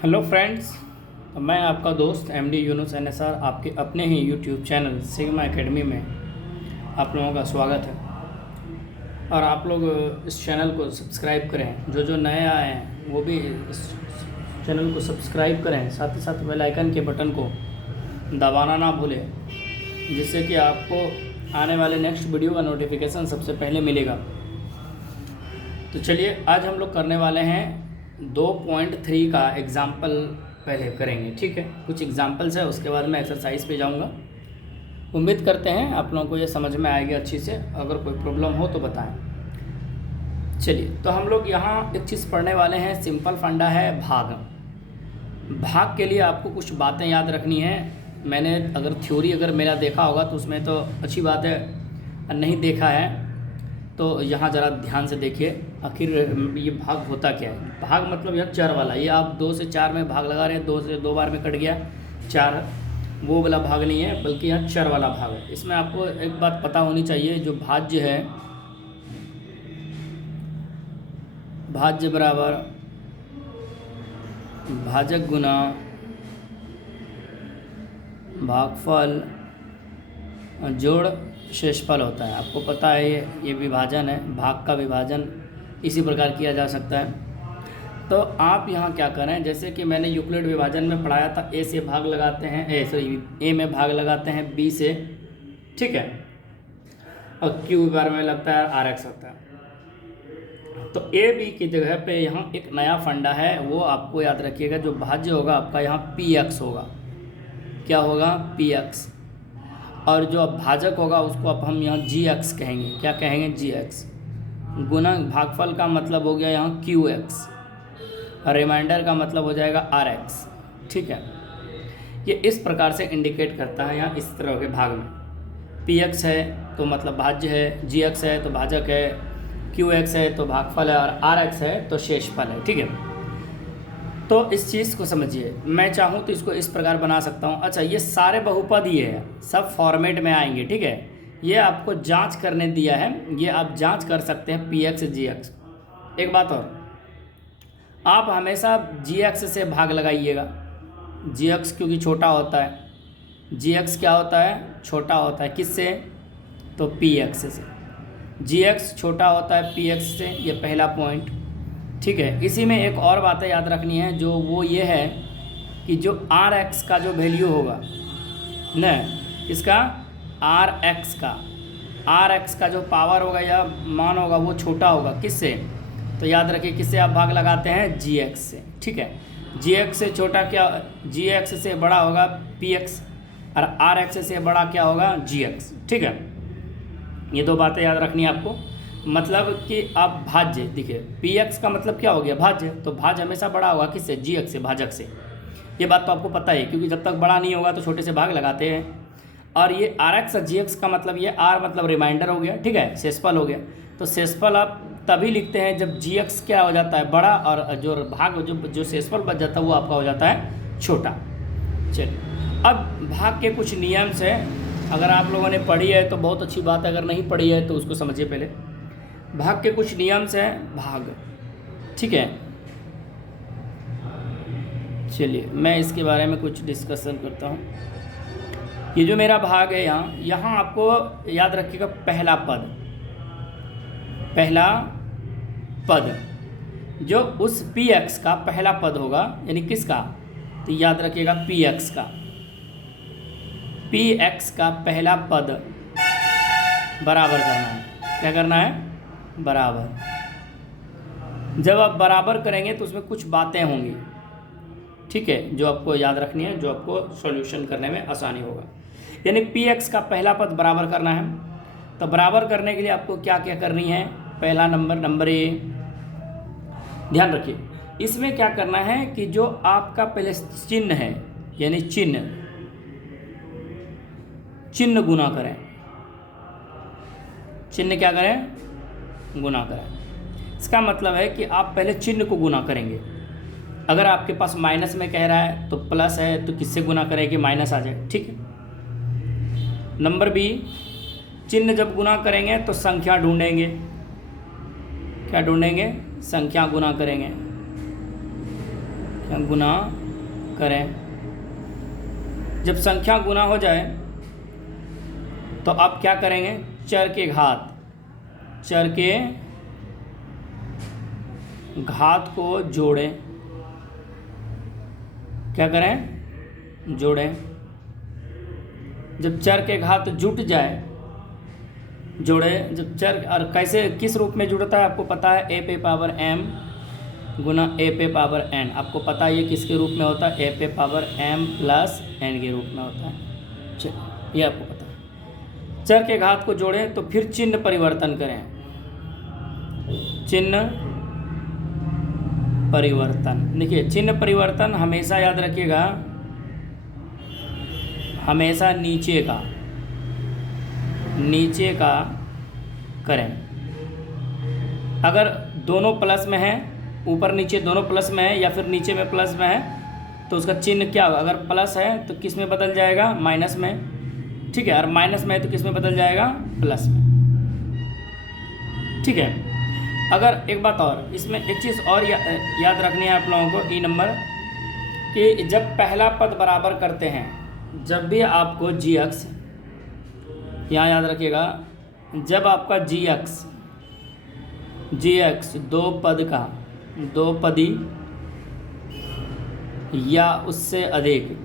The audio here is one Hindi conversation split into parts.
हेलो फ्रेंड्स, मैं आपका दोस्त एमडी यूनुस एनएसआर आपके अपने ही यूट्यूब चैनल सिग्मा एकेडमी में आप लोगों का स्वागत है। और आप लोग इस चैनल को सब्सक्राइब करें। जो नए आए हैं वो भी इस चैनल को सब्सक्राइब करें, साथ ही साथ बेल आइकन के बटन को दबाना ना भूलें, जिससे कि आपको आने वाले नेक्स्ट वीडियो का नोटिफिकेशन सबसे पहले मिलेगा। तो चलिए, आज हम लोग करने वाले हैं 2.3 का एग्ज़ाम्पल पहले करेंगे। ठीक है, कुछ एग्ज़ाम्पल्स है, उसके बाद मैं एक्सरसाइज पे जाऊंगा। उम्मीद करते हैं आप लोगों को ये समझ में आएगी अच्छी से। अगर कोई प्रॉब्लम हो तो बताएं। चलिए, तो हम लोग यहाँ एक चीज़ पढ़ने वाले हैं। सिंपल फंडा है भाग। भाग के लिए आपको कुछ बातें याद रखनी है। मैंने अगर थ्योरी अगर देखा होगा तो उसमें तो अच्छी बात है, नहीं देखा है तो यहाँ ज़रा ध्यान से देखिए आखिर ये भाग होता क्या है। भाग मतलब यह चर वाला, ये आप 2 से 4 में भाग लगा रहे हैं, 2 से 2 बार में कट गया 4, वो वाला भाग नहीं है, बल्कि यह चर वाला भाग है। इसमें आपको एक बात पता होनी चाहिए, जो भाज्य है, भाज्य बराबर भाजक गुना भागफल जोड़ शेषफल होता है। आपको पता है ये विभाजन है, भाग का विभाजन इसी प्रकार किया जा सकता है। तो आप यहाँ क्या करें, जैसे कि मैंने यूक्लिड विभाजन में पढ़ाया था, ए से भाग लगाते हैं, ए में भाग लगाते हैं बी से, ठीक है, और क्यू बार में लगता है आर एक्स होता है। तो ए बी की जगह पे यहाँ एक नया फंडा है, वो आपको याद रखिएगा। जो भाज्य होगा आपका यहाँ पी एक्स होगा। क्या होगा? P x. और जो अब भाजक होगा उसको अब हम यहाँ जी एक्स कहेंगे। क्या कहेंगे? जी एक्स। गुना भागफल का मतलब हो गया यहाँ क्यू एक्स, और रिमाइंडर का मतलब हो जाएगा आर एक्स। ठीक है, ये इस प्रकार से इंडिकेट करता है यहाँ इस तरह के भाग में। पी एक्स है तो मतलब भाज्य है, जी एक्स है तो भाजक है, क्यू एक्स है तो भागफल है, और आर एक्स है तो शेषफल है। ठीक है, तो इस चीज़ को समझिए। मैं चाहूँ तो इसको इस प्रकार बना सकता हूँ। अच्छा, ये सारे बहुपद ही है, सब फॉर्मेट में आएंगे। ठीक है, ये आपको जांच करने दिया है, ये आप जांच कर सकते हैं पी एक्स जी एक्स। एक बात और, आप हमेशा जी एक्स से भाग लगाइएगा। जी एक्स क्योंकि छोटा होता है, जी एक्स क्या होता है? छोटा होता है। किससे? तो पी एक्स से। जी एक्स छोटा होता है पी एक्स से, ये पहला पॉइंट। ठीक है, इसी में एक और बातें याद रखनी है, जो वो ये है कि जो आर एक्स का जो वैल्यू होगा न, इसका आर एक्स का जो पावर होगा या मान होगा वो छोटा होगा। किससे? तो याद रखिए, किससे आप भाग लगाते हैं? जी एक्स से। ठीक है, जी एक्स से छोटा क्या, जी एक्स से बड़ा होगा पी एक्स, और आर एक्स से बड़ा क्या होगा? जी एक्स। ठीक है, ये 2 बातें याद रखनी है आपको। मतलब कि आप भाज्य, देखिए पी एक्स का मतलब क्या हो गया? भाज्य। तो भाज्य हमेशा बड़ा होगा किससे? जी एक्स से, भाजक से। ये बात तो आपको पता है, क्योंकि जब तक बड़ा नहीं होगा तो छोटे से भाग लगाते हैं। और ये आर एक्स और जी एक्स का मतलब, ये आर मतलब रिमाइंडर हो गया, ठीक है, शेषफल हो गया। तो शेषफल आप तभी लिखते हैं जब जी एक्स क्या हो जाता है? बड़ा, और जो भाग जो शेषफल बच जाता है वो आपका हो जाता है छोटा। चलिए, अब भाग के कुछ नियम्स हैं। अगर आप लोगों ने पढ़ी है तो बहुत अच्छी बात है, अगर नहीं पढ़ी है तो उसको समझिए पहले। भाग के कुछ नियम्स हैं भाग, ठीक है। चलिए, मैं इसके बारे में कुछ डिस्कशन करता हूँ। ये जो मेरा भाग है यहाँ आपको याद रखिएगा, पहला पद जो उस पी एक्स का पहला पद होगा, यानी किसका? तो याद रखिएगा पी एक्स का, पी एक्स का पहला पद बराबर करना है। क्या करना है? बराबर। जब आप बराबर करेंगे तो उसमें कुछ बातें होंगी, ठीक है, जो आपको याद रखनी है, जो आपको सॉल्यूशन करने में आसानी होगा। यानी पी एक्स का पहला पद बराबर करना है। तो बराबर करने के लिए आपको क्या क्या करनी है? पहला नंबर ए, ध्यान रखिए, इसमें क्या करना है कि जो आपका पहले चिन्ह है, यानी चिन्ह गुना करें। चिन्ह क्या करें? गुना करें। इसका मतलब है कि आप पहले चिन्ह को गुना करेंगे। अगर आपके पास माइनस में कह रहा है तो प्लस है तो किससे गुना करें कि माइनस आ जाए? ठीक है। नंबर बी, चिन्ह जब गुना करेंगे तो संख्या ढूंढेंगे। क्या ढूंढेंगे? संख्या गुना करेंगे। गुना करें। जब संख्या गुना हो जाए तो आप क्या करेंगे, चर के घात को जोड़ें। क्या करें, जोड़ें। जब चर के घात जुट जाए, जोड़े जब चर, और कैसे किस रूप में जुड़ता है आपको पता है, ए पे पावर m गुना ए पे पावर n। आपको पता है ये किसके रूप में होता है, ए पे पावर m प्लस n के रूप में होता है। चलिए ये आपको पता है। चर के घात को जोड़ें तो फिर चिन्ह परिवर्तन करें, चिन्ह परिवर्तन। देखिए चिन्ह परिवर्तन हमेशा याद रखिएगा, हमेशा नीचे का करें। अगर दोनों प्लस में है, ऊपर नीचे दोनों प्लस में है या फिर नीचे में प्लस में है, तो उसका चिन्ह क्या होगा, अगर प्लस है तो किस में बदल जाएगा, माइनस में। ठीक है, और माइनस में है तो किस में बदल जाएगा, प्लस में। ठीक है। अगर एक बात और, इसमें एक चीज़ और याद रखनी है आप लोगों को, ई नंबर, कि जब पहला पद बराबर करते हैं, जब भी आपको जी एक्स, यहाँ याद रखिएगा, जब आपका जी एक्स दो पदी या उससे अधिक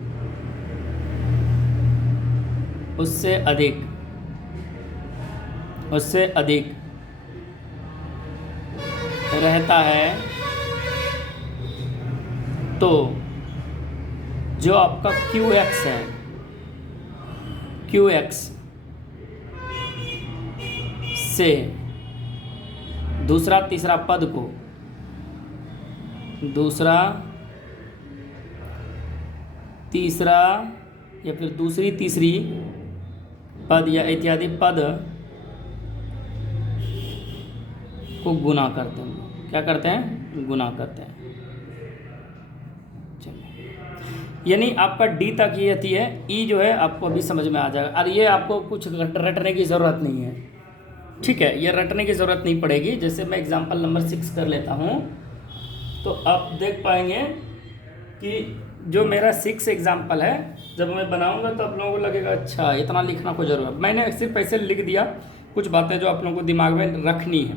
रहता है, तो जो आपका क्यू एक्स है, क्यू एक्स से दूसरा तीसरा पद को, दूसरा तीसरा या फिर दूसरी तीसरी पद या इत्यादि पद को गुना करते हैं। क्या करते हैं, गुना करते हैं। चलिए, यानी आपका डी तक ये आती है, ई जो है आपको अभी समझ में आ जाएगा, और ये आपको कुछ रटने की ज़रूरत नहीं है। ठीक है, ये रटने की ज़रूरत नहीं पड़ेगी। जैसे मैं एग्जांपल नंबर 6 कर लेता हूँ, तो आप देख पाएंगे कि जो मेरा 6 एग्जांपल है, जब मैं बनाऊंगा तो आप लोगों को लगेगा अच्छा इतना लिखना को जरूरत है। मैंने सिर्फ ऐसे लिख दिया कुछ बातें जो आप लोगों को दिमाग में रखनी है।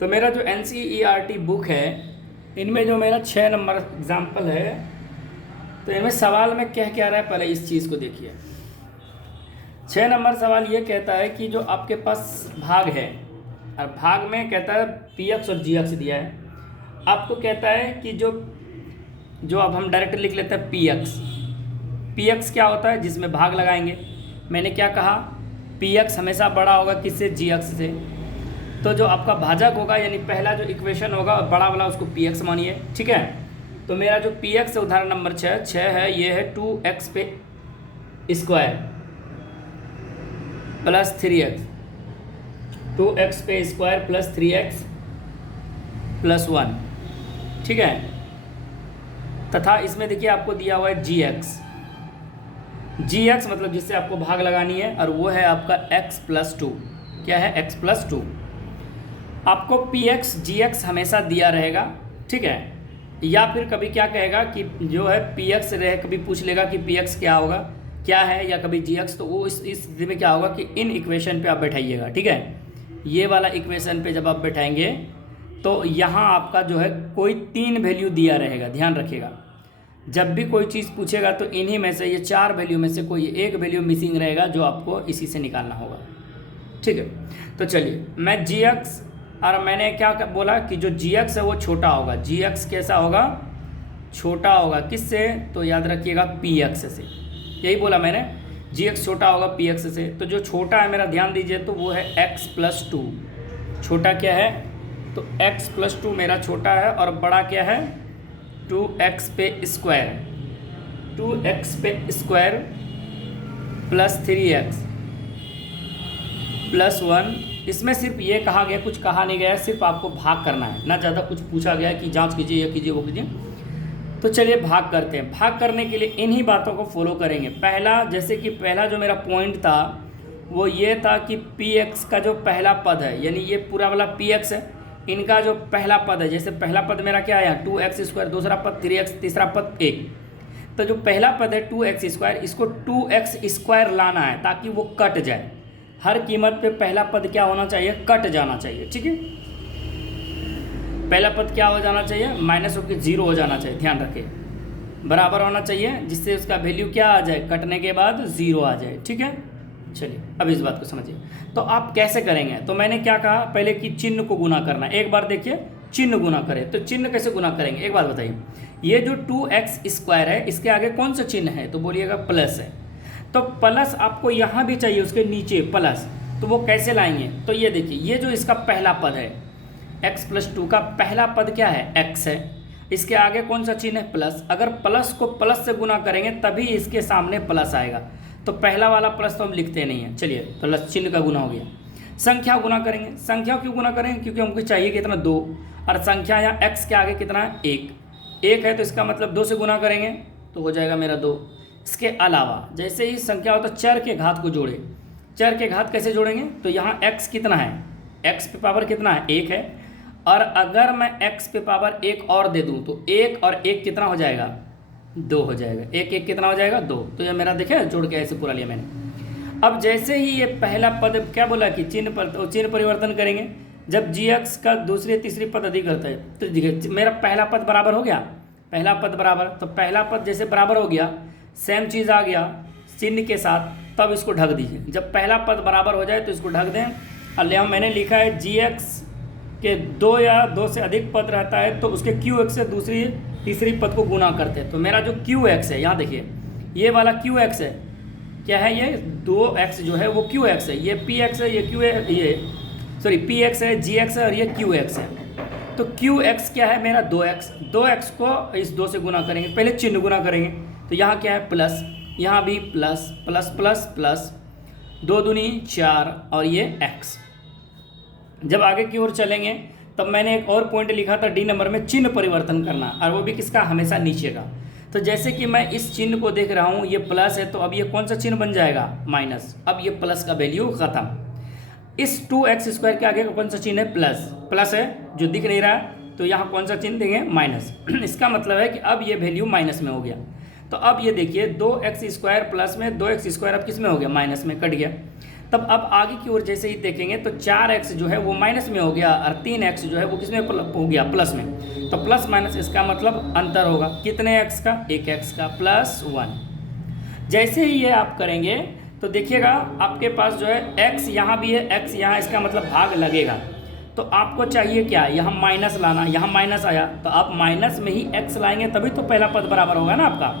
तो मेरा जो NCERT बुक है, इनमें जो मेरा 6 नंबर एग्जाम्पल है, तो इनमें सवाल में क्या रहा है, पहले इस चीज़ को देखिए। 6 नंबर सवाल ये कहता है कि जो आपके पास भाग है, और भाग में कहता है PX और GX दिया है। आपको कहता है कि जो अब हम डायरेक्ट लिख लेते हैं PX क्या होता है, जिसमें भाग लगाएंगे। मैंने क्या कहा, PX हमेशा बड़ा होगा किससे, GX से। तो जो आपका भाजक होगा, यानी पहला जो इक्वेशन होगा बड़ा वाला, उसको PX मानिए। ठीक है, तो मेरा जो PX है उदाहरण नंबर 6 है, ये है 2x पे स्क्वायर प्लस 3x, 2x पे स्क्वायर प्लस 3x प्लस 1। ठीक है, तथा इसमें देखिए आपको दिया हुआ है GX मतलब जिससे आपको भाग लगानी है, और वो है आपका x+2। क्या है, x+2। आपको PX GX हमेशा दिया रहेगा। ठीक है, या फिर कभी क्या कहेगा कि जो है PX रहे, कभी पूछ लेगा कि PX क्या होगा, क्या है, या कभी GX, तो वो इस स्थिति में क्या होगा कि इन इक्वेशन पे आप बैठाइएगा। ठीक है, ये वाला इक्वेशन पे जब आप बैठाएंगे तो यहाँ आपका जो है कोई 3 वैल्यू दिया रहेगा। ध्यान रखिएगा, जब भी कोई चीज़ पूछेगा तो इन्हीं में से, ये 4 वैल्यू में से कोई एक वैल्यू मिसिंग रहेगा, जो आपको इसी से निकालना होगा। ठीक है, तो चलिए, मैं GX, और मैंने क्या बोला कि जो GX है वो छोटा होगा। GX कैसा होगा, छोटा होगा किससे, तो याद रखिएगा PX से। यही बोला मैंने, GX छोटा होगा PX से। तो जो छोटा है मेरा, ध्यान दीजिए, तो वो है x+2। छोटा क्या है, तो x+2 मेरा छोटा है, और बड़ा क्या है, 2x पे स्क्वायर प्लस 3x प्लस 1। इसमें सिर्फ ये कहा गया, कुछ कहा नहीं गया, सिर्फ आपको भाग करना है, ना ज़्यादा कुछ पूछा गया कि जांच कीजिए, ये कीजिए, वो कीजिए। तो चलिए भाग करते हैं। भाग करने के लिए इन्हीं बातों को फॉलो करेंगे। पहला, जैसे कि पहला जो मेरा पॉइंट था वो ये था कि PX का जो पहला पद है, यानी ये पूरा वाला PX है, इनका जो पहला पद है, जैसे पहला पद मेरा क्या है 2x², दूसरा पद 3x, तीसरा पद 1। तो जो पहला पद है 2x², इसको 2x² लाना है ताकि वो कट जाए। हर कीमत पे पहला पद क्या होना चाहिए, कट जाना चाहिए। ठीक है, पहला पद क्या हो जाना चाहिए, माइनस होकर 0 हो जाना चाहिए, ध्यान रखें, बराबर होना चाहिए, जिससे उसका वैल्यू क्या आ जाए, कटने के बाद 0 आ जाए। ठीक है, चलिए अब इस बात को समझिए। तो आप कैसे करेंगे, तो मैंने क्या कहा पहले कि चिन्ह को गुना करना है। एक बार देखिए चिन्ह गुना करें, तो चिन्ह कैसे गुना करेंगे, एक बात बताइए। ये जो 2x² है, इसके आगे कौन सा चिन्ह है, तो बोलिएगा प्लस है। तो प्लस आपको यहाँ भी चाहिए, उसके नीचे प्लस, तो वो कैसे लाएंगे, तो ये देखिए, ये जो इसका पहला पद है x+2 का पहला पद क्या है, x है, इसके आगे कौन सा चिन्ह है, प्लस। अगर प्लस को प्लस से गुना करेंगे तभी इसके सामने प्लस आएगा, तो पहला वाला प्लस तो हम लिखते नहीं हैं। चलिए, प्लस चिन्ह का गुना हो गया। संख्या गुना करेंगे, संख्या क्यों गुना करेंगे, क्योंकि हमको चाहिए कितना 2, और संख्या यहाँ x के आगे कितना है 1 है, तो इसका मतलब 2 से गुना करेंगे तो हो जाएगा मेरा 2। इसके अलावा जैसे ही संख्या होता है चर के घात को जोड़े, चर के घात कैसे जोड़ेंगे, तो यहाँ x कितना है, x पे पावर कितना है 1 है, और अगर मैं x पे पावर 1 और दे दूँ तो 1 और 1 कितना हो जाएगा, 2 हो जाएगा। 1 1 कितना हो जाएगा, 2। तो ये मेरा देखे जोड़ के ऐसे पूरा लिया मैंने। अब जैसे ही ये पहला पद क्या बोला कि चिन्ह परिवर्तन करेंगे, जब gx का दूसरे तीसरी पद अधिक करता है, तो देखिए मेरा पहला पद बराबर हो गया, पहला पद बराबर, तो पहला पद जैसे बराबर हो गया, सेम चीज़ आ गया चिन्ह के साथ, तब इसको ढक दीजिए। जब पहला पद बराबर हो जाए तो इसको ढक दें। और यहाँ मैंने लिखा है gx के 2 या 2 से अधिक पद रहता है तो उसके qx से दूसरी तीसरी पद को गुना करते हैं। तो मेरा जो qx है, यहाँ देखिए ये वाला qx है, क्या है ये 2x जो है वो qx है, ये px है, ये q है, ये सॉरी px है, gx है, और ये qx है। तो qx क्या है मेरा 2x, 2x को इस 2 से गुना करेंगे, पहले चिन्ह गुना करेंगे, तो यहाँ क्या है प्लस, यहाँ भी प्लस प्लस प्लस प्लस, 2 दूनी 4, और ये x। जब आगे की ओर चलेंगे तब मैंने एक और पॉइंट लिखा था डी नंबर में, चिन्ह परिवर्तन करना, और वो भी किसका, हमेशा नीचे का। तो जैसे कि मैं इस चिन्ह को देख रहा हूँ, ये प्लस है, तो अब ये कौन सा चिन्ह बन जाएगा, माइनस। अब ये प्लस का वैल्यू खत्म। इस 2x² के आगे का कौन सा चिन्ह है, प्लस, प्लस है जो दिख नहीं रहा है, तो यहाँ कौन सा चिन्ह देंगे, माइनस। इसका मतलब है कि अब ये वैल्यू माइनस में हो गया। तो अब ये देखिए 2x² प्लस में 2x² अब किस में हो गया, माइनस में, कट गया। तब अब आगे की ओर जैसे ही देखेंगे तो 4x जो है वो माइनस में हो गया, और 3x जो है वो किस में हो गया, प्लस में। तो प्लस माइनस इसका मतलब अंतर होगा, कितने x का, 1x का, +1। जैसे ही ये आप करेंगे तो देखिएगा आपके पास जो है x यहाँ भी है, x यहाँ, इसका मतलब भाग लगेगा। तो आपको चाहिए क्या, यहाँ माइनस लाना, यहाँ माइनस आया तो आप माइनस में ही x लाएंगे, तभी तो पहला पद बराबर होगा ना आपका।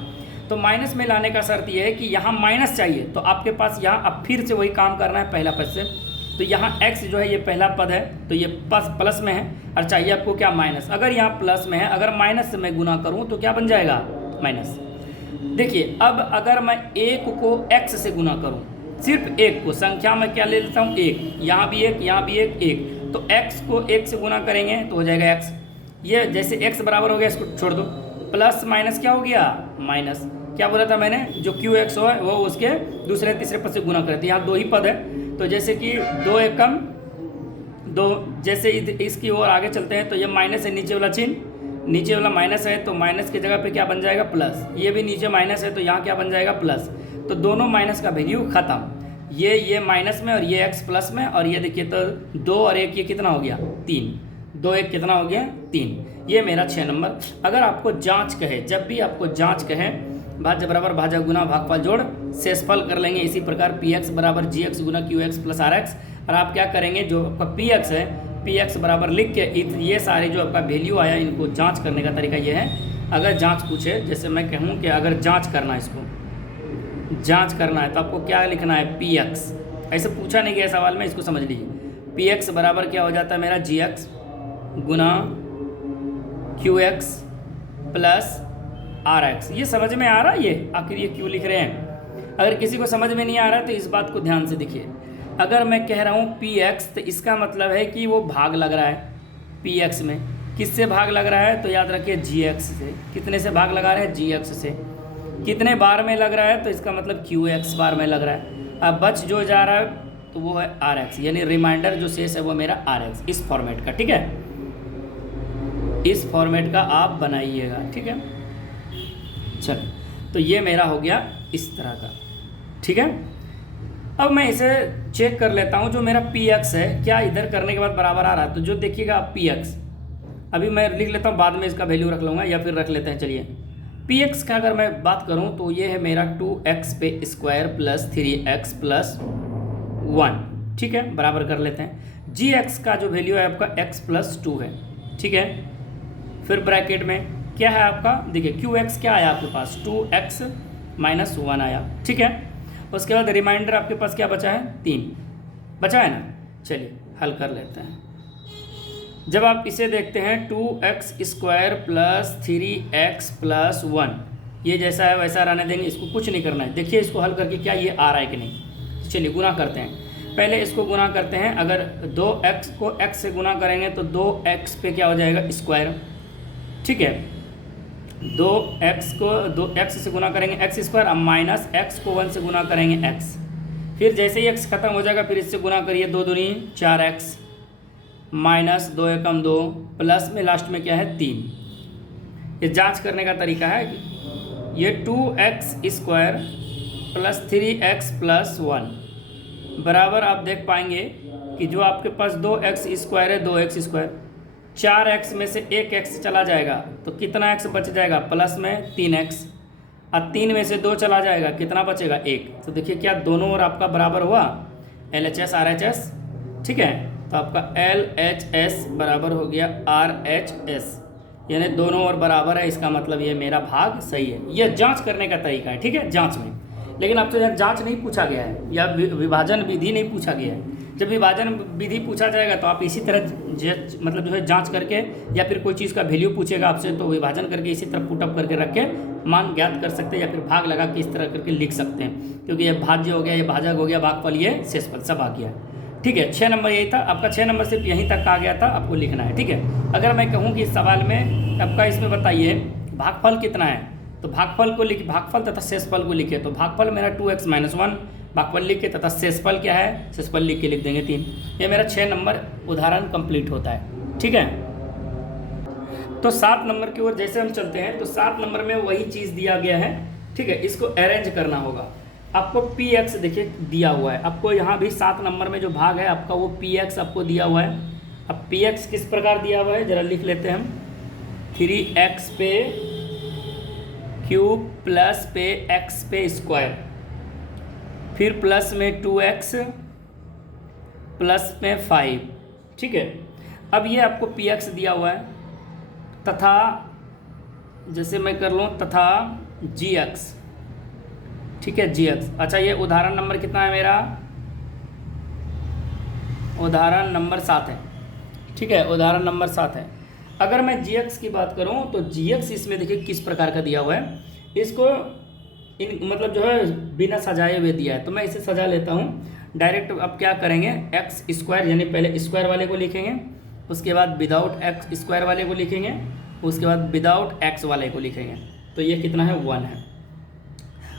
तो माइनस में लाने का शर्त ये है कि यहाँ माइनस चाहिए, तो आपके पास यहाँ अब फिर से वही काम करना है पहला पद से। तो यहाँ x जो है ये पहला पद है, तो ये प्लस में है, और चाहिए आपको क्या, माइनस। अगर यहाँ प्लस में है, अगर माइनस से मैं गुना करूँ तो क्या बन जाएगा, माइनस। देखिए अब अगर मैं 1 को x से गुना करूँ, सिर्फ 1 को, संख्या में क्या ले लेता हूँ 1, यहाँ भी 1, यहाँ भी 1, तो x को 1 से गुना करेंगे तो हो जाएगा x। ये जैसे x बराबर हो गया, इसको छोड़ दो, प्लस माइनस क्या हो गया, माइनस। क्या बोला था मैंने, जो qx हो वो उसके दूसरे तीसरे पद से गुना करते हैं। यहाँ 2 ही पद है, तो जैसे कि 2 एकम 2, जैसे इसकी ओर आगे चलते हैं तो ये माइनस है, नीचे वाला चिन्ह, नीचे वाला माइनस है, तो माइनस की जगह पे क्या बन जाएगा, प्लस। ये भी नीचे माइनस है, तो यहाँ क्या बन जाएगा, प्लस। तो दोनों माइनस का वैल्यू खत्म, ये माइनस में और ये x प्लस में, और ये देखिए तो 2 और 1 ये कितना हो गया, 3, 2 1 कितना हो गया, 3। ये मेरा 6 नंबर। अगर आपको जांच कहे, जब भी आपको जांच कहे, भाज्य बराबर भाज्य गुना भागफल जोड़ शेषफल कर लेंगे इसी प्रकार, px बराबर gx गुना qx प्लस rx। और आप क्या करेंगे, जो आपका px है, px बराबर लिख के ये सारे जो आपका वैल्यू आया इनको जांच करने का तरीका ये है। अगर जांच पूछे, जैसे मैं कहूँ कि अगर जांच करना है, इसको जांच करना है, तो आपको क्या लिखना है, px। ऐसे पूछा नहीं गया सवाल में, इसको समझ लीजिए। px बराबर क्या हो जाता है मेरा, gx गुना qx प्लस rx। ये समझ में आ रहा है, ये आखिर ये क्यों लिख रहे हैं। अगर किसी को समझ में नहीं आ रहा है तो इस बात को ध्यान से देखिए। अगर मैं कह रहा हूँ px, तो इसका मतलब है कि वो भाग लग रहा है px में। किससे भाग लग रहा है, तो याद रखिए gx से। कितने से भाग लगा रहे हैं, gx से। कितने बार में लग रहा है, तो इसका मतलब qx बार में लग रहा है। अब बच जो जा रहा है तो वो है rx, यानी रिमाइंडर जो शेष है वो मेरा rx, इस फॉर्मेट का, ठीक है। इस फॉर्मेट का आप बनाइएगा, ठीक है। चल, तो ये मेरा हो गया इस तरह का, ठीक है। अब मैं इसे चेक कर लेता हूँ, जो मेरा पी एक्स है क्या इधर करने के बाद बराबर आ रहा है। तो जो देखिएगा आप पी एक्स, अभी मैं लिख लेता हूँ, बाद में इसका वैल्यू रख लूँगा, या फिर रख लेते हैं। चलिए, पी एक्स का अगर मैं बात करूँ तो ये है मेरा 2x पे स्क्वायर प्लस 3x प्लस 1, ठीक है, बराबर कर लेते हैं। जी एक्स का जो वैल्यू है आपका x प्लस 2 है, ठीक है। फिर ब्रैकेट में क्या है आपका, देखिए क्यू एक्स क्या आया आपके पास, 2x माइनस 1 आया, ठीक है। उसके बाद रिमाइंडर आपके पास क्या बचा है, 3 बचा है ना। चलिए हल कर लेते हैं। जब आप इसे देखते हैं 2x square plus 3x plus 1, ये जैसा है वैसा रहने देंगे, इसको कुछ नहीं करना है। देखिए इसको हल करके क्या ये आ रहा है कि नहीं। तो चलिए गुना करते हैं, पहले इसको गुना करते हैं। अगर 2x को x से गुना करेंगे तो 2x पे क्या हो जाएगा, स्क्वायर, ठीक है। 2x को 2x से गुना करेंगे x स्क्वायर, अब माइनस x को 1 से गुना करेंगे x, फिर जैसे ही x खत्म हो जाएगा फिर इससे गुना करिए, 2 दूनी 4x माइनस 2 एकम 2 प्लस में लास्ट में क्या है 3। ये जांच करने का तरीका है कि ये 2x square plus 3x plus 1 बराबर आप देख पाएंगे कि जो आपके पास 2x स्क्वायर है 2x स्क्वायर, 4x में से 1x चला जाएगा तो कितना x बच जाएगा, प्लस में 3x, और 3 में से 2 चला जाएगा, कितना बचेगा 1। तो देखिए क्या दोनों ओर आपका बराबर हुआ, LHS RHS, ठीक है। तो आपका LHS बराबर हो गया RHS, यानी दोनों ओर बराबर है, इसका मतलब ये मेरा भाग सही है। ये जांच करने का तरीका है, ठीक है, जांच में। लेकिन आपसे यहाँ जांच नहीं पूछा गया है या विभाजन विधि नहीं पूछा गया है। जब विभाजन विधि पूछा जाएगा तो आप इसी तरह मतलब जो है जांच करके, या फिर कोई चीज़ का वैल्यू पूछेगा आपसे तो विभाजन करके इसी तरह पुटअप करके रख के मान ज्ञात कर सकते हैं, या फिर भाग लगा के इस तरह करके लिख सकते हैं। क्योंकि ये भाज्य हो गया, ये भाजक हो गया, भागफल, ये शेषफल सब आ गया, ठीक है। 6 नंबर यही था आपका, 6 नंबर सिर्फ यहीं तक आ गया था, आपको लिखना है, ठीक है। अगर मैं कहूँ कि इस सवाल में आपका इसमें बताइए भागफल कितना है, तो भागफल को लिख, भागफल तथा शेषफल को लिखे, तो भागफल मेरा 2x माइनस 1 भागफल लिख के, तथा शेषफल क्या है, शेषफल लिख के लिख देंगे 3। ये मेरा 6 नंबर उदाहरण कंप्लीट होता है, ठीक है। तो 7 नंबर की ओर जैसे हम चलते हैं तो 7 नंबर में वही चीज़ दिया गया है, ठीक है। इसको अरेंज करना होगा। आपको पी एक्स देखिए दिया हुआ है, आपको यहाँ भी 7 नंबर में जो भाग है आपका वो पी एक्स आपको दिया हुआ है। अब पी एक्स किस प्रकार दिया हुआ है जरा लिख लेते हैं हम, 3x पे क्यूब प्लस पे x पे स्क्वायर, फिर प्लस में 2x प्लस में 5, ठीक है। अब ये आपको पी एक्स दिया हुआ है, तथा जैसे मैं कर लूँ तथा जी एक्स, ठीक है, जी एक्स। अच्छा ये उदाहरण नंबर कितना है मेरा, उदाहरण नंबर 7 है, ठीक है, उदाहरण नंबर 7 है। अगर मैं जी एक्स की बात करूं तो जी एक्स इसमें देखिए किस प्रकार का दिया हुआ है, इसको मतलब जो है बिना सजाए हुए दिया है, तो मैं इसे सजा लेता हूं डायरेक्ट। अब क्या करेंगे, एक्स स्क्वायर यानी पहले स्क्वायर वाले को लिखेंगे, उसके बाद विदाउट एक्स स्क्वायर वाले को लिखेंगे, उसके बाद विदाउट एक्स वाले को लिखेंगे। तो ये कितना है, 1 है।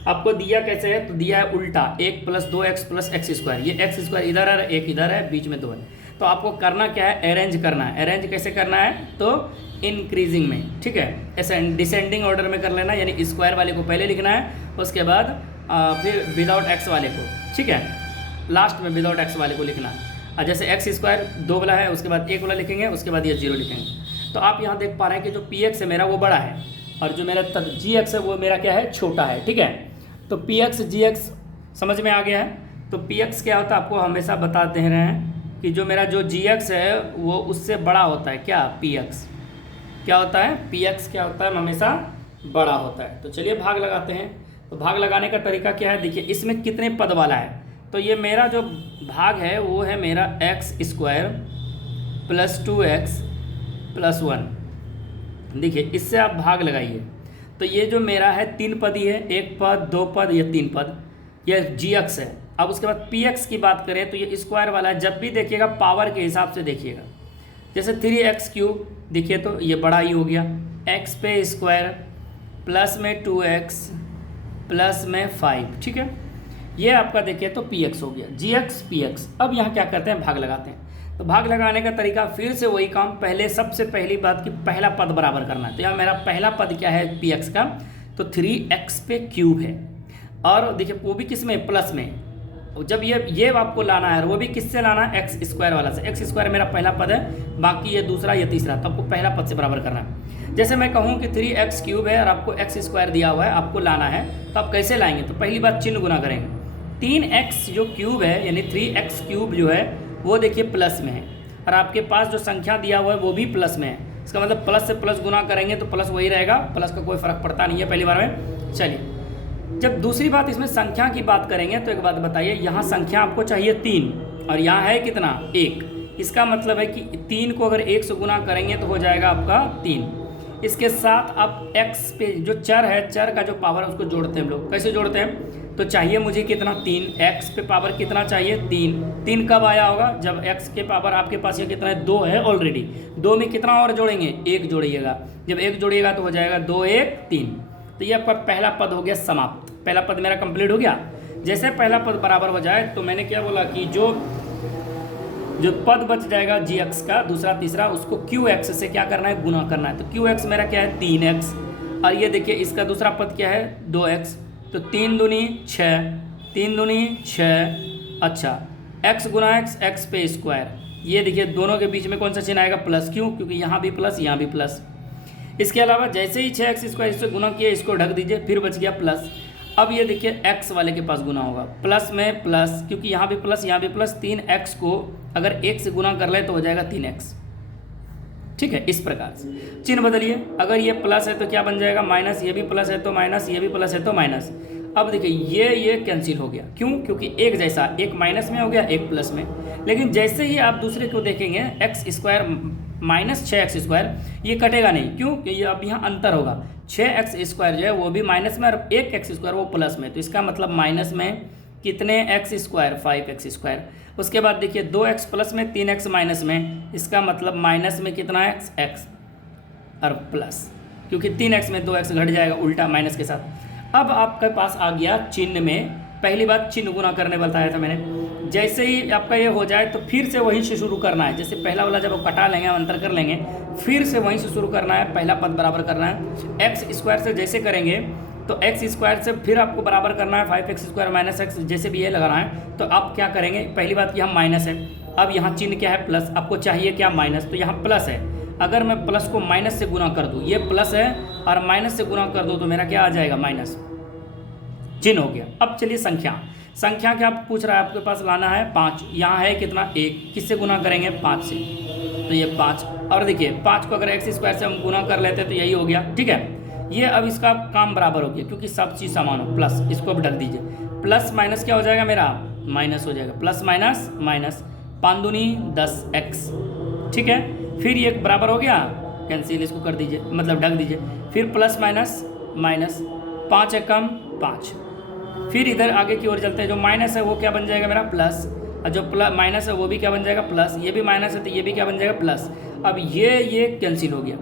आपको दिया कैसे है, तो दिया है उल्टा, 1 plus 2x plus x square, ये एक्स स्क्वायर इधर है, 1 इधर है, बीच में 2 है। तो आपको करना क्या है, अरेंज करना है। अरेंज कैसे करना है, तो इंक्रीजिंग में, ठीक है, ऐसे डिसेंडिंग ऑर्डर में कर लेना, यानी स्क्वायर वाले को पहले लिखना है, उसके बाद फिर विदाउट एक्स वाले को, ठीक है, लास्ट में विदाउट एक्स वाले को लिखना है। और जैसे एक्स स्क्वायर 2 वाला है, उसके बाद 1 वाला लिखेंगे, उसके बाद ये 0 लिखेंगे। तो आप यहाँ देख पा रहे हैं कि जो पी एक्स है मेरा वो बड़ा है, और जो मेरा जी एक्स है वो मेरा क्या है, छोटा है, ठीक है। तो पी एक्स जी एक्स समझ में आ गया है। तो पी एक्स क्या होता है, आपको हमेशा बताते रहे हैं कि जो मेरा जो जी एक्स है वो उससे बड़ा होता है, क्या, पी एक्स क्या होता है, पी एक्स क्या होता है, हमेशा बड़ा होता है। तो चलिए भाग लगाते हैं। तो भाग लगाने का तरीका क्या है, देखिए इसमें कितने पद वाला है, तो ये मेरा जो भाग है वो है मेरा x square plus 2x plus 1। देखिए इससे आप भाग लगाइए, तो ये जो मेरा है 3 पद ही है, 1 पद 2 पद या 3 पद, ये जी एक्स है। अब उसके बाद पी एक्स की बात करें तो ये स्क्वायर वाला है, जब भी देखिएगा पावर के हिसाब से देखिएगा। जैसे 3x क्यूब देखिए तो ये बड़ा ही हो गया, x पे स्क्वायर प्लस में 2x प्लस में 5, ठीक है, ये आपका देखिए तो पी एक्स हो गया, जी एक्स पी एक्स। अब यहाँ क्या करते हैं, भाग लगाते हैं। तो भाग लगाने का तरीका फिर से वही काम, पहले सबसे पहली बात कि पहला पद बराबर करना है। तो यहाँ मेरा पहला पद क्या है पी एक्स का, तो 3x पे क्यूब है, और देखिए वो भी किस में, प्लस में। जब ये आपको लाना है, और वो भी किससे लाना है, एक्स स्क्वायर वाला से। एक्स स्क्वायर मेरा पहला पद है, बाकी ये दूसरा ये तीसरा, तो आपको पहला पद से बराबर करना है। जैसे मैं कहूँ कि 3x क्यूब है और आपको एक्स स्क्वायर दिया हुआ है, आपको लाना है, तो आप कैसे लाएंगे, तो पहली बात चिन्ह गुना करेंगे। 3x जो क्यूब है यानी 3x क्यूब जो है वो देखिए प्लस में है, और आपके पास जो संख्या दिया हुआ है वो भी प्लस में है। इसका मतलब प्लस से प्लस गुना करेंगे तो प्लस वही रहेगा, प्लस का कोई फर्क पड़ता नहीं है पहली बार में। चलिए, जब दूसरी बात इसमें संख्या की बात करेंगे तो एक बात बताइए, यहाँ संख्या आपको चाहिए 3 और यहाँ है कितना 1। इसका मतलब है कि 3 को अगर 1 से गुना करेंगे तो हो जाएगा आपका 3। इसके साथ आप x पे जो चर है, चर का जो पावर है उसको जोड़ते हैं हम लोग। कैसे जोड़ते हैं, तो चाहिए मुझे कितना 3, x पे पावर कितना चाहिए 3। 3 कब आया होगा, जब x के पावर आपके पास ये कितना है 2 है ऑलरेडी। 2 में कितना और जोड़ेंगे, 1 जोड़िएगा। जब 1 जोड़िएगा तो हो जाएगा 2 1 3। तो ये आपका पहला पद हो गया समाप्त, पहला पद मेरा कंप्लीट हो गया। जैसे पहला पद बराबर हो जाए तो मैंने क्या बोला कि जो पद बच जाएगा gx का दूसरा तीसरा, उसको qx से क्या करना है, गुना करना है। तो qx मेरा क्या है 3x, और ये देखिए इसका दूसरा पद क्या है 2x, तो 3 दूनी 6, 3 दूनी 6। अच्छा, x गुना x पे स्क्वायर, ये देखिए दोनों के बीच में कौन सा चिन्ह आएगा, प्लस। क्यों, क्योंकि यहाँ भी प्लस यहाँ भी प्लस। इसके अलावा जैसे ही 6x स्क्वायर इससे गुना किया, इसको ढक दीजिए, फिर बच गया प्लस। अब ये देखिए x वाले के पास गुना होगा, प्लस में प्लस, क्योंकि यहाँ भी प्लस यहाँ भी प्लस। 3x को अगर 1 से गुना कर ले तो हो जाएगा 3x। ठीक है, इस प्रकार से चिन्ह बदलिए। अगर ये प्लस है तो क्या बन जाएगा माइनस, ये भी प्लस है तो माइनस, ये भी प्लस है तो माइनस। अब देखिए ये कैंसिल हो गया, क्यों, क्योंकि एक जैसा, एक माइनस में हो गया एक प्लस में। लेकिन जैसे ही आप दूसरे को देखेंगे x square minus 6x square, ये कटेगा नहीं। क्यों, कि ये अब यहाँ अंतर होगा। 6x स्क्वायर जो है वो भी माइनस में, और 1x स्क्वायर वो प्लस में। तो इसका मतलब माइनस में कितने x स्क्वायर 5x स्क्वायर। उसके बाद देखिए 2x प्लस में 3x माइनस में, इसका मतलब माइनस में कितना है x और प्लस, क्योंकि 3x में 2x घट जाएगा उल्टा माइनस के साथ। अब आपके पास आ गया चिन्ह में, पहली बात चिन्ह गुना करने बताया था मैंने। जैसे ही आपका ये हो जाए तो फिर से वहीं से शुरू करना है। जैसे पहला वाला जब आप कटा लेंगे, अंतर कर लेंगे, फिर से वहीं से शुरू करना है, पहला पद बराबर करना है। एक्स स्क्वायर से जैसे करेंगे तो एक्स स्क्वायर से फिर आपको बराबर करना है 5x स्क्वायर माइनस एक्स, जैसे भी ये लगाना है। तो आप क्या करेंगे, पहली बात कि हम माइनस है, अब यहाँ चिन्ह क्या है प्लस, आपको चाहिए क्या माइनस, तो यहाँ प्लस है। अगर मैं प्लस को माइनस से गुना कर दूँ, ये प्लस है और माइनस से गुना कर दूँ तो मेरा क्या आ जाएगा माइनस, चिन्ह हो गया। अब चलिए संख्या क्या पूछ रहा है, आपके पास लाना है 5, यहाँ है कितना 1, किससे गुना करेंगे 5 से, तो ये 5। और देखिए 5 को अगर एक्स स्क्वायर से हम गुना कर लेते तो यही हो गया। ठीक है, ये अब इसका काम बराबर हो गया, क्योंकि सब चीज़ समान हो। प्लस इसको अब ढक दीजिए, प्लस माइनस क्या हो जाएगा मेरा माइनस हो जाएगा, प्लस माइनस माइनस, 5 दूनी 10x। ठीक है, फिर ये बराबर हो गया, कैंसिल, इसको कर दीजिए, मतलब ढक दीजिए। फिर प्लस माइनस माइनस, 5 है कम 5। फिर इधर आगे की ओर चलते हैं, जो माइनस है वो क्या बन जाएगा मेरा प्लस, और जो माइनस है वो भी क्या बन जाएगा प्लस, ये भी माइनस है तो ये भी क्या बन जाएगा प्लस। अब ये कैंसिल हो गया।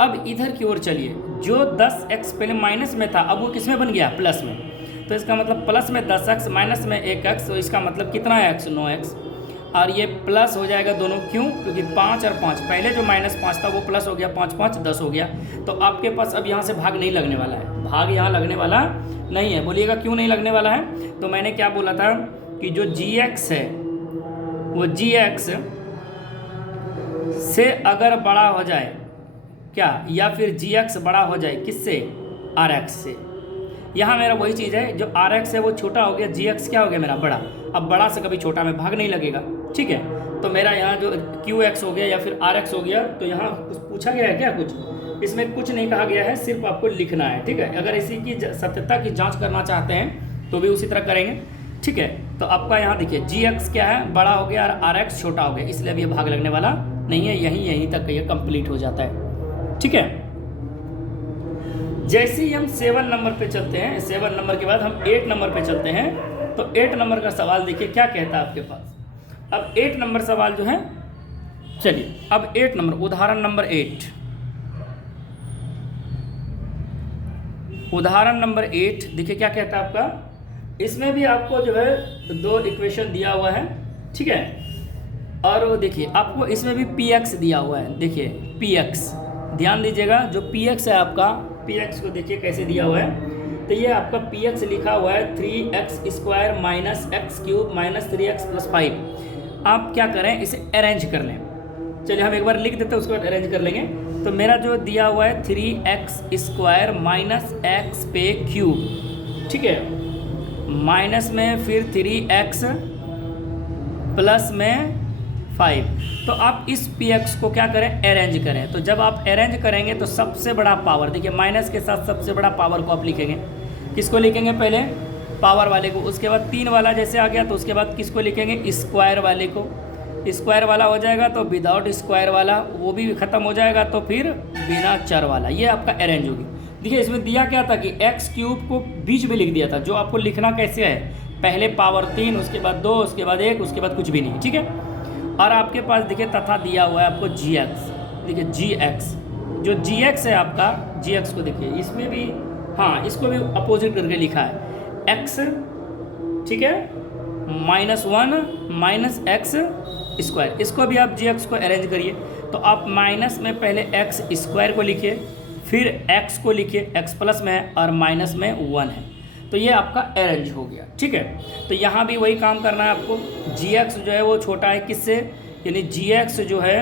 अब इधर की ओर चलिए, जो 10x पहले माइनस में था अब वो किस में बन गया प्लस में, तो इसका मतलब प्लस में 10x माइनस में 1x, तो इसका मतलब कितना है x 9x, और ये प्लस हो जाएगा दोनों। क्यों, क्योंकि 5 और 5, पहले जो -5 था वो प्लस हो गया, 5 5 10 हो गया। तो आपके पास अब यहाँ से भाग नहीं लगने वाला है, भाग यहाँ लगने वाला नहीं है। बोलिएगा क्यों नहीं लगने वाला है, तो मैंने क्या बोला था कि जो gx है वो gx से अगर बड़ा हो जाए क्या, या फिर gx बड़ा हो जाए किससे, rx से। यहाँ मेरा वही चीज़ है, जो rx है वो छोटा हो गया, gx क्या हो गया मेरा बड़ा। अब बड़ा से कभी छोटा में भाग नहीं लगेगा। ठीक है, तो मेरा यहाँ जो qx हो गया या फिर rx हो गया, तो यहाँ कुछ पूछा गया है क्या, कुछ इसमें कुछ नहीं कहा गया है, सिर्फ आपको लिखना है। ठीक है, अगर इसी की सत्यता की जांच करना चाहते हैं तो भी उसी तरह करेंगे। ठीक है, तो आपका यहाँ देखिए gx क्या है बड़ा हो गया और rx छोटा हो गया, इसलिए अब ये भाग लगने वाला नहीं है, यहीं तक ये कंप्लीट हो जाता है। ठीक है, जैसे ही हम 7 नंबर पे चलते हैं, 7 नंबर के बाद हम 8 नंबर पे चलते हैं, तो 8 नंबर का सवाल देखिए क्या कहता है आपके पास। अब 8 नंबर सवाल जो है, चलिए अब 8 नंबर, उदाहरण नंबर 8, उदाहरण नंबर 8 देखिए क्या कहता है आपका। इसमें भी आपको जो है 2 इक्वेशन दिया हुआ है। ठीक है, और वो देखिए आपको इसमें भी पी एक्स दिया हुआ है, देखिए पी एक्स, ध्यान दीजिएगा जो पी एक्स है आपका, पी एक्स को देखिए कैसे दिया हुआ है। तो ये आपका पी एक्स लिखा हुआ है 3x² minus x cube minus 3x + 5। आप क्या करें, इसे अरेंज कर लें। चलिए हम एक बार लिख देते हैं, उसके बाद अरेंज कर लेंगे। तो मेरा जो दिया हुआ है 3x² माइनस एक्स पे क्यूब, ठीक है, माइनस में फिर 3x प्लस में 5। तो आप इस px को क्या करें, अरेंज करें। तो जब आप अरेंज करेंगे तो सबसे बड़ा पावर, देखिए माइनस के साथ सबसे बड़ा पावर को आप लिखेंगे। किसको लिखेंगे, पहले पावर वाले को, उसके बाद 3 वाला जैसे आ गया तो उसके बाद किसको लिखेंगे, स्क्वायर वाले को। स्क्वायर वाला हो जाएगा तो विदाउट स्क्वायर वाला वो भी ख़त्म हो जाएगा, तो फिर बिना चर वाला, ये आपका अरेंज होगी। देखिए इसमें दिया क्या था कि x³ को बीच में लिख दिया था। जो आपको लिखना कैसे है, पहले पावर 3, उसके बाद 2, उसके बाद 1, उसके बाद कुछ भी नहीं, ठीक है। और आपके पास देखिए तथा दिया हुआ है आपको gx, देखिए gx, जो gx है आपका, gx को देखिए इसमें भी, हाँ इसको भी अपोजिट करके लिखा है x, ठीक है, -1 माइनस x²। इसको भी आप gx को अरेंज करिए। तो आप माइनस में पहले x² को लिखिए, फिर x को लिखिए, x प्लस में है और माइनस में 1 है। तो ये आपका अरेंज हो गया, ठीक है। तो यहाँ भी वही काम करना है आपको। gx जो है वो छोटा है किससे, यानी gx जो है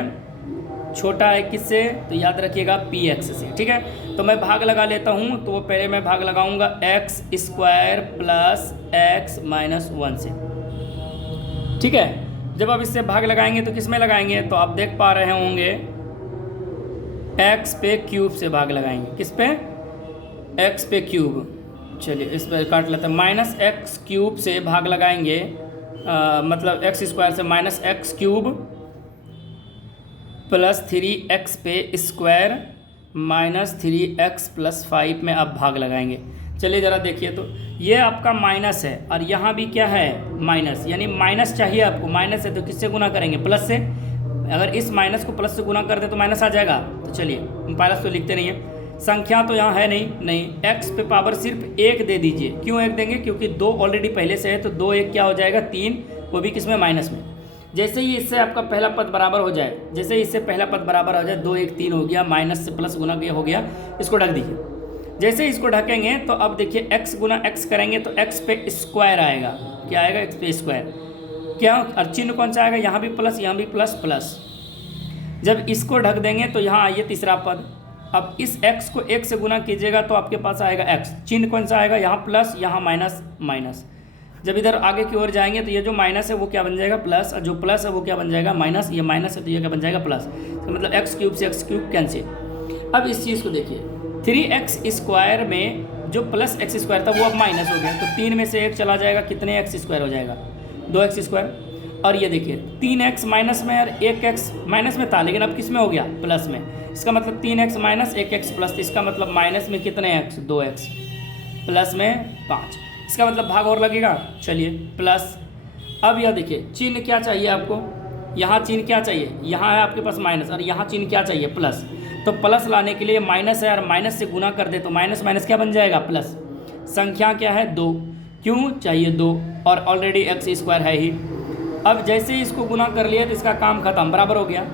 छोटा है किससे, तो याद रखिएगा px से, ठीक है। तो मैं भाग लगा लेता हूँ। तो पहले मैं भाग लगाऊंगा x² प्लस x माइनस 1 से, ठीक है। जब आप इससे भाग लगाएंगे तो किस में लगाएंगे, तो आप देख पा रहे होंगे x पे क्यूब से भाग लगाएंगे। किस पे, x पे क्यूब। चलिए इस पर काट लेते हैं, -x³ से भाग लगाएंगे, मतलब x² से -x³ प्लस 3x पे स्क्वायर माइनस 3x + 5 में आप भाग लगाएंगे। चलिए ज़रा देखिए, तो ये आपका माइनस है और यहाँ भी क्या है, माइनस, यानी माइनस चाहिए आपको। माइनस है तो किससे गुना करेंगे, प्लस से। अगर इस माइनस को प्लस से गुना कर दे तो माइनस आ जाएगा। तो चलिए प्लस तो लिखते नहीं है, संख्या तो यहाँ है नहीं, x पे पावर सिर्फ 1 दे दीजिए। क्यों 1 देंगे, क्योंकि 2 ऑलरेडी पहले से है, तो 2 1 क्या हो जाएगा, 3, वो भी किस में, माइनस में। जैसे ही इससे आपका पहला पद बराबर हो जाए, जैसे ही इससे पहला पद बराबर हो जाए, 2 1 3 हो गया, माइनस से प्लस गुना हो गया, इसको ढक दीजिए। जैसे इसको ढकेंगे तो अब देखिए x गुना x करेंगे तो x पे स्क्वायर आएगा। क्या आएगा, x पे स्क्वायर। क्या, और चिन्ह कौन सा आएगा, यहाँ भी प्लस, यहाँ भी प्लस प्लस। जब इसको ढक देंगे तो यहाँ आइए तीसरा पद। अब इस x को 1 से गुना कीजिएगा तो आपके पास आएगा x, चिन्ह कौन सा आएगा, यहाँ प्लस, यहाँ माइनस माइनस। जब इधर आगे की ओर जाएंगे तो ये जो माइनस है वो क्या बन जाएगा, प्लस, और जो प्लस है वो क्या बन जाएगा, माइनस। ये माइनस है तो ये क्या बन जाएगा, प्लस। तो मतलब x³ से x³ कैंसिल। अब इस चीज़ को देखिए, 3x² में जो प्लस x² था वो अब माइनस हो गया, तो 3 में से 1 चला जाएगा, कितने x² हो जाएगा, 2x²। और ये देखिए 3x माइनस में और 1x माइनस में था, लेकिन अब किस में हो गया, प्लस में। इसका मतलब 3x माइनस 1x प्लस, इसका मतलब माइनस में कितने x, 2x, प्लस में 5। इसका मतलब भाग और लगेगा। चलिए प्लस। अब यह देखिए चिन्ह क्या चाहिए आपको, यहाँ चिन्ह क्या चाहिए, यहाँ है आपके पास माइनस, और यहाँ चिन्ह क्या चाहिए, प्लस। तो प्लस लाने के लिए माइनस है और माइनस से गुना कर दे तो माइनस माइनस क्या बन जाएगा, प्लस। संख्या क्या है, 2, क्यों चाहिए 2, और ऑलरेडी x² है ही। अब जैसे ही इसको गुना कर लिया तो इसका काम खत्म, बराबर हो गया।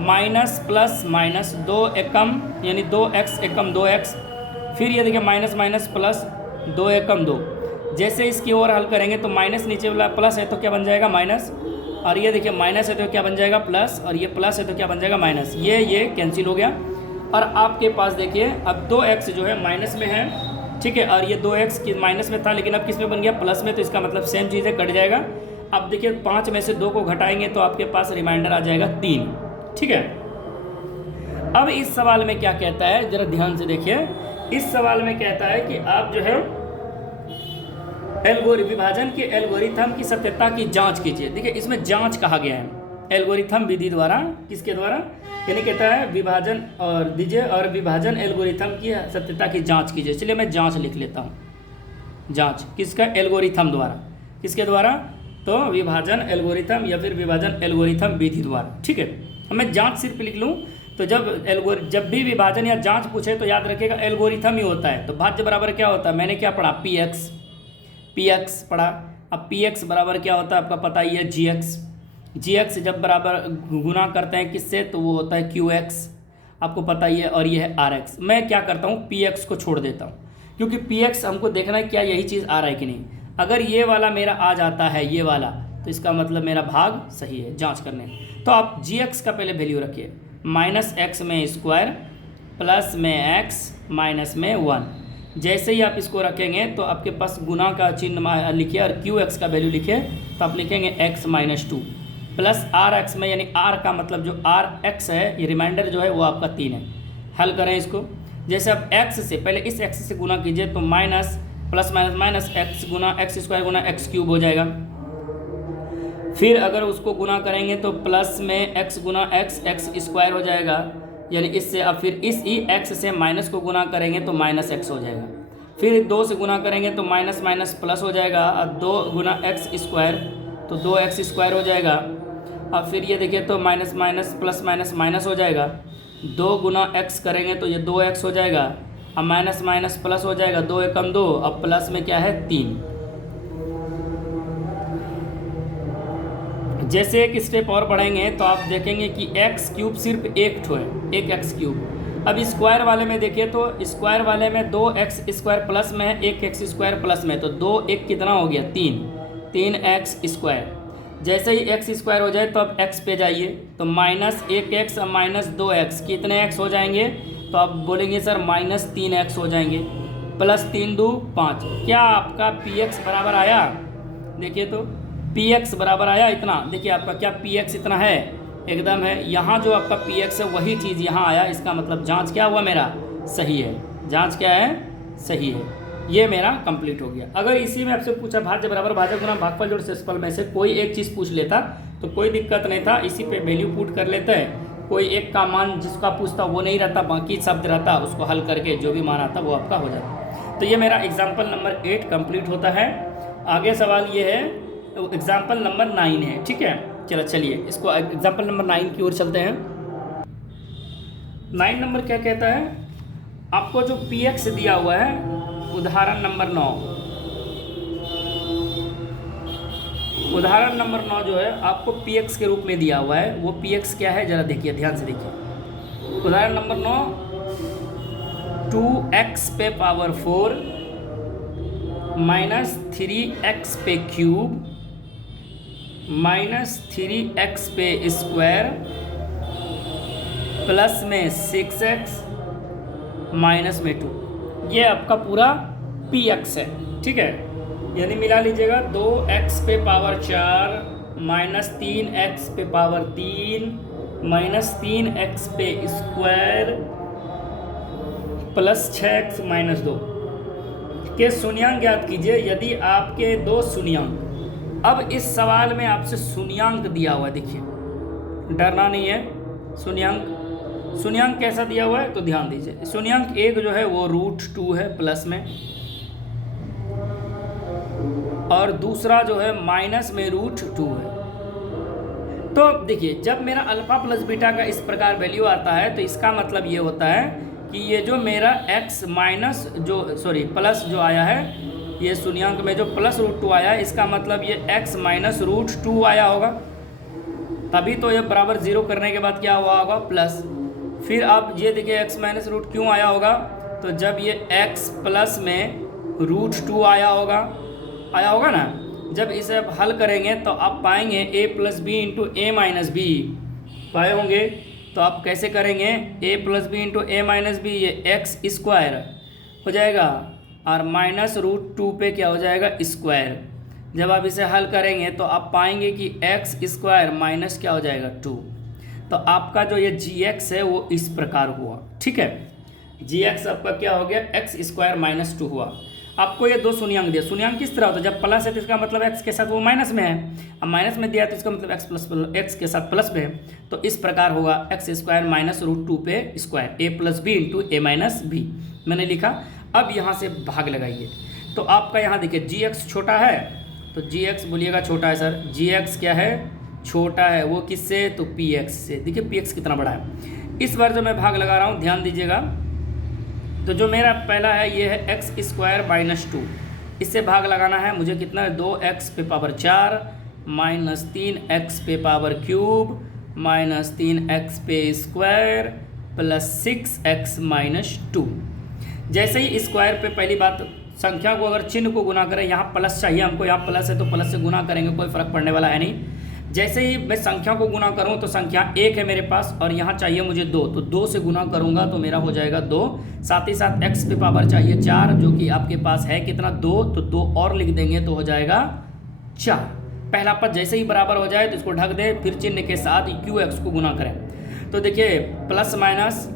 माइनस प्लस माइनस, 2 एकम यानी 2x एकम 2x, फिर ये देखिए माइनस माइनस प्लस, 2 एकम 2। जैसे इसकी ओर हल करेंगे तो माइनस नीचे वाला प्लस है तो क्या बन जाएगा, माइनस, और ये देखिए माइनस है तो क्या बन जाएगा, प्लस, और ये प्लस है तो क्या बन जाएगा, माइनस। ये कैंसिल हो गया। और आपके पास देखिए अब 2x जो है माइनस में है, ठीक है, और ये 2x की माइनस में था, लेकिन अब किस में बन गया, प्लस में। तो इसका मतलब सेम चीज़ है, कट जाएगा। अब देखिए 5 में से 2 को घटाएंगे तो आपके पास रिमाइंडर आ जाएगा 3, ठीक है। अब इस सवाल में क्या कहता है, जरा ध्यान से देखिए। इस सवाल में कहता है कि आप जो है विभाजन के एल्गोरिथम की सत्यता की जांच कीजिए। देखिए इसमें जांच कहा गया है, एल्गोरिथम विधि द्वारा, किसके द्वारा, यानी कहता है विभाजन और दीजिए और विभाजन एल्गोरिथम की सत्यता की जांच कीजिए। चलिए मैं जांच लिख लेता हूँ, जांच किसका, एल्गोरिथम द्वारा, किसके द्वारा, तो विभाजन एल्गोरिथम या फिर विभाजन एल्गोरिथम विधि द्वारा, ठीक है। अब मैं जांच सिर्फ लिख लूँ तो जब भी विभाजन या जांच पूछे तो याद रखिएगा एल्गोरिथम ही होता है। तो भाज्य बराबर क्या होता है, मैंने क्या पढ़ा, px पढ़ा। अब px बराबर क्या होता है आपका पता ही है, gx। जी एक्स जब बराबर गुना करते हैं किससे, तो वो होता है क्यू एक्स, आपको पता ही है, और ये है आर एक्स। मैं क्या करता हूँ, पी एक्स को छोड़ देता हूँ, क्योंकि पी एक्स हमको देखना है क्या यही चीज़ आ रहा है कि नहीं। अगर ये वाला मेरा आ जाता है, ये वाला, तो इसका मतलब मेरा भाग सही है, जांच करने। तो आप जी एक्स का पहले वैल्यू रखिए, माइनस एक्स में स्क्वायर प्लस में एक्स माइनस में 1। जैसे ही आप इसको रखेंगे तो आपके पास गुना का चिन्ह लिखिए और क्यू एक्स का वैल्यू लिखिए, तो आप लिखेंगे X minus 2 plus are X में, यानी आर का मतलब जो आर एक्स है, ये रिमाइंडर जो है वो आपका 3 है। हल करें इसको, जैसे आप एक्स से पहले इस एक्स से गुना कीजिए तो minus plus minus minus x गुना एक्स स्क्वायर गुना एक्स क्यूब हो जाएगा। फिर अगर उसको गुना करेंगे तो प्लस में एक्स गुना एक्स एक्स स्क्वायर हो जाएगा, यानी इससे अब फिर इस ही एक्स से माइनस को गुना करेंगे तो माइनस एक्स हो जाएगा। फिर 2 से गुना करेंगे तो माइनस माइनस प्लस हो जाएगा, और 2 गुना एक्स स्क्वायर तो 2x स्क्वायर हो जाएगा। अब फिर ये देखिए तो minus minus plus minus minus हो जाएगा, 2 गुना एक्स करेंगे तो ये 2x हो जाएगा, अब माइनस माइनस प्लस हो जाएगा, 2 एकम 2, अब प्लस में क्या है 3। जैसे एक स्टेप और बढ़ेंगे तो आप देखेंगे कि एक्स क्यूब सिर्फ एक ठो है, एक एक्स क्यूब। अब स्क्वायर वाले में देखिए तो स्क्वायर वाले में 2x स्क्वायर प्लस में है, 1x स्क्वायर प्लस में, तो 2 1 कितना हो गया 3x स्क्वायर। जैसे ही एक्स स्क्वायर हो जाए तो अब एक्स पे जाइए, तो माइनस 1x और माइनस 2x कितने एक्स हो जाएंगे, तो आप बोलेंगे सर माइनस 3x हो जाएंगे, प्लस 3 2 5। क्या आपका px बराबर आया, देखिए तो px बराबर आया इतना, देखिए आपका क्या px इतना है, एकदम है। यहाँ जो आपका px है वही चीज़ यहाँ आया, इसका मतलब जांच क्या हुआ मेरा, सही है, जांच क्या है, सही है। ये मेरा कंप्लीट हो गया। अगर इसी में आपसे पूछा भाज्य बराबर भाजक गुना भागफल जोड़ शेषफल में से कोई एक चीज़ पूछ लेता तो कोई दिक्कत नहीं था, इसी पे वैल्यू पुट कर लेते हैं, कोई एक का मान जिसका पूछता वो नहीं रहता, बाकी शब्द रहता, उसको हल करके जो भी मान आता वो आपका हो जाता। तो ये मेरा एग्जाम्पल नंबर 8 कंप्लीट होता है। आगे सवाल ये है, एग्जाम्पल नंबर 9 है, ठीक है। चलिए इसको एग्जाम्पल नंबर 9 की ओर चलते हैं। 9 नंबर क्या कहता है, आपको जो px दिया हुआ है, उदाहरण नंबर 9, उदाहरण नंबर 9 जो है आपको px के रूप में दिया हुआ है, वो px क्या है जरा देखिए, ध्यान से देखिए। उदाहरण नंबर 9, 2x पे पावर 4 माइनस 3x पे क्यूब माइनस 3x पे स्क्वायर प्लस में 6x माइनस में 2, ये आपका पूरा px है, ठीक है। यानी मिला लीजिएगा, 2x पे पावर 4 माइनस 3x पे पावर 3 माइनस 3x पे स्क्वायर प्लस 6x माइनस 2 के शून्यांक ज्ञात कीजिए यदि आपके दो शून्यांक। अब इस सवाल में आपसे शून्यांक दिया हुआ है, देखिए डरना नहीं है। शून्यांक कैसा दिया हुआ है तो ध्यान दीजिए। शून्यांक एक जो है वो √2 है प्लस में, और दूसरा जो है माइनस में √2 है। तो देखिए जब मेरा अल्फा प्लस बीटा का इस प्रकार वैल्यू आता है तो इसका मतलब ये होता है कि ये जो मेरा x माइनस प्लस जो आया है, ये शून्यांक में जो प्लस √2 आया है, इसका मतलब ये x माइनस √2 आया होगा, तभी तो ये बराबर 0 करने के बाद क्या हुआ होगा प्लस। फिर आप ये देखिए x माइनस √ क्यों आया होगा, तो जब ये x प्लस में √2 आया होगा ना, जब इसे आप हल करेंगे तो आप पाएंगे a plus B into A minus B पाए होंगे। तो आप कैसे करेंगे, a plus B into A minus B, ये x स्क्वायर हो जाएगा और माइनस √2 पे क्या हो जाएगा स्क्वायर। जब आप इसे हल करेंगे तो आप पाएंगे कि x स्क्वायर माइनस क्या हो जाएगा 2। तो आपका जो ये gx है वो इस प्रकार हुआ, ठीक है। gx आपका क्या हो गया, x स्क्वायर माइनस 2 हुआ। आपको ये दो शून्यांक दिया, शून्यांक किस तरह होता है, जब प्लस है तो इसका मतलब x के साथ वो माइनस में है, अब माइनस में दिया तो इसका मतलब x के साथ प्लस में है। तो इस प्रकार होगा x स्क्वायर माइनस √2 पे square, a plus B into A minus B मैंने लिखा। अब यहाँ से भाग लगाइए तो आपका यहाँ देखिए gx छोटा है, तो gx बोलिएगा छोटा है सर, gx क्या है छोटा है, वो किससे तो px से। देखिए px कितना बड़ा है। इस बार जो मैं भाग लगा रहा हूँ ध्यान दीजिएगा, तो जो मेरा पहला है ये है x स्क्वायर माइनस 2, इससे भाग लगाना है मुझे कितना, 2x पे पावर 4 माइनस 3x पे पावर क्यूब माइनस 3x पे स्क्वायर प्लस 6x माइनस 2। जैसे ही स्क्वायर पे पहली बात संख्या को अगर चिन्ह को गुना करें, यहाँ प्लस चाहिए हमको, यहाँ प्लस है तो प्लस से गुना करेंगे, कोई फर्क पड़ने वाला है नहीं। जैसे ही मैं संख्या को गुना करूँ तो संख्या 1 है मेरे पास और यहाँ चाहिए मुझे 2, तो 2 से गुना करूँगा तो मेरा हो जाएगा 2। साथ ही साथ x पे पावर चाहिए 4, जो कि आपके पास है कितना 2, तो 2 और लिख देंगे तो हो जाएगा 4। पहला पद जैसे ही बराबर हो जाए तो इसको ढक दें, फिर चिन्ह के साथ QX को गुना करें। तो देखिए प्लस माइनस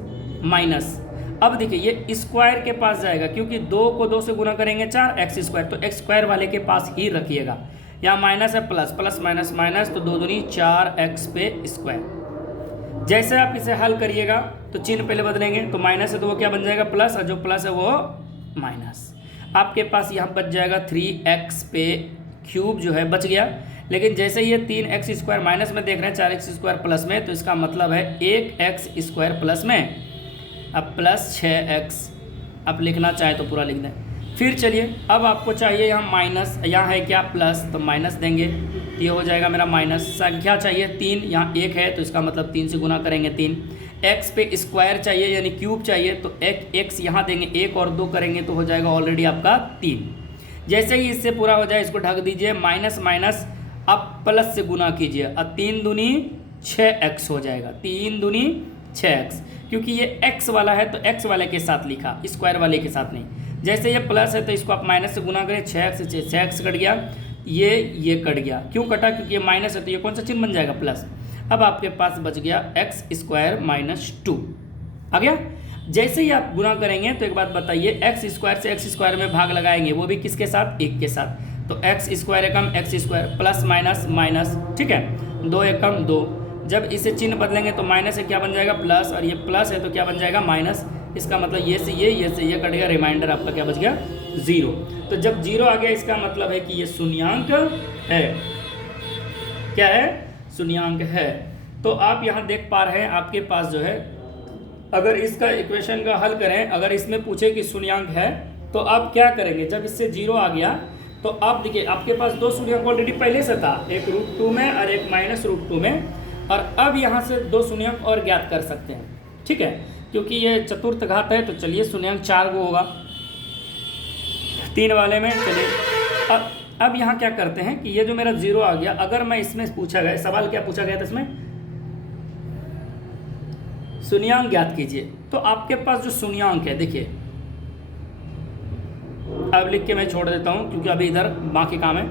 माइनस, अब देखिए ये स्क्वायर के पास जाएगा क्योंकि 2 को 2 से गुना करेंगे 4x स्क्वायर, तो x स्क्वायर वाले के पास ही रखिएगा। यहाँ माइनस है प्लस, प्लस माइनस माइनस, तो 2 दूनी 4x पे स्क्वायर। जैसे आप इसे हल करिएगा तो चिन्ह पहले बदलेंगे, तो माइनस है तो वो क्या बन जाएगा प्लस, और जो प्लस है वो माइनस। आपके पास यहाँ बच जाएगा 3x पे क्यूब जो है बच गया। लेकिन जैसे ये 3x स्क्वायर माइनस में देख रहे हैं 4x स्क्वायर प्लस में, तो इसका मतलब है 1x स्क्वायर प्लस में, अब प्लस 6x। आप लिखना चाहे तो पूरा लिख दें। फिर चलिए अब आपको चाहिए यहाँ माइनस, यहाँ है क्या प्लस, तो माइनस देंगे, ये हो जाएगा मेरा माइनस। संख्या चाहिए 3, यहाँ 1 है तो इसका मतलब 3 से गुना करेंगे 3। x पे स्क्वायर चाहिए यानी क्यूब चाहिए, तो x यहाँ देंगे, 1 और 2 करेंगे तो हो जाएगा ऑलरेडी आपका 3। जैसे ही इससे पूरा हो जाए इसको ढक दीजिए, माइनस माइनस आप प्लस से गुना कीजिए, अब 3 दूनी 6x हो जाएगा, 3 दूनी 6x, क्योंकि ये x वाला है तो x वाले के साथ लिखा, स्क्वायर वाले के साथ नहीं। जैसे ये प्लस है तो इसको आप माइनस से गुना करें, 6x से 6x कट गया, ये कट गया। क्यों कटा? क्योंकि ये माइनस है तो ये कौन सा चिन्ह बन जाएगा प्लस। अब आपके पास बच गया x स्क्वायर माइनस 2 आ गया। जैसे ही आप गुना करेंगे तो एक बात बताइए, x स्क्वायर से x स्क्वायर में भाग लगाएंगे, वो भी किसके साथ, 1 के साथ, तो x स्क्वायर एकम x square plus minus minus, ठीक है, 2 एकम 2। जब इसे चिन्ह बदलेंगे तो माइनस से क्या बन जाएगा प्लस, और ये प्लस है तो क्या बन जाएगा माइनस। इसका मतलब ये से ये कट गया, रिमाइंडर आपका क्या बच गया 0। तो जब 0 आ गया इसका मतलब है कि ये शून्यांक है। क्या है? शून्यांक है। तो आप यहाँ देख पा रहे हैं आपके पास जो है, अगर इसका इक्वेशन का हल करें, अगर इसमें पूछे कि शून्यांक है तो आप क्या करेंगे। जब इससे 0 आ गया तो आप देखिए आपके पास 2 शून्यांक ऑलरेडी पहले से था, एक √2 में और एक -√2 में, और अब यहाँ से 2 शून्यांक और ज्ञात कर सकते हैं, ठीक है, क्योंकि ये चतुर्थ घात है। तो चलिए शून्यांक 4 को होगा 3 वाले में। चलिए अब यहाँ क्या करते हैं कि ये जो मेरा 0 आ गया, अगर मैं इसमें पूछा गया सवाल, क्या पूछा गया था इसमें, शून्यांक ज्ञात कीजिए। तो आपके पास जो शून्यांक है, देखिए अब लिख के मैं छोड़ देता हूँ क्योंकि अभी इधर बाकी काम है।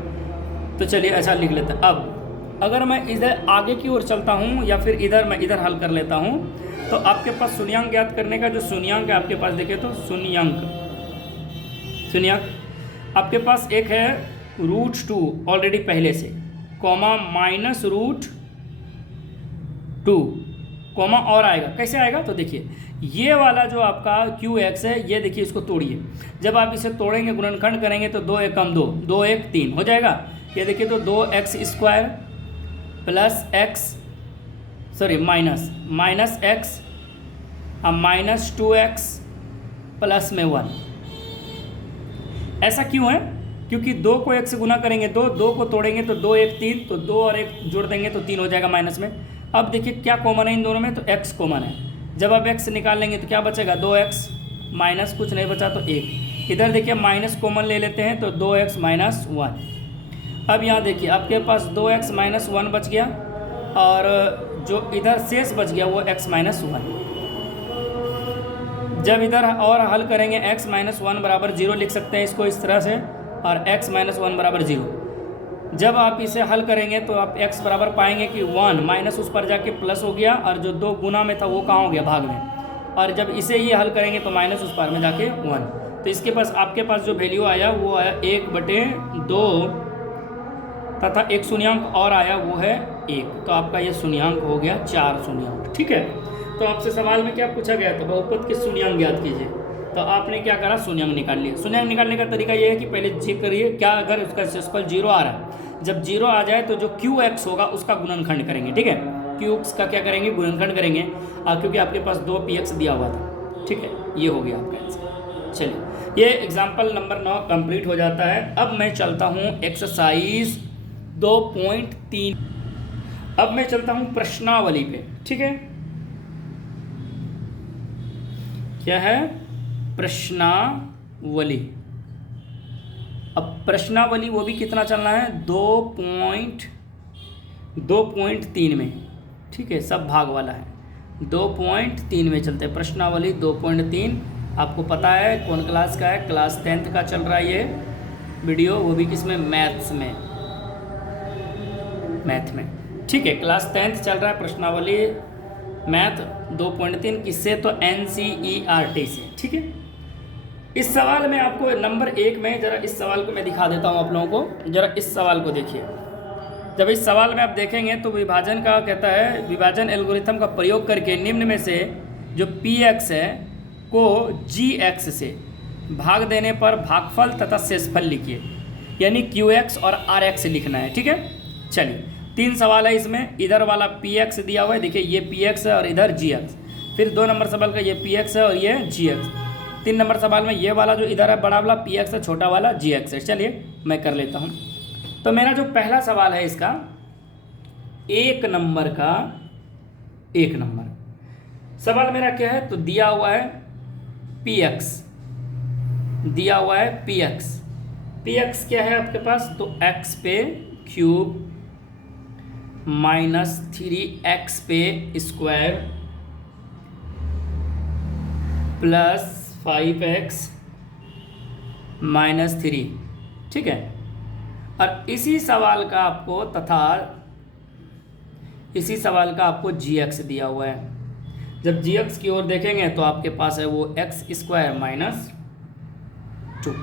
तो चलिए ऐसा लिख लेते हैं। अब अगर मैं इधर आगे की ओर चलता हूँ या फिर मैं इधर हल कर लेता हूँ, तो आपके पास शून्यांक ज्ञात करने का जो शून्यांक है आपके पास, देखिए तो शून्यांक आपके पास एक है √2 ऑलरेडी पहले से, कॉमा -√2 कॉमा और आएगा। कैसे आएगा? तो देखिए ये वाला जो आपका QX है, ये देखिए इसको तोड़िए। जब आप इसे तोड़ेंगे, गुणनखंड करेंगे तो 2 एकम 2, 2 1 3 हो जाएगा। ये देखिए तो 2x square plus x minus x अब -2x प्लस में 1। ऐसा क्यों है? क्योंकि 2 को 1 से गुना करेंगे 2 को तोड़ेंगे तो 2 1 3, तो 2 और 1 जोड़ देंगे तो 3 हो जाएगा माइनस में। अब देखिए क्या कॉमन है इन दोनों में, तो x कॉमन है। जब आप x निकाल लेंगे तो क्या बचेगा 2x, माइनस कुछ नहीं बचा तो 1। इधर देखिए माइनस कॉमन ले लेते हैं तो 2x माइनस 1। अब यहाँ देखिए आपके पास 2x माइनस 1 बच गया, और जो इधर शेष बच गया वो x माइनस 1। जब इधर और हल करेंगे x माइनस 1 बराबर 0 लिख सकते हैं इसको इस तरह से, और x माइनस 1 बराबर 0। जब आप इसे हल करेंगे तो आप x बराबर पाएंगे कि 1 माइनस उस पर जाके प्लस हो गया, और जो 2 गुना में था वो कहाँ हो गया भाग में। और जब इसे ये हल करेंगे तो माइनस उस पर में जाके 1। तो इसके पास आपके पास जो वैल्यू आया वो आया 1/2 तथा एक शून्यांक और आया वो है 1। तो आपका ये शून्यांक हो गया 4 शून्यांक, ठीक है। तो आपसे सवाल में क्या पूछा गया था, बहुपद के शून्यांक ज्ञात कीजिए। तो आपने क्या करा, शून्यांक निकाल लिया। शून्यांक निकालने का तरीका ये है कि पहले चेक करिए क्या, अगर उसका शेषफल 0 आ रहा है, जब 0 आ जाए तो जो QX होगा उसका गुणनखंड करेंगे, ठीक है। QX का क्या करेंगे, गुणनखंड करेंगे, क्योंकि आपके पास 2 PX दिया हुआ था, ठीक है। ये हो गया आपका आंसर। चलिए ये एग्जाम्पल नंबर 9 कंप्लीट हो जाता है। अब मैं चलता हूँ एक्सरसाइज 2.3। अब मैं चलता हूं प्रश्नावली पे, ठीक है। क्या है? प्रश्नावली। अब प्रश्नावली वो भी कितना चलना है? 2.3 में, ठीक है, सब भाग वाला है। 2.3 में चलते हैं प्रश्नावली 2.3। आपको पता है कौन क्लास का है? क्लास 10th का चल रहा है ये वीडियो, वो भी किस में? मैथ्स में, मैथ में, ठीक है। क्लास 10th चल रहा है प्रश्नावली मैथ 2.3। किससे? तो NCERT से, ठीक है। इस सवाल में आपको नंबर 1 में, जरा इस सवाल को मैं दिखा देता हूँ आप लोगों को। जरा इस सवाल को देखिए। जब इस सवाल में आप देखेंगे तो विभाजन का कहता है, विभाजन एल्गोरिथम का प्रयोग करके निम्न में से जो Px है को Gx से भाग देने पर भागफल तथा शेषफल लिखिए, यानी Qx और Rx लिखना है, ठीक है। चलिए 3 सवाल है इसमें। इधर वाला Px दिया हुआ है, देखिए ये Px है और इधर Gx। फिर 2 नंबर सवाल का ये Px है और ये Gx। 3 नंबर सवाल में ये वाला जो इधर है बड़ा वाला Px है, छोटा वाला Gx है। चलिए मैं कर लेता हूँ। तो मेरा जो पहला सवाल है इसका 1 नंबर का, 1 नंबर सवाल मेरा क्या है? तो दिया हुआ है Px, दिया हुआ है Px। Px क्या है आपके पास? तो x पे क्यूब माइनस 3x पे स्क्वायर प्लस 5x माइनस 3, ठीक है। और इसी सवाल का आपको इसी सवाल का आपको Gx दिया हुआ है। जब Gx की ओर देखेंगे तो आपके पास है वो x² माइनस 2।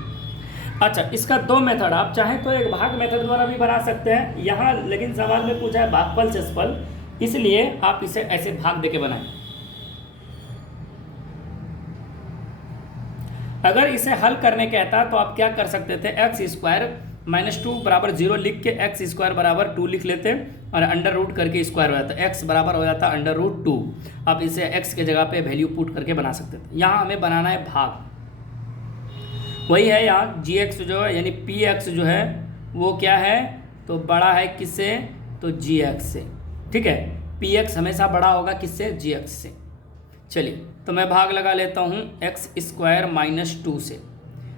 अच्छा, इसका 2 मेथड, आप चाहें तो एक भाग मेथड द्वारा भी बना सकते हैं यहाँ, लेकिन सवाल में पूछा है भागफल शेषफल, इसलिए आप इसे ऐसे भाग देके बनाएं। अगर इसे हल करने कहता तो आप क्या कर सकते थे? x² माइनस 2 बराबर 0 लिख के x² बराबर 2 लिख लेते और अंडर रूट करके स्क्वायर हो जाता, x बराबर हो जाता अंडर रूट 2। आप इसे x के जगह पे वैल्यू पुट करके बना सकते थे। यहाँ हमें बनाना है भाग, वही है यहाँ Gx जो है, यानी Px जो है वो क्या है? तो बड़ा है किससे? तो Gx से, ठीक है। Px हमेशा बड़ा होगा किससे? Gx से। चलिए तो मैं भाग लगा लेता हूँ x² माइनस 2 से,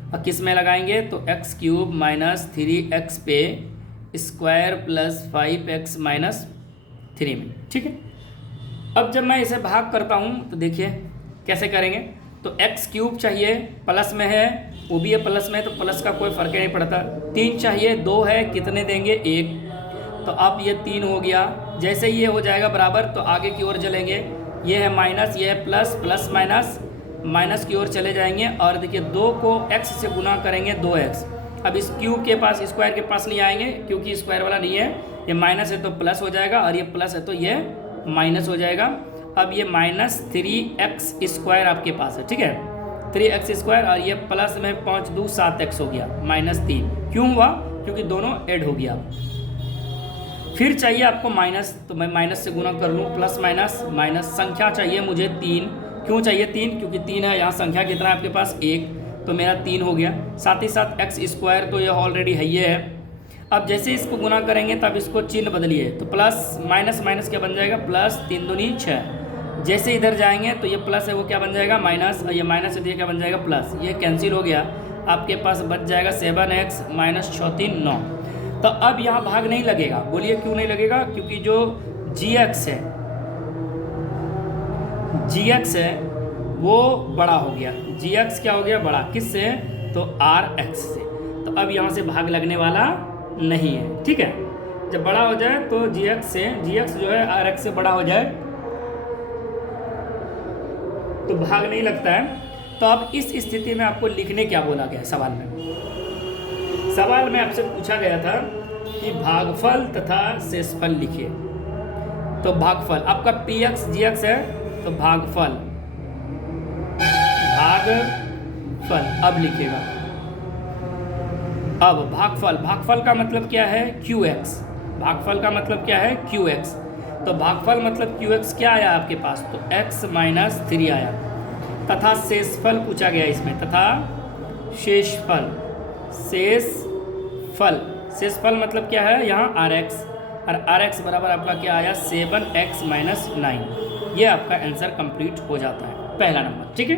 और किस में लगाएंगे? तो x³ माइनस 3x पे स्क्वायर प्लस 5x माइनस 3 में, ठीक है। अब जब मैं इसे भाग करता हूँ तो देखिए कैसे करेंगे। तो x³ चाहिए, प्लस में है, वो भी है प्लस में, तो प्लस का कोई फर्क नहीं पड़ता। 3 चाहिए, 2 है, कितने देंगे? 1। तो अब ये 3 हो गया। जैसे ही ये हो जाएगा बराबर तो आगे की ओर चलेंगे, ये है माइनस, ये है प्लस, प्लस माइनस माइनस की ओर चले जाएंगे। और देखिए 2 को x से गुना करेंगे 2x। अब इस क्यूब के पास, स्क्वायर के पास नहीं आएंगे क्योंकि स्क्वायर वाला नहीं है, ये माइनस है तो प्लस हो जाएगा, और ये प्लस है तो ये माइनस हो जाएगा। अब ये माइनस 3x² आपके पास है, ठीक है, 3x², और ये प्लस में 5 2 7x हो गया माइनस 3। क्यों हुआ? क्योंकि दोनों ऐड हो गया। फिर चाहिए आपको माइनस, तो मैं माइनस से गुना कर लूँ, प्लस माइनस माइनस। संख्या चाहिए मुझे 3। क्यों चाहिए 3? क्योंकि 3 है, यहाँ संख्या कितना है आपके पास? 1, तो मेरा 3 हो गया। साथ ही साथ x² तो ये ऑलरेडी है, ये है। अब जैसे इसको गुना करेंगे तब इसको चिन्ह बदलिए, तो प्लस माइनस माइनस क्या बन जाएगा? प्लस 3 दूनी 6। जैसे इधर जाएंगे तो ये प्लस है वो क्या बन जाएगा? माइनस, और ये माइनस है तो ये क्या बन जाएगा? प्लस। ये कैंसिल हो गया, आपके पास बच जाएगा 7x माइनस 6 3 9। तो अब यहाँ भाग नहीं लगेगा। बोलिए क्यों नहीं लगेगा? क्योंकि जो Gx है वो बड़ा हो गया। Gx क्या हो गया? बड़ा। किससे? तो Rx से। तो अब यहाँ से भाग लगने वाला नहीं है, ठीक है। जब बड़ा हो जाए तो Gx जो है Rx से बड़ा हो जाए तो भाग नहीं लगता है। तो अब इस स्थिति में आपको लिखने क्या बोला गया सवाल में? सवाल में आपसे पूछा गया था कि भागफल तथा शेषफल लिखिए। तो भागफल आपका Px Gx है, तो भागफल अब लिखिएगा। अब भागफल का मतलब क्या है? Qx। भागफल का मतलब क्या है? Qx। तो भागफल मतलब Qx क्या आया आपके पास? तो x माइनस 3 आया। तथा शेषफल पूछा गया इसमें, तथा शेषफल शेषफल मतलब क्या है यहाँ RX, और RX बराबर आपका क्या आया 7x माइनस 9। ये आपका आंसर कंप्लीट हो जाता है पहला नंबर। ठीक है,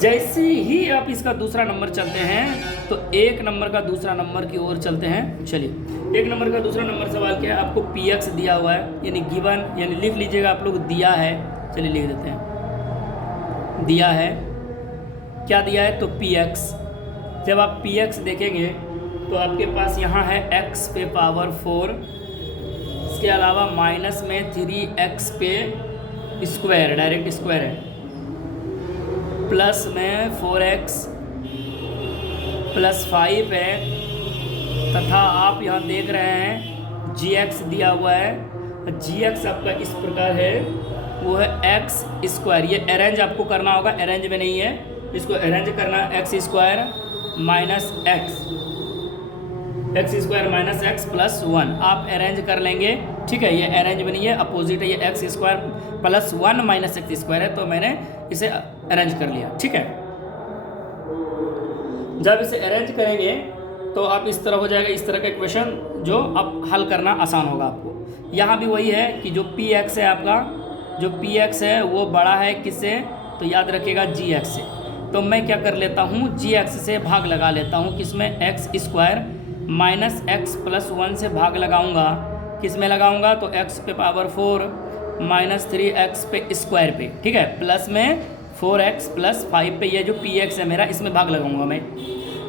जैसे ही आप इसका दूसरा नंबर चलते हैं तो एक नंबर का दूसरा नंबर की ओर चलते हैं। चलिए, एक नंबर का दूसरा नंबर सवाल क्या है, आपको PX दिया हुआ है, यानी गिवन, यानी लिख लीजिएगा आप लोग, दिया है। चलिए लिख देते हैं, दिया है, क्या दिया है तो PX। जब आप PX देखेंगे तो आपके पास यहाँ है x पे पावर 4, इसके अलावा माइनस में 3x पे स्क्वायर, डायरेक्ट स्क्वायर है, प्लस में 4x प्लस 5 है, तथा आप यहाँ देख रहे हैं gx दिया हुआ है। gx आपका इस प्रकार है, वो है x स्क्वायर। ये अरेंज आपको करना होगा, अरेंज में नहीं है, इसको अरेंज करना है, x square minus x plus 1 आप अरेंज कर लेंगे। ठीक है, ये अरेंज में नहीं है, अपोजिट है, ये x square plus 1 minus x square है, तो मैंने इसे अरेंज कर लिया। ठीक है, जब इसे अरेंज करेंगे तो आप इस तरह हो जाएगा, इस तरह का इक्वेशन जो अब हल करना आसान होगा आपको। यहाँ भी वही है कि जो PX है आपका, जो PX है वो बड़ा है किससे, तो याद रखिएगा gx से। तो मैं क्या कर लेता हूँ, gx से भाग लगा लेता हूँ, किसमें x square minus x plus 1 से भाग लगाऊंगा, किस में लगाऊंगा तो x पे पावर 4 माइनस 3x पे स्क्वायर पे। ठीक है, प्लस में 4x प्लस 5 पे, ये जो PX है मेरा, इसमें भाग लगाऊंगा मैं।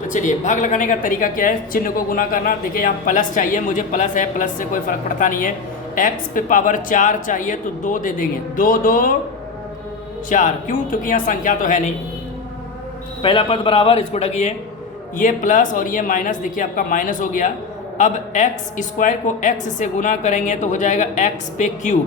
तो चलिए, भाग लगाने का तरीका क्या है, चिन्ह को गुना करना। देखिए यहाँ प्लस चाहिए मुझे, प्लस है, प्लस से कोई फर्क पड़ता नहीं है। x पे पावर 4 चाहिए तो 2 दे देंगे, 2 2 4, क्यों, क्योंकि यहाँ संख्या तो है नहीं। पहला पद बराबर, इसको डगिए, ये प्लस और ये माइनस, देखिए आपका माइनस हो गया। अब x स्क्वायर को x से गुना करेंगे तो हो जाएगा x पे क्यूब,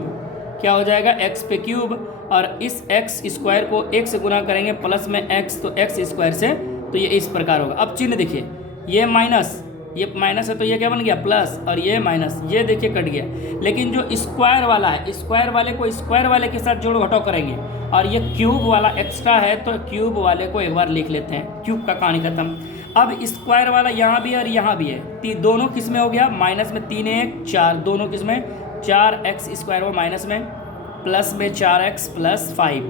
क्या हो जाएगा x पे क्यूब, और इस x स्क्वायर को 1 से गुना करेंगे प्लस में x, तो x स्क्वायर से, तो ये इस प्रकार होगा। अब चिन्ह देखिए, ये माइनस है तो ये क्या बन गया प्लस, और ये माइनस, ये देखिए कट गया। लेकिन जो स्क्वायर वाला है, स्क्वायर वाले को स्क्वायर वाले के साथ जोड़ घटाव करेंगे, और ये क्यूब वाला एक्स्ट्रा है तो क्यूब वाले को एक बार लिख लेते हैं, क्यूब का कहानी खत्म। अब स्क्वायर वाला यहाँ भी है और यहाँ भी है, दोनों किस में हो गया, माइनस में 3 1 4, दोनों किस में, 4x स्क्वायर वो माइनस में, प्लस में 4x प्लस 5।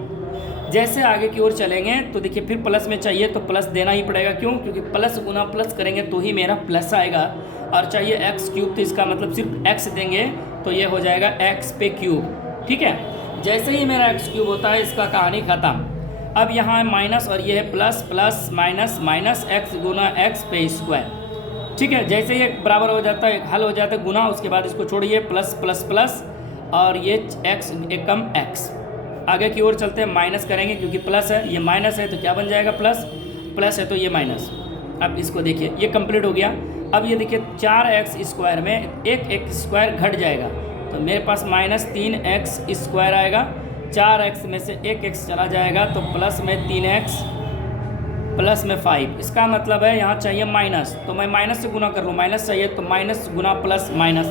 जैसे आगे की ओर चलेंगे तो देखिए फिर प्लस में चाहिए तो प्लस देना ही पड़ेगा, क्यों, क्योंकि प्लस गुना प्लस करेंगे तो ही मेरा प्लस आएगा, और चाहिए x क्यूब, तो इसका मतलब सिर्फ x देंगे तो ये हो जाएगा x पे क्यूब। ठीक है, जैसे ही मेरा x क्यूब होता है, इसका कहानी ख़त्म। अब यहाँ है माइनस और ये है plus, plus minus minus x गुना x पे स्क्वायर। ठीक है, जैसे ये बराबर हो जाता है, हल हो जाता है गुना, उसके बाद इसको छोड़िए, प्लस प्लस प्लस, और ये x एक कम x। आगे की ओर चलते हैं, माइनस करेंगे क्योंकि प्लस है, ये माइनस है तो क्या बन जाएगा प्लस, प्लस है तो ये माइनस। अब इसको देखिए, ये कंप्लीट हो गया। अब ये देखिए 4x स्क्वायर में एक x स्क्वायर घट जाएगा, तो मेरे पास माइनस 3x स्क्वायर आएगा, 4x में से एक x चला जाएगा तो प्लस में 3x प्लस में 5। इसका मतलब है यहाँ चाहिए माइनस, तो मैं माइनस से गुना कर लूँ, माइनस चाहिए तो माइनस गुना प्लस माइनस।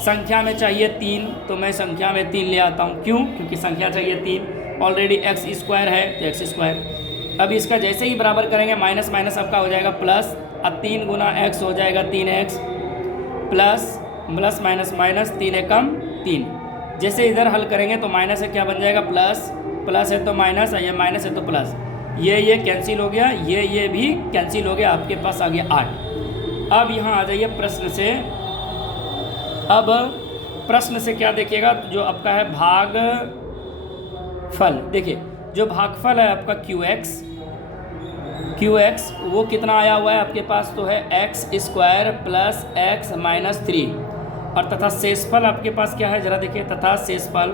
संख्या में चाहिए 3 तो मैं संख्या में 3 ले आता हूँ, क्यों, क्योंकि संख्या चाहिए 3, ऑलरेडी x स्क्वायर है तो x स्क्वायर। अब इसका जैसे ही बराबर करेंगे, माइनस माइनस आपका हो जाएगा प्लस, अब 3 गुना x हो जाएगा 3x plus plus minus minus, 3 एकम 3। जैसे इधर हल करेंगे तो माइनस है क्या बन जाएगा प्लस, प्लस है तो माइनस, ये माइनस है तो प्लस, ये कैंसिल हो गया, ये भी कैंसिल हो गया, आपके पास आ गया 8। अब यहाँ आ जाइए प्रश्न से। अब प्रश्न से क्या देखिएगा, जो आपका है भागफल। देखिए जो भागफल है आपका QX वो कितना आया हुआ है आपके पास, तो है x square plus x minus 3, और तथा शेषफल आपके पास क्या है, जरा देखिए, तथा शेषफल,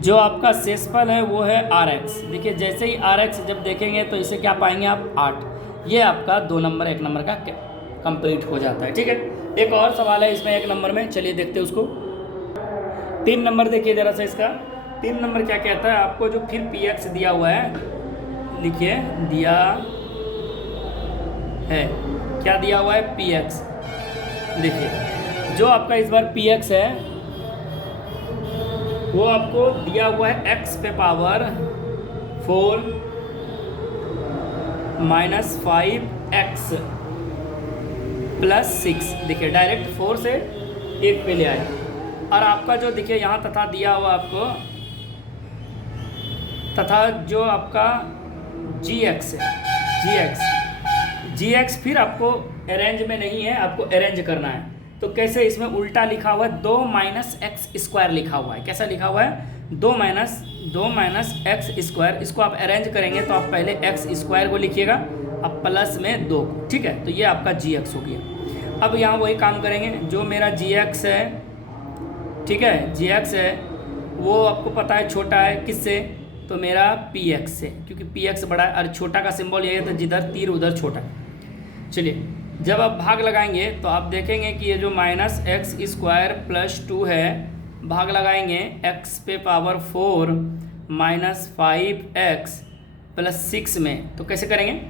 जो आपका शेषफल है वो है RX। देखिए जैसे ही RX जब देखेंगे तो इसे क्या पाएंगे आप 8। ये आपका 2 नंबर 1 नंबर का कंप्लीट हो जाता है। ठीक है, एक और सवाल है इसमें 1 नंबर में, चलिए देखते हैं उसको। 3 नंबर देखिए जरा सा, इसका 3 नंबर क्या कहता है आपको, जो फिर PX दिया हुआ है, लिखिए दिया है, क्या दिया हुआ है PX। देखिए जो आपका इस बार PX है वो आपको दिया हुआ है x पे पावर 4 माइनस 5 एक्स प्लस 6, देखिए डायरेक्ट 4 से 1 पे ले आया। और आपका जो देखिए यहाँ तथा दिया हुआ आपको, तथा जो आपका जी एक्स है, जी एक्स फिर आपको अरेंज में नहीं है, आपको अरेंज करना है। तो कैसे, इसमें उल्टा लिखा हुआ है 2 माइनस एक्स स्क्वायर लिखा हुआ है। कैसा लिखा हुआ है 2 माइनस एक्स स्क्वायर। इसको आप अरेंज करेंगे तो आप पहले एक्स स्क्वायर को लिखिएगा, अब प्लस में 2, ठीक है। तो ये आपका जी एक्स हो गया। अब यहाँ वही काम करेंगे, जो मेरा जी एक्स है, ठीक है, जी एक्स है वो आपको पता है छोटा है किससे, तो मेरा पी एक्स से, क्योंकि पी एक्स बड़ा है और छोटा का सिंबल यही है, तो जिधर तीर उधर छोटा। चलिए, जब आप भाग लगाएंगे तो आप देखेंगे कि ये जो माइनस एक्स स्क्वायर प्लस 2 है, भाग लगाएंगे एक्स पे पावर 4 माइनस 5x प्लस 6 में, तो कैसे करेंगे,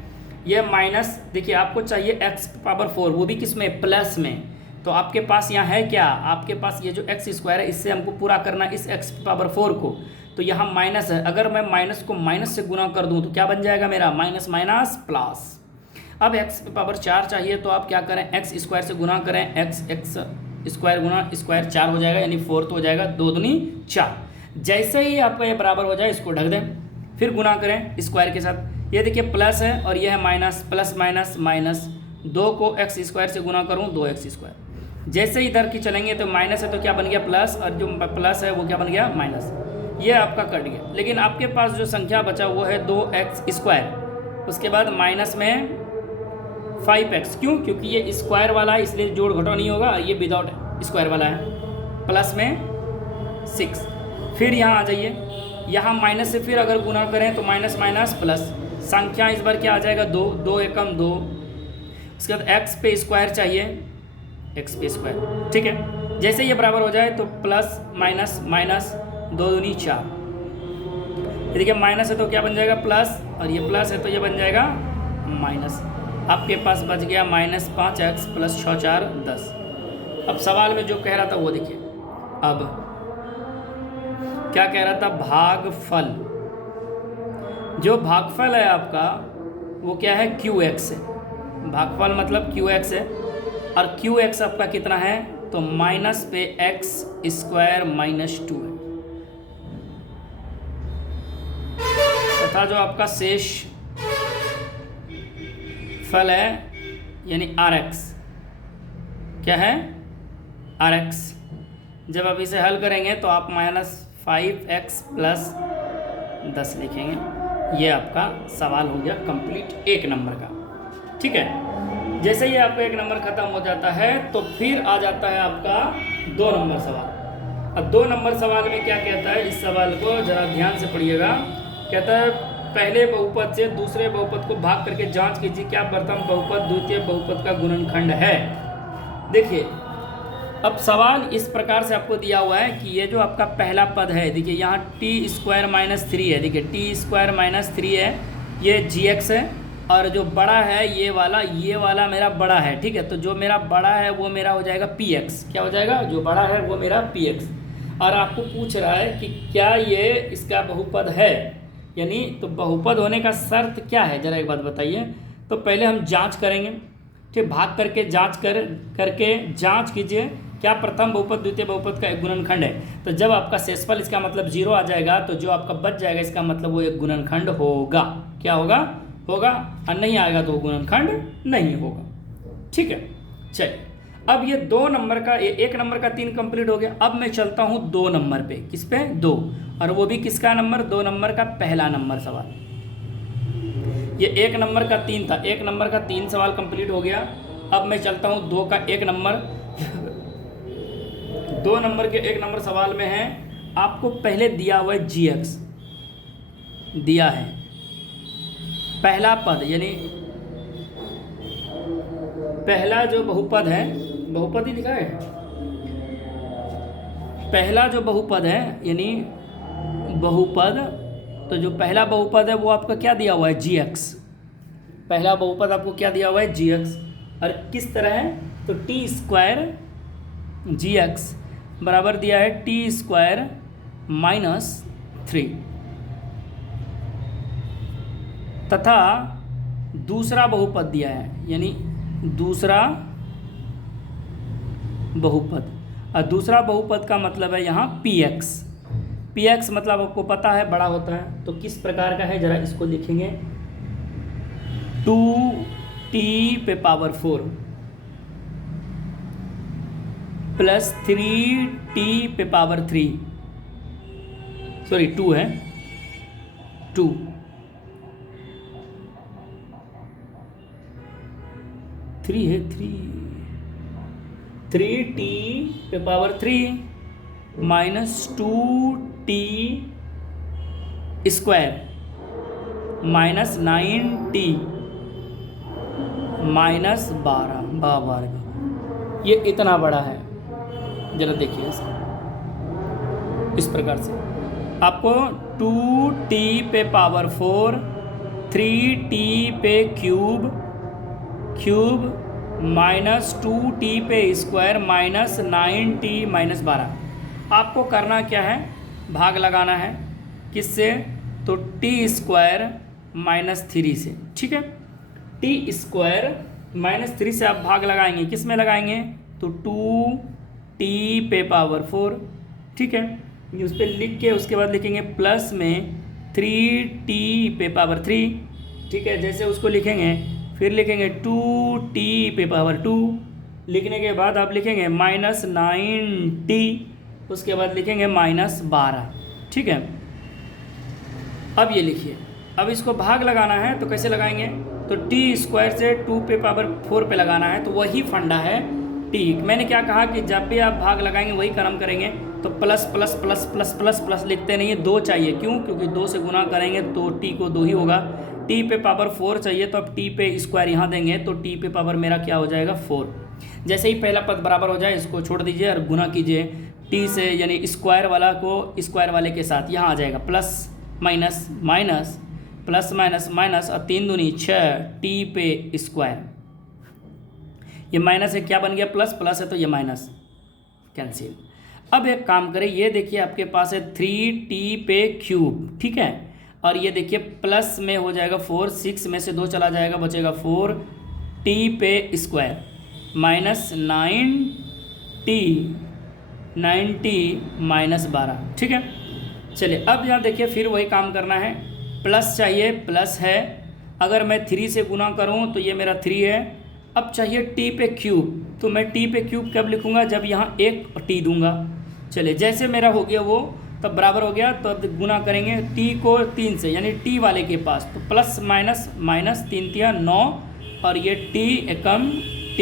ये माइनस, देखिए आपको चाहिए एक्स पावर 4, वो भी किस में, प्लस में। तो आपके पास यहाँ है क्या, आपके पास ये जो एक्स स्क्वायर है, इससे हमको पूरा करना इस एक्स पावर 4 को। तो यहाँ माइनस है, अगर मैं माइनस को माइनस से गुना कर दूँ तो क्या बन जाएगा मेरा, माइनस माइनस प्लस। अब एक्स पावर 4 चाहिए तो आप क्या करें, एक्स स्क्वायर से गुना करें, एक्स स्क्वायर गुना स्क्वायर 4 हो जाएगा, यानी 4 हो जाएगा, 2 दूनी 4। जैसे ही आपका ये बराबर हो जाए इसको ढक दें, फिर गुना करें स्क्वायर के साथ। ये देखिए प्लस है और ये है माइनस, प्लस माइनस माइनस, 2 को एक्स स्क्वायर से गुना करूँ 2x स्क्वायर। जैसे ही इधर की चलेंगे तो माइनस है तो क्या बन गया प्लस, और जो प्लस है वो क्या बन गया माइनस। ये आपका कट गया। लेकिन आपके पास जो संख्या बचा वो है 2x स्क्वायर, उसके बाद माइनस में 5x, क्यों, क्योंकि ये स्क्वायर वाला है इसलिए जोड़ घटाव नहीं होगा, ये विदाउट स्क्वायर वाला है, प्लस में 6। फिर यहाँ आ जाइए, यहाँ माइनस से फिर अगर गुना करें तो माइनस माइनस प्लस, संख्या इस बार क्या आ जाएगा 2, 2 एकम 2, उसके बाद x पे स्क्वायर चाहिए, x पे स्क्वायर, ठीक है। जैसे ये बराबर हो जाए तो प्लस माइनस माइनस, 2 दूनी 4। देखिए माइनस है तो क्या बन जाएगा प्लस, और ये प्लस है तो ये बन जाएगा माइनस। आपके पास बच गया माइनस 5x प्लस 6 4 10। अब सवाल में जो कह रहा था वो देखिए, अब क्या कह रहा था, भागफल। जो भागफल है आपका वो क्या है, QX है। भागफल मतलब QX है, और QX आपका कितना है, तो माइनस पे एक्स स्क्वायर माइनस 2 है, तथा जो आपका शेष फल है यानी RX, क्या है RX। जब आप इसे हल करेंगे तो आप माइनस 5x प्लस 10 लिखेंगे। ये आपका सवाल हो गया कंप्लीट 1 नंबर का, ठीक है। जैसे ही आपका 1 नंबर खत्म हो जाता है तो फिर आ जाता है आपका 2 नंबर सवाल। अब 2 नंबर सवाल में क्या कहता है, इस सवाल को जरा ध्यान से पढ़िएगा। कहता है पहले बहुपद से दूसरे बहुपद को भाग करके जांच कीजिए क्या प्रथम बहुपद द्वितीय बहुपद का गुणनखंड है। देखिए अब सवाल इस प्रकार से आपको दिया हुआ है कि ये जो आपका पहला पद है, देखिए यहाँ टी स्क्वायर माइनस 3 है, देखिए टी स्क्वायर माइनस 3 है, ये GX है, और जो बड़ा है ये वाला मेरा बड़ा है, ठीक है। तो जो मेरा बड़ा है वो मेरा हो जाएगा PX, क्या हो जाएगा, जो बड़ा है वो मेरा PX। और आपको पूछ रहा है कि क्या ये इसका बहुपद है, यानी तो बहुपद होने का शर्त क्या है, जरा एक बात बताइए। तो पहले हम जांच करेंगे, ठीक, भाग करके जांच करके जांच कीजिए क्या प्रथम बहुपद द्वितीय बहुपद का एक गुणनखंड है। तो जब आपका शेषफल इसका मतलब 0 आ जाएगा तो जो आपका बच जाएगा इसका मतलब वो एक गुणनखंड होगा, क्या होगा, और नहीं आएगा तो वो गुणनखंड नहीं होगा, ठीक है। चलिए अब ये 2 नंबर का, ये 1 नंबर का 3 कंप्लीट हो गया। अब मैं चलता हूँ 2 नंबर पे, किस पे, 2, और वो भी किसका नंबर, 2 नंबर का पहला नंबर सवाल। ये 1 नंबर का 3 था, 1 नंबर का 3 सवाल कंप्लीट हो गया। अब मैं चलता हूँ 2 का 1 नंबर। 2 नंबर के 1 नंबर सवाल में है, आपको पहले दिया हुआ है GX दिया है, पहला पद यानी पहला जो बहुपद है, बहुपद ही लिखा है, पहला जो बहुपद है यानी बहुपद, तो जो पहला बहुपद है वो आपका क्या दिया हुआ है, GX। पहला बहुपद आपको क्या दिया हुआ है, GX, और किस तरह है, तो टी स्क्वायर GX बराबर दिया है टी स्क्वायर -3, तथा दूसरा बहुपद दिया है, यानी दूसरा बहुपद। और दूसरा बहुपद का मतलब है यहाँ px। px मतलब आपको पता है बड़ा होता है, तो किस प्रकार का है जरा इसको लिखेंगे। 2t पे पावर 4 प्लस 3t पे पावर 3, सॉरी 2 है, 2 3 है, 3t पे power 3 minus 2t square minus 9t minus 12 ये इतना बड़ा है। जरा देखिए इस प्रकार से आपको 2t पे पावर 4 3t पे क्यूब माइनस 2t पे स्क्वायर माइनस 9t माइनस 12। आपको करना क्या है, भाग लगाना है किससे, तो t स्क्वायर माइनस 3 से। ठीक है, t स्क्वायर माइनस 3 से आप भाग लगाएंगे, किस में लगाएंगे, तो 2t पे पावर 4। ठीक है, उस पर लिख के उसके बाद लिखेंगे प्लस में 3t पे पावर 3। ठीक है, जैसे उसको लिखेंगे फिर लिखेंगे 2t पे पावर 2, लिखने के बाद आप लिखेंगे माइनस 9t, उसके बाद लिखेंगे माइनस 12। ठीक है, अब ये लिखिए, अब इसको भाग लगाना है तो कैसे लगाएंगे, तो t स्क्वायर से 2 पे पावर 4 पे लगाना है, तो वही फंडा है t। मैंने क्या कहा कि जब भी आप भाग लगाएंगे वही कर्म करेंगे, तो plus plus plus plus plus plus लिखते नहीं है, 2 चाहिए। क्यों, क्योंकि 2 से गुना करेंगे तो t को 2 ही होगा। t पे पावर 4 चाहिए, तो अब t पे स्क्वायर यहाँ देंगे, तो t पे पावर मेरा क्या हो जाएगा 4। जैसे ही पहला पद बराबर हो जाए इसको छोड़ दीजिए और गुना कीजिए t से, यानी स्क्वायर वाला को स्क्वायर वाले के साथ, यहाँ आ जाएगा plus minus minus plus minus minus और 3 दूनी 6 t पे स्क्वायर। ये माइनस है, क्या बन गया, प्लस, प्लस है तो ये माइनस कैंसिल। अब एक काम करें, ये देखिए आपके पास है 3t पे क्यूब। ठीक है, और ये देखिए प्लस में हो जाएगा 4, 6 में से 2 चला जाएगा, बचेगा 4t पे स्क्वायर माइनस 9t माइनस 12। ठीक है, चलिए अब यहाँ देखिए फिर वही काम करना है, प्लस चाहिए, प्लस है, अगर मैं 3 से गुना करूँ तो ये मेरा 3 है। अब चाहिए t पे क्यूब, तो मैं t पे क्यूब कब लिखूँगा, जब यहाँ एक t दूंगा। चलिए जैसे मेरा हो गया वो, तब बराबर हो गया, तो अब गुना करेंगे t को 3 से, यानी t वाले के पास, तो प्लस माइनस माइनस 3 तिया 9 और ये t एकम t।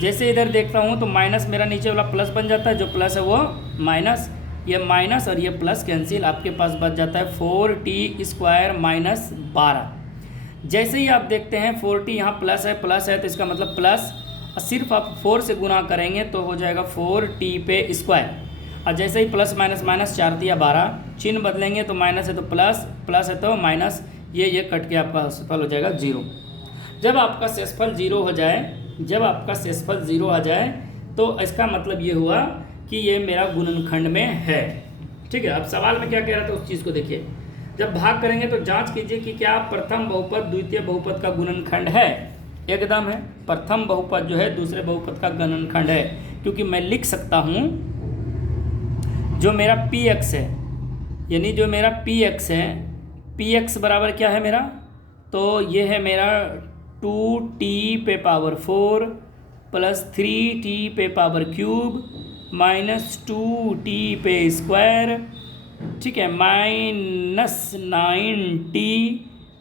जैसे इधर देखता हूँ तो माइनस मेरा नीचे वाला प्लस बन जाता है, जो प्लस है वो माइनस, ये माइनस और ये प्लस कैंसिल, आपके पास बच जाता है 4t स्क्वायर माइनस 12। जैसे ही आप देखते हैं 4t यहाँ प्लस है तो इसका मतलब प्लस, और सिर्फ आप 4 से गुना करेंगे तो हो जाएगा 4t पे स्क्वायर। और जैसे ही प्लस माइनस माइनस 4 तिया 12, चिन्ह बदलेंगे तो माइनस है तो प्लस, प्लस है तो माइनस, ये कट के आपका शेषफल हो जाएगा 0। जब आपका शेषफल 0 हो जाए, जब आपका शेषफल 0 आ जाए तो इसका मतलब ये हुआ कि ये मेरा गुणनखंड में है। ठीक है, अब सवाल में क्या कह रहा था उस चीज़ को देखिए। जब भाग करेंगे तो जांच कीजिए कि क्या प्रथम बहुपद द्वितीय बहुपद का गुणनखंड है। एकदम है, प्रथम बहुपद जो है दूसरे बहुपद का गुणनखंड है, क्योंकि मैं लिख सकता हूँ जो मेरा px है, यानी जो मेरा px है, px बराबर क्या है मेरा, तो ये है मेरा 2t पे पावर 4 प्लस 3t पे पावर क्यूब माइनस 2t पे स्क्वायर। ठीक है, माइनस 9t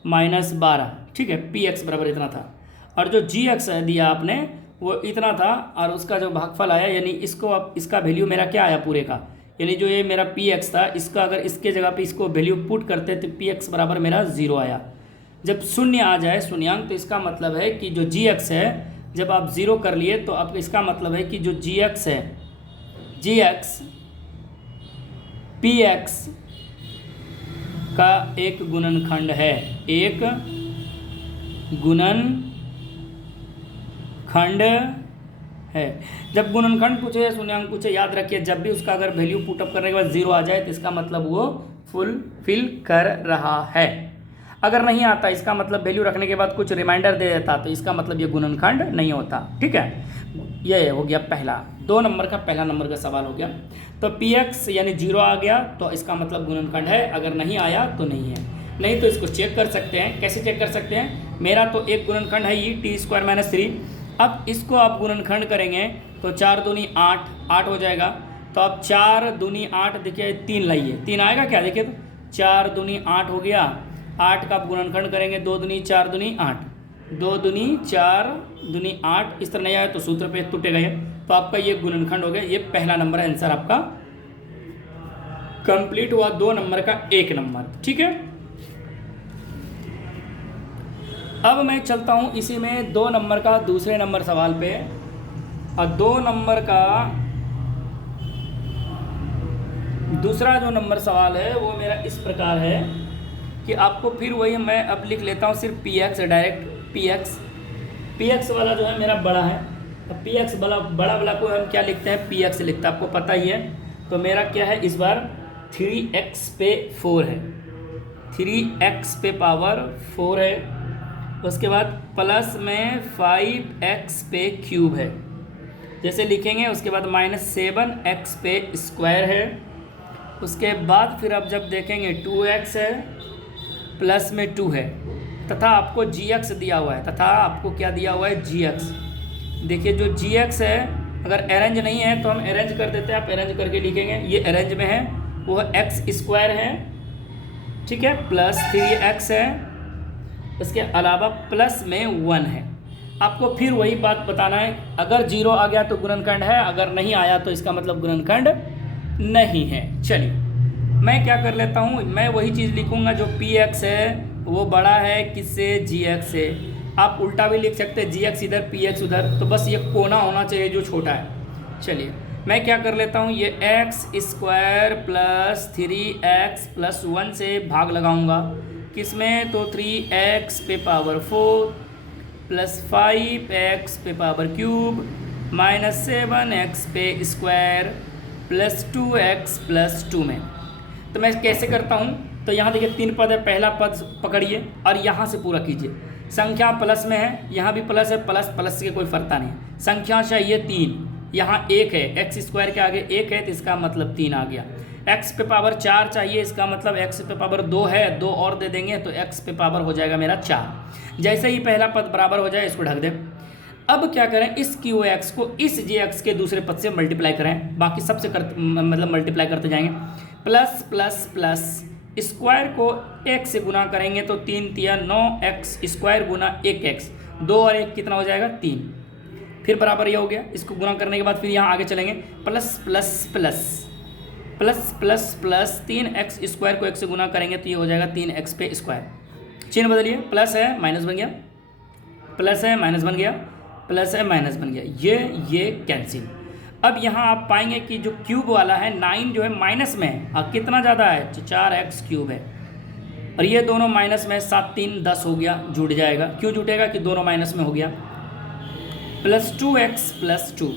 माइनस 12। ठीक है, px बराबर इतना था, और जो gx दिया आपने वो इतना था, और उसका जो भागफल आया, यानी इसको आप, इसका वैल्यू मेरा क्या आया पूरे का, यानी जो ये मेरा px था, इसका अगर इसके जगह पे इसको वैल्यू पुट करते तो px बराबर मेरा 0 आया। जब शून्य आ जाए शून्यांक, तो इसका मतलब है कि जो gx है, जब आप 0 कर लिए तो आप, इसका मतलब है कि जो gx है, gx px का एक गुणनखंड है, एक गुणनखंड है। जब गुणनखंड पूछे या शून्यांक पूछे, याद रखिए जब भी उसका अगर वैल्यू पुटअप करने के बाद 0 आ जाए तो इसका मतलब वो फुलफिल कर रहा है। अगर नहीं आता इसका मतलब वैल्यू रखने के बाद कुछ रिमाइंडर दे देता तो इसका मतलब ये गुणनखंड नहीं होता। ठीक है, ये हो गया पहला 2 नंबर का पहला नंबर का सवाल हो गया। तो px यानी 0 आ गया तो इसका मतलब गुणनखंड है, अगर नहीं आया तो नहीं है। नहीं तो इसको चेक कर सकते हैं। कैसे चेक कर सकते हैं? मेरा तो एक गुणनखंड है ये t² - 3। अब इसको आप गुणनखंड करेंगे तो 4 दूनी 8, 8 हो जाएगा। तो अब 4 दूनी 8, देखिए 3 लाइए, 3 आएगा क्या? देखिए तो 4 दूनी 8 हो गया। 8 का आप गुणनखंड करेंगे 2 दूनी 4 दूनी 8, 2 दूनी 4 दूनी 8, इस तरह नहीं आया तो सूत्र पे टूटेगा ये। तो आपका ये गुणनखंड हो गया। ये पहला नंबर है, आंसर आपका कंप्लीट हुआ। 2 नंबर का 1 नंबर। ठीक है, अब मैं चलता हूँ इसी में 2 नंबर का दूसरे नंबर सवाल पे। और 2 नंबर का दूसरा जो नंबर सवाल है वो मेरा इस प्रकार है कि आपको फिर वही मैं अब लिख लेता हूँ सिर्फ px डायरेक्ट। px वाला जो है मेरा बड़ा है। अब px बड़ा वाला को हम क्या लिखते हैं? px लिखते हैं, आपको पता ही है। तो मेरा क्या है इस बार 3x पे 4 है, 3x पे पावर 4 है। उसके बाद प्लस में 5x पे क्यूब है, जैसे लिखेंगे। उसके बाद -7x पे स्क्वायर है। उसके बाद फिर अब जब देखेंगे 2x है, प्लस में 2 है, तथा आपको gx दिया हुआ है। तथा आपको क्या दिया हुआ है? gx। देखिए जो gx है, अगर अरेंज नहीं है तो हम अरेंज कर देते हैं। आप अरेंज करके लिखेंगे, ये अरेंज में है, वो x² है। ठीक है, प्लस 3x है। उसके अलावा प्लस में 1 है। आपको फिर वही बात बताना है, अगर 0 आ गया तो गुणनखंड है, अगर नहीं आया तो इसका मतलब गुणनखंड नहीं है। चलिए मैं क्या कर लेता हूँ, मैं वही चीज़ लिखूँगा जो px है वो बड़ा है किससे? gx से। आप उल्टा भी लिख सकते हैं, gx इधर px उधर, तो बस ये कोना होना चाहिए जो छोटा है। चलिए मैं क्या कर लेता हूँ, ये x² प्लस 3x प्लस 1 से भाग लगाऊंगा। किसमें? तो 3x पे पावर 4 प्लस 5x पे पावर क्यूब -7x पे स्क्वायर प्लस 2x प्लस 2 में। तो मैं कैसे करता हूँ? तो यहाँ देखिए 3 पद है, पहला पद पकड़िए और यहाँ से पूरा कीजिए। संख्या प्लस में है, यहाँ भी प्लस है, प्लस प्लस से कोई फर्क नहीं। संख्या चाहिए 3, यहाँ 1 है, x² के आगे 1 है तो इसका मतलब 3 आ गया। x पे पावर 4 चाहिए, इसका मतलब x पे पावर 2 है, 2 और दे देंगे तो x पे पावर हो जाएगा मेरा 4। जैसे ही पहला पद बराबर हो जाए इसको ढक दें। अब क्या करें, इस QX को इस JX के दूसरे पद से मल्टीप्लाई करें, बाकी सबसे मतलब मल्टीप्लाई करते जाएंगे। प्लस प्लस प्लस स्क्वायर को 1 से गुना करेंगे तो 3 तिया 9x² गुना 1x, 2 और 1 कितना हो जाएगा? 3। फिर बराबर ये हो गया। इसको गुना करने के बाद फिर यहाँ आगे चलेंगे, plus plus plus plus plus plus 3x² को 1 से गुना करेंगे तो ये हो जाएगा 3x पे स्क्वायर। चिन्ह बदलिए, प्लस है माइनस बन गया, प्लस है माइनस बन गया, प्लस है माइनस बन गया, ये कैंसिल। अब यहाँ आप पाएंगे कि जो क्यूब वाला है 9 जो है माइनस में है और कितना ज़्यादा है? 4x³ है। और ये दोनों माइनस में, 7 3 10 हो गया, जुड़ जाएगा। क्यों जुटेगा? कि दोनों माइनस में हो गया। Plus 2x plus 2।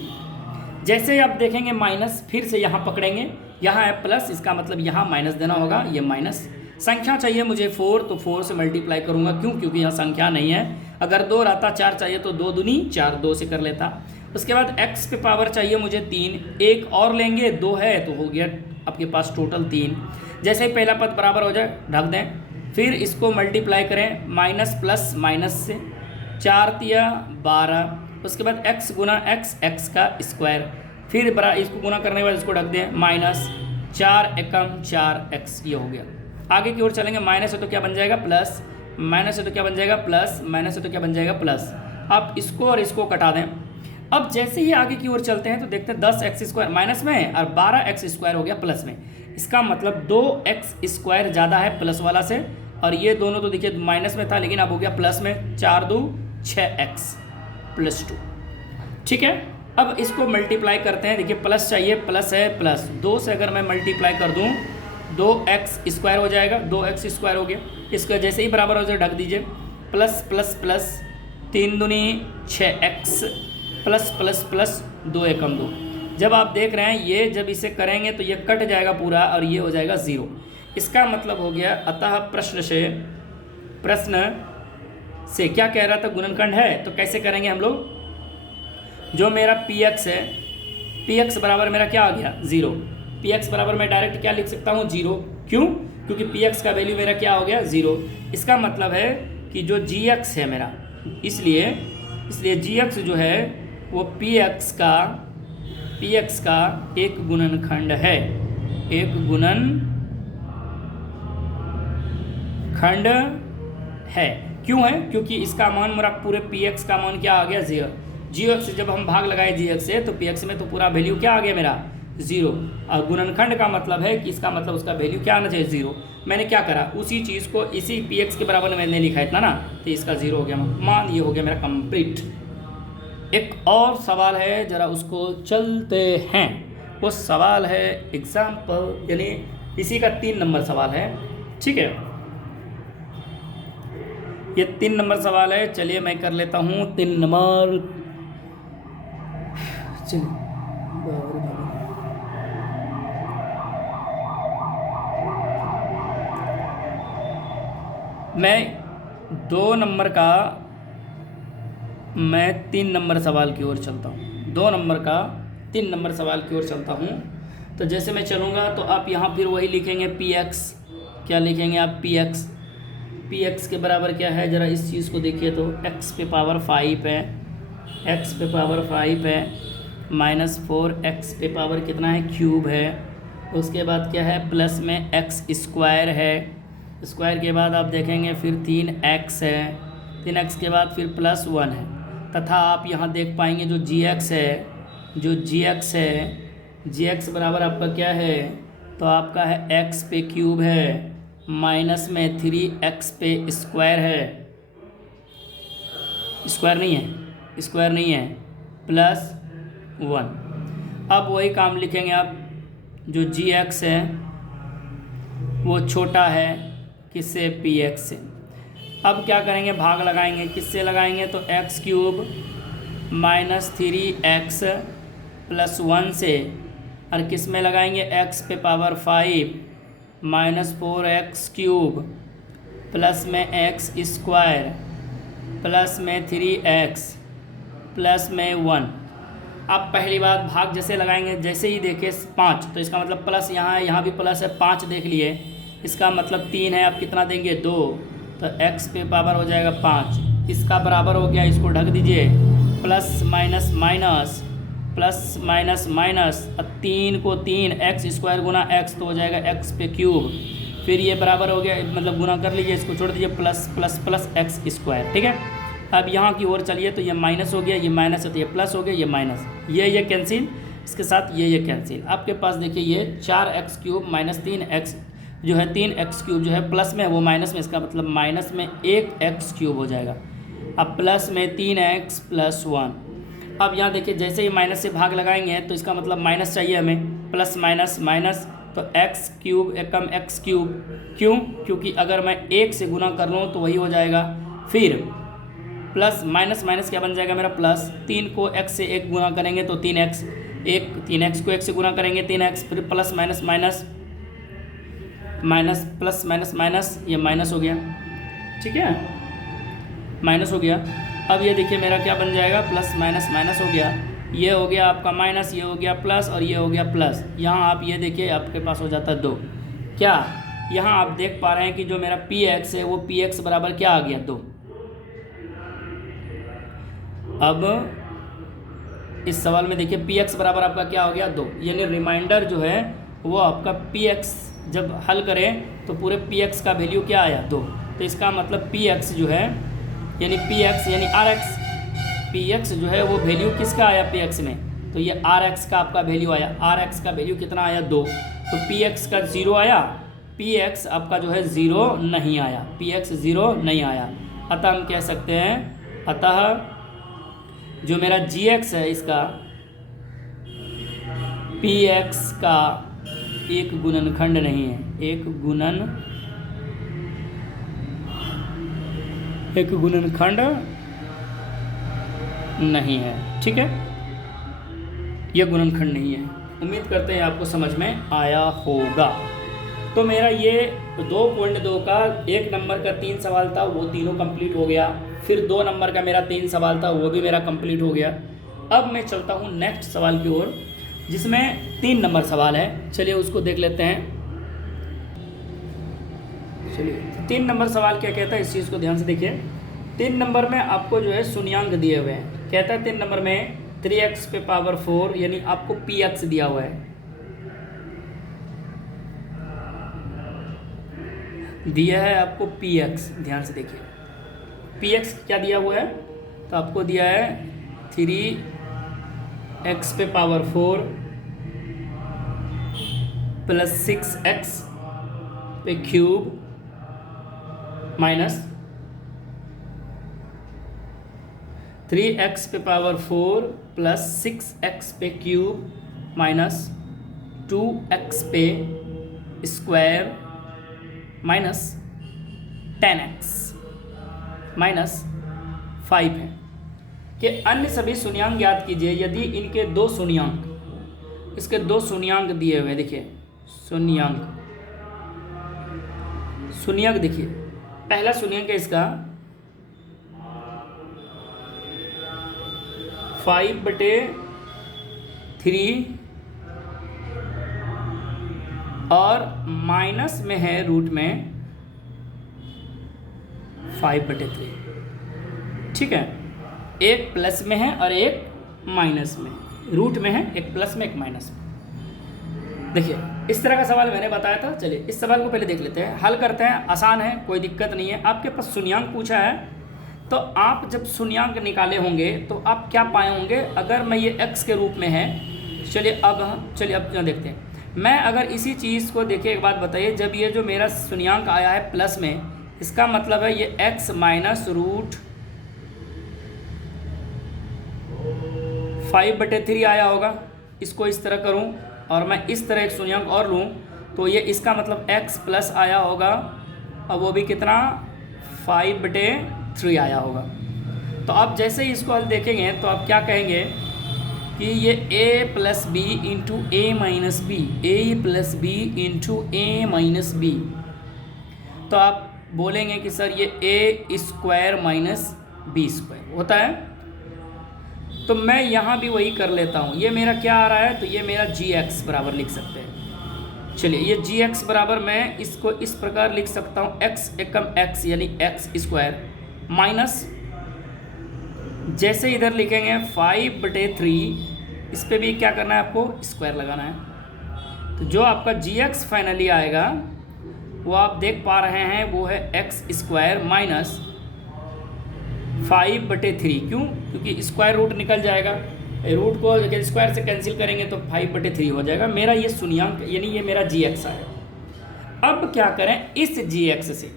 जैसे ही आप देखेंगे माइनस, फिर से यहाँ पकड़ेंगे, यहाँ है प्लस, इसका मतलब यहाँ माइनस देना होगा, ये माइनस। संख्या चाहिए मुझे 4 तो 4 से मल्टीप्लाई करूँगा। क्यों? क्योंकि यहाँ संख्या नहीं है। अगर 2 रहता, 4 चाहिए तो 2 दूनी 4, 2 से कर लेता। उसके बाद x पे पावर चाहिए मुझे 3, 1 और लेंगे, 2 है तो हो गया आपके पास टोटल 3। जैसे ही पहला पद बराबर हो जाए ढक दें, फिर इसको मल्टीप्लाई करें माइनस प्लस माइनस से, 4 तिया 12। उसके बाद x गुना x का स्क्वायर, फिर इसको गुना करने के बाद इसको ढक दें, माइनस 4 एकम 4x, ये हो गया। आगे की ओर चलेंगे, माइनस है तो क्या बन जाएगा? प्लस, माइनस है तो क्या बन जाएगा? प्लस, माइनस है तो क्या बन जाएगा? प्लस। आप इसको और इसको कटा दें। अब जैसे ही आगे की ओर चलते हैं तो देखते हैं 10x² माइनस में है और 12x² हो गया प्लस में। इसका मतलब 2x² ज़्यादा है प्लस वाला से, और ये दोनों तो देखिए माइनस में था लेकिन अब हो गया प्लस में। 4 2 6x प्लस 2। ठीक है, अब इसको मल्टीप्लाई करते हैं। देखिए प्लस चाहिए, प्लस है, प्लस 2 से अगर मैं मल्टीप्लाई कर दूँ 2x² हो जाएगा, 2x² हो गया। इसका जैसे ही बराबर हो जाए ढक दीजिए, प्लस प्लस प्लस 3 दूनी 6x प्लस प्लस प्लस 2 एकम 2। जब आप देख रहे हैं ये जब इसे करेंगे तो ये कट जाएगा पूरा और ये हो जाएगा 0। इसका मतलब हो गया, अतः प्रश्न से प्रश्न से क्या कह रहा था, गुणनखंड है तो कैसे करेंगे हम लोग। जो मेरा पी एक्स है, पी एक्स बराबर मेरा क्या आ गया 0। पी एक्स बराबर मैं डायरेक्ट क्या लिख सकता हूँ 0। क्यों? क्योंकि पी एक्स का वैल्यू मेरा क्या हो गया 0। इसका मतलब है कि जो जी एक्स है मेरा, इसलिए जी एक्स जो है वो पी एक्स का एक गुणनखंड है, एक गुणनखंड है। क्यों है? क्योंकि इसका मान मेरा पूरे पी एक्स का मान क्या आ गया 0। जी एक्स जब हम भाग लगाए जी एक्स से तो पी एक्स में तो पूरा वैल्यू क्या आ गया मेरा 0। और गुणनखंड का मतलब है कि इसका मतलब उसका वैल्यू क्या आना चाहिए 0। मैंने क्या करा, उसी चीज़ को इसी पी एक्स के बराबर मैंने लिखा इतना ना, तो इसका 0 हो गया मान। ये हो गया मेरा कंप्लीट। एक और सवाल है, ज़रा उसको चलते हैं। वो सवाल है एग्जाम्पल, यानी इसी का 3 नंबर सवाल है। ठीक है, ये 3 नंबर सवाल है। चलिए मैं कर लेता हूँ 3 नंबर। चलिए मैं 2 नंबर का, मैं 3 नंबर सवाल की ओर चलता हूँ। 2 नंबर का 3 नंबर सवाल की ओर चलता हूँ। तो जैसे मैं चलूँगा तो आप यहाँ फिर वही लिखेंगे पी एक्स। क्या लिखेंगे आप? P x. पी एक्स के बराबर क्या है, ज़रा इस चीज़ को देखिए तो एक्स पे पावर 5 है, एक्स पे पावर 5 है, -4 एक्स पे पावर कितना है क्यूब है। उसके बाद क्या है, प्लस में एक्स स्क्वायर है। स्क्वायर के बाद आप देखेंगे फिर 3x है, 3x के बाद फिर +1 है। तथा आप यहाँ देख पाएंगे जो जी एक्स है, जी एक्स बराबर आपका क्या है, तो आपका है x पे क्यूब है, माइनस में 3x पे स्क्वायर है, स्क्वायर नहीं है, +1। अब वही काम लिखेंगे आप, जो जी एक्स है वो छोटा है किससे, पी एक्स से। अब क्या करेंगे, भाग लगाएंगे। किससे लगाएंगे, तो एक्स क्यूब -3x +1 से, और किस में लगाएंगे, एक्स पे पावर 5 -4x क्यूब प्लस में एक्स स्क्वायर प्लस में 3x प्लस में 1। अब पहली बात भाग जैसे लगाएंगे, जैसे ही देखें 5, तो इसका मतलब प्लस यहाँ है, यहाँ भी प्लस है, 5 देख लिए, इसका मतलब 3 है। आप कितना देंगे 2, तो x पे पावर हो जाएगा 5, इसका बराबर हो गया, इसको ढक दीजिए, plus minus minus plus minus minus, 3 को 3 एक्स स्क्वायर गुना एक्स तो हो जाएगा x पे क्यूब, फिर ये बराबर हो गया, मतलब गुना कर लीजिए, इसको छोड़ दीजिए, plus plus plus x square. ठीक है, अब यहाँ की ओर चलिए तो ये माइनस हो गया, ये माइनस है तो ये प्लस हो गया, ये माइनस, ये कैंसिल, इसके साथ ये कैंसिल। आपके पास देखिए ये 4x क्यूब -3x जो है, 3x क्यूब जो है प्लस में वो माइनस में, इसका मतलब माइनस में 1x क्यूब हो जाएगा। अब प्लस में 3x + 1। अब यहाँ देखिए जैसे ही माइनस से भाग लगाएंगे तो इसका मतलब माइनस चाहिए हमें, प्लस माइनस माइनस, तो x क्यूब एकम x क्यूब। क्यों? क्योंकि अगर मैं 1 से गुना कर लूँ तो वही हो जाएगा, फिर प्लस माइनस माइनस क्या बन जाएगा मेरा प्लस, 3 को x से 1 गुना करेंगे तो 3x, 3x को 1 से गुना करेंगे 3x, फिर plus minus minus minus plus minus minus, ये माइनस हो गया। ठीक है, माइनस हो गया। अब ये देखिए मेरा क्या बन जाएगा, प्लस माइनस माइनस हो गया, ये हो गया आपका माइनस, ये हो गया प्लस और ये हो गया प्लस। यहाँ आप ये देखिए आपके पास हो जाता है 2। क्या यहाँ आप देख पा रहे हैं कि जो मेरा पी एक्स है वो पी एक्स बराबर क्या आ गया 2। अब इस सवाल में देखिए पी एक्स बराबर आपका क्या हो गया 2, यानी रिमाइंडर जो है वो आपका पी एक्स जब हल करें तो पूरे पी एक्स का वैल्यू क्या आया 2। तो इसका मतलब पी एक्स जो है, यानी पी एक्स यानी आर एक्स, पी एक्स जो है वो वैल्यू किसका आया पी एक्स में, तो ये आर एक्स का आपका वैल्यू आया। आर एक्स का वैल्यू कितना आया 2, तो पी एक्स का 0 आया, पी एक्स आपका जो है 0 नहीं आया, पी एक्स 0 नहीं आया। अतः हम कह सकते हैं, अतः जो मेरा जी एक्स है इसका पी एक्स का एक गुणनखंड नहीं है, एक गुणनखंड नहीं है। ठीक है, यह गुणनखंड नहीं है। उम्मीद करते हैं आपको समझ में आया होगा। तो मेरा ये 2.2 का 1 नंबर का 3 सवाल था, वो तीनों कंप्लीट हो गया। फिर 2 नंबर का मेरा 3 सवाल था, वो भी मेरा कंप्लीट हो गया। अब मैं चलता हूँ नेक्स्ट सवाल की ओर, जिसमें 3 नंबर सवाल है। चलिए उसको देख लेते हैं। चलिए 3 नंबर सवाल क्या कहता है, इस चीज़ को ध्यान से देखिए। 3 नंबर में आपको जो है शून्यांक दिए हुए हैं। कहता है 3 नंबर में 3x पे पावर 4 यानी आपको px दिया हुआ है। दिया है आपको px, ध्यान से देखिए px क्या दिया हुआ है, तो आपको दिया है 3x पे पावर 4 प्लस 6x पे क्यूब माइनस 3x पे पावर 4 प्लस 6x पे क्यूब माइनस 2x पे स्क्वायर माइनस 10x माइनस 5 है कि अन्य सभी शून्यांक ज्ञात कीजिए यदि इनके 2 शून्यांक, इसके 2 शून्यांक दिए हुए। देखिए शून्यांक देखिए, पहला शून्यांक है इसका 5/3 और माइनस में है रूट में 5/3। ठीक है, एक प्लस में है और एक माइनस में, रूट में है, एक प्लस में एक माइनस में। देखिए इस तरह का सवाल मैंने बताया था। चलिए इस सवाल को पहले देख लेते हैं, हल करते हैं। आसान है, कोई दिक्कत नहीं है। आपके पास शून्यांक पूछा है, तो आप जब शून्यांक निकाले होंगे तो आप क्या पाए होंगे। अगर मैं ये x के रूप में है, चलिए अब क्या देखते हैं। मैं अगर इसी चीज़ को देखिए, एक बात बताइए, जब ये जो मेरा शून्यांक आया है प्लस में, इसका मतलब है ये x माइनस रूट 5/3 आया होगा। इसको इस तरह करूं और मैं इस तरह एक शून्यांक और लूं, तो ये इसका मतलब x प्लस आया होगा, और वो भी कितना 5/3 आया होगा। तो आप जैसे ही इसको हल देखेंगे तो आप क्या कहेंगे कि ये a plus B into A minus B, A plus B into A minus B. तो आप बोलेंगे कि सर ये a square minus B square होता है। तो मैं यहाँ भी वही कर लेता हूँ। ये मेरा क्या आ रहा है, तो ये मेरा gx बराबर लिख सकते हैं। चलिए ये gx बराबर मैं इसको इस प्रकार लिख सकता हूँ, x एकम x यानी x स्क्वायर माइनस, जैसे इधर लिखेंगे 5/3, इस पर भी क्या करना है आपको, स्क्वायर लगाना है। तो जो आपका gx फाइनली आएगा वो आप देख पा रहे हैं, वो है x स्क्वायर माइनस 5/3। क्यों? क्योंकि स्क्वायर रूट निकल जाएगा, रूट को स्क्वायर से कैंसिल करेंगे तो 5/3 हो जाएगा। मेरा ये शून्यांक यानी ये मेरा gx आएगा। अब क्या करें इस gx से,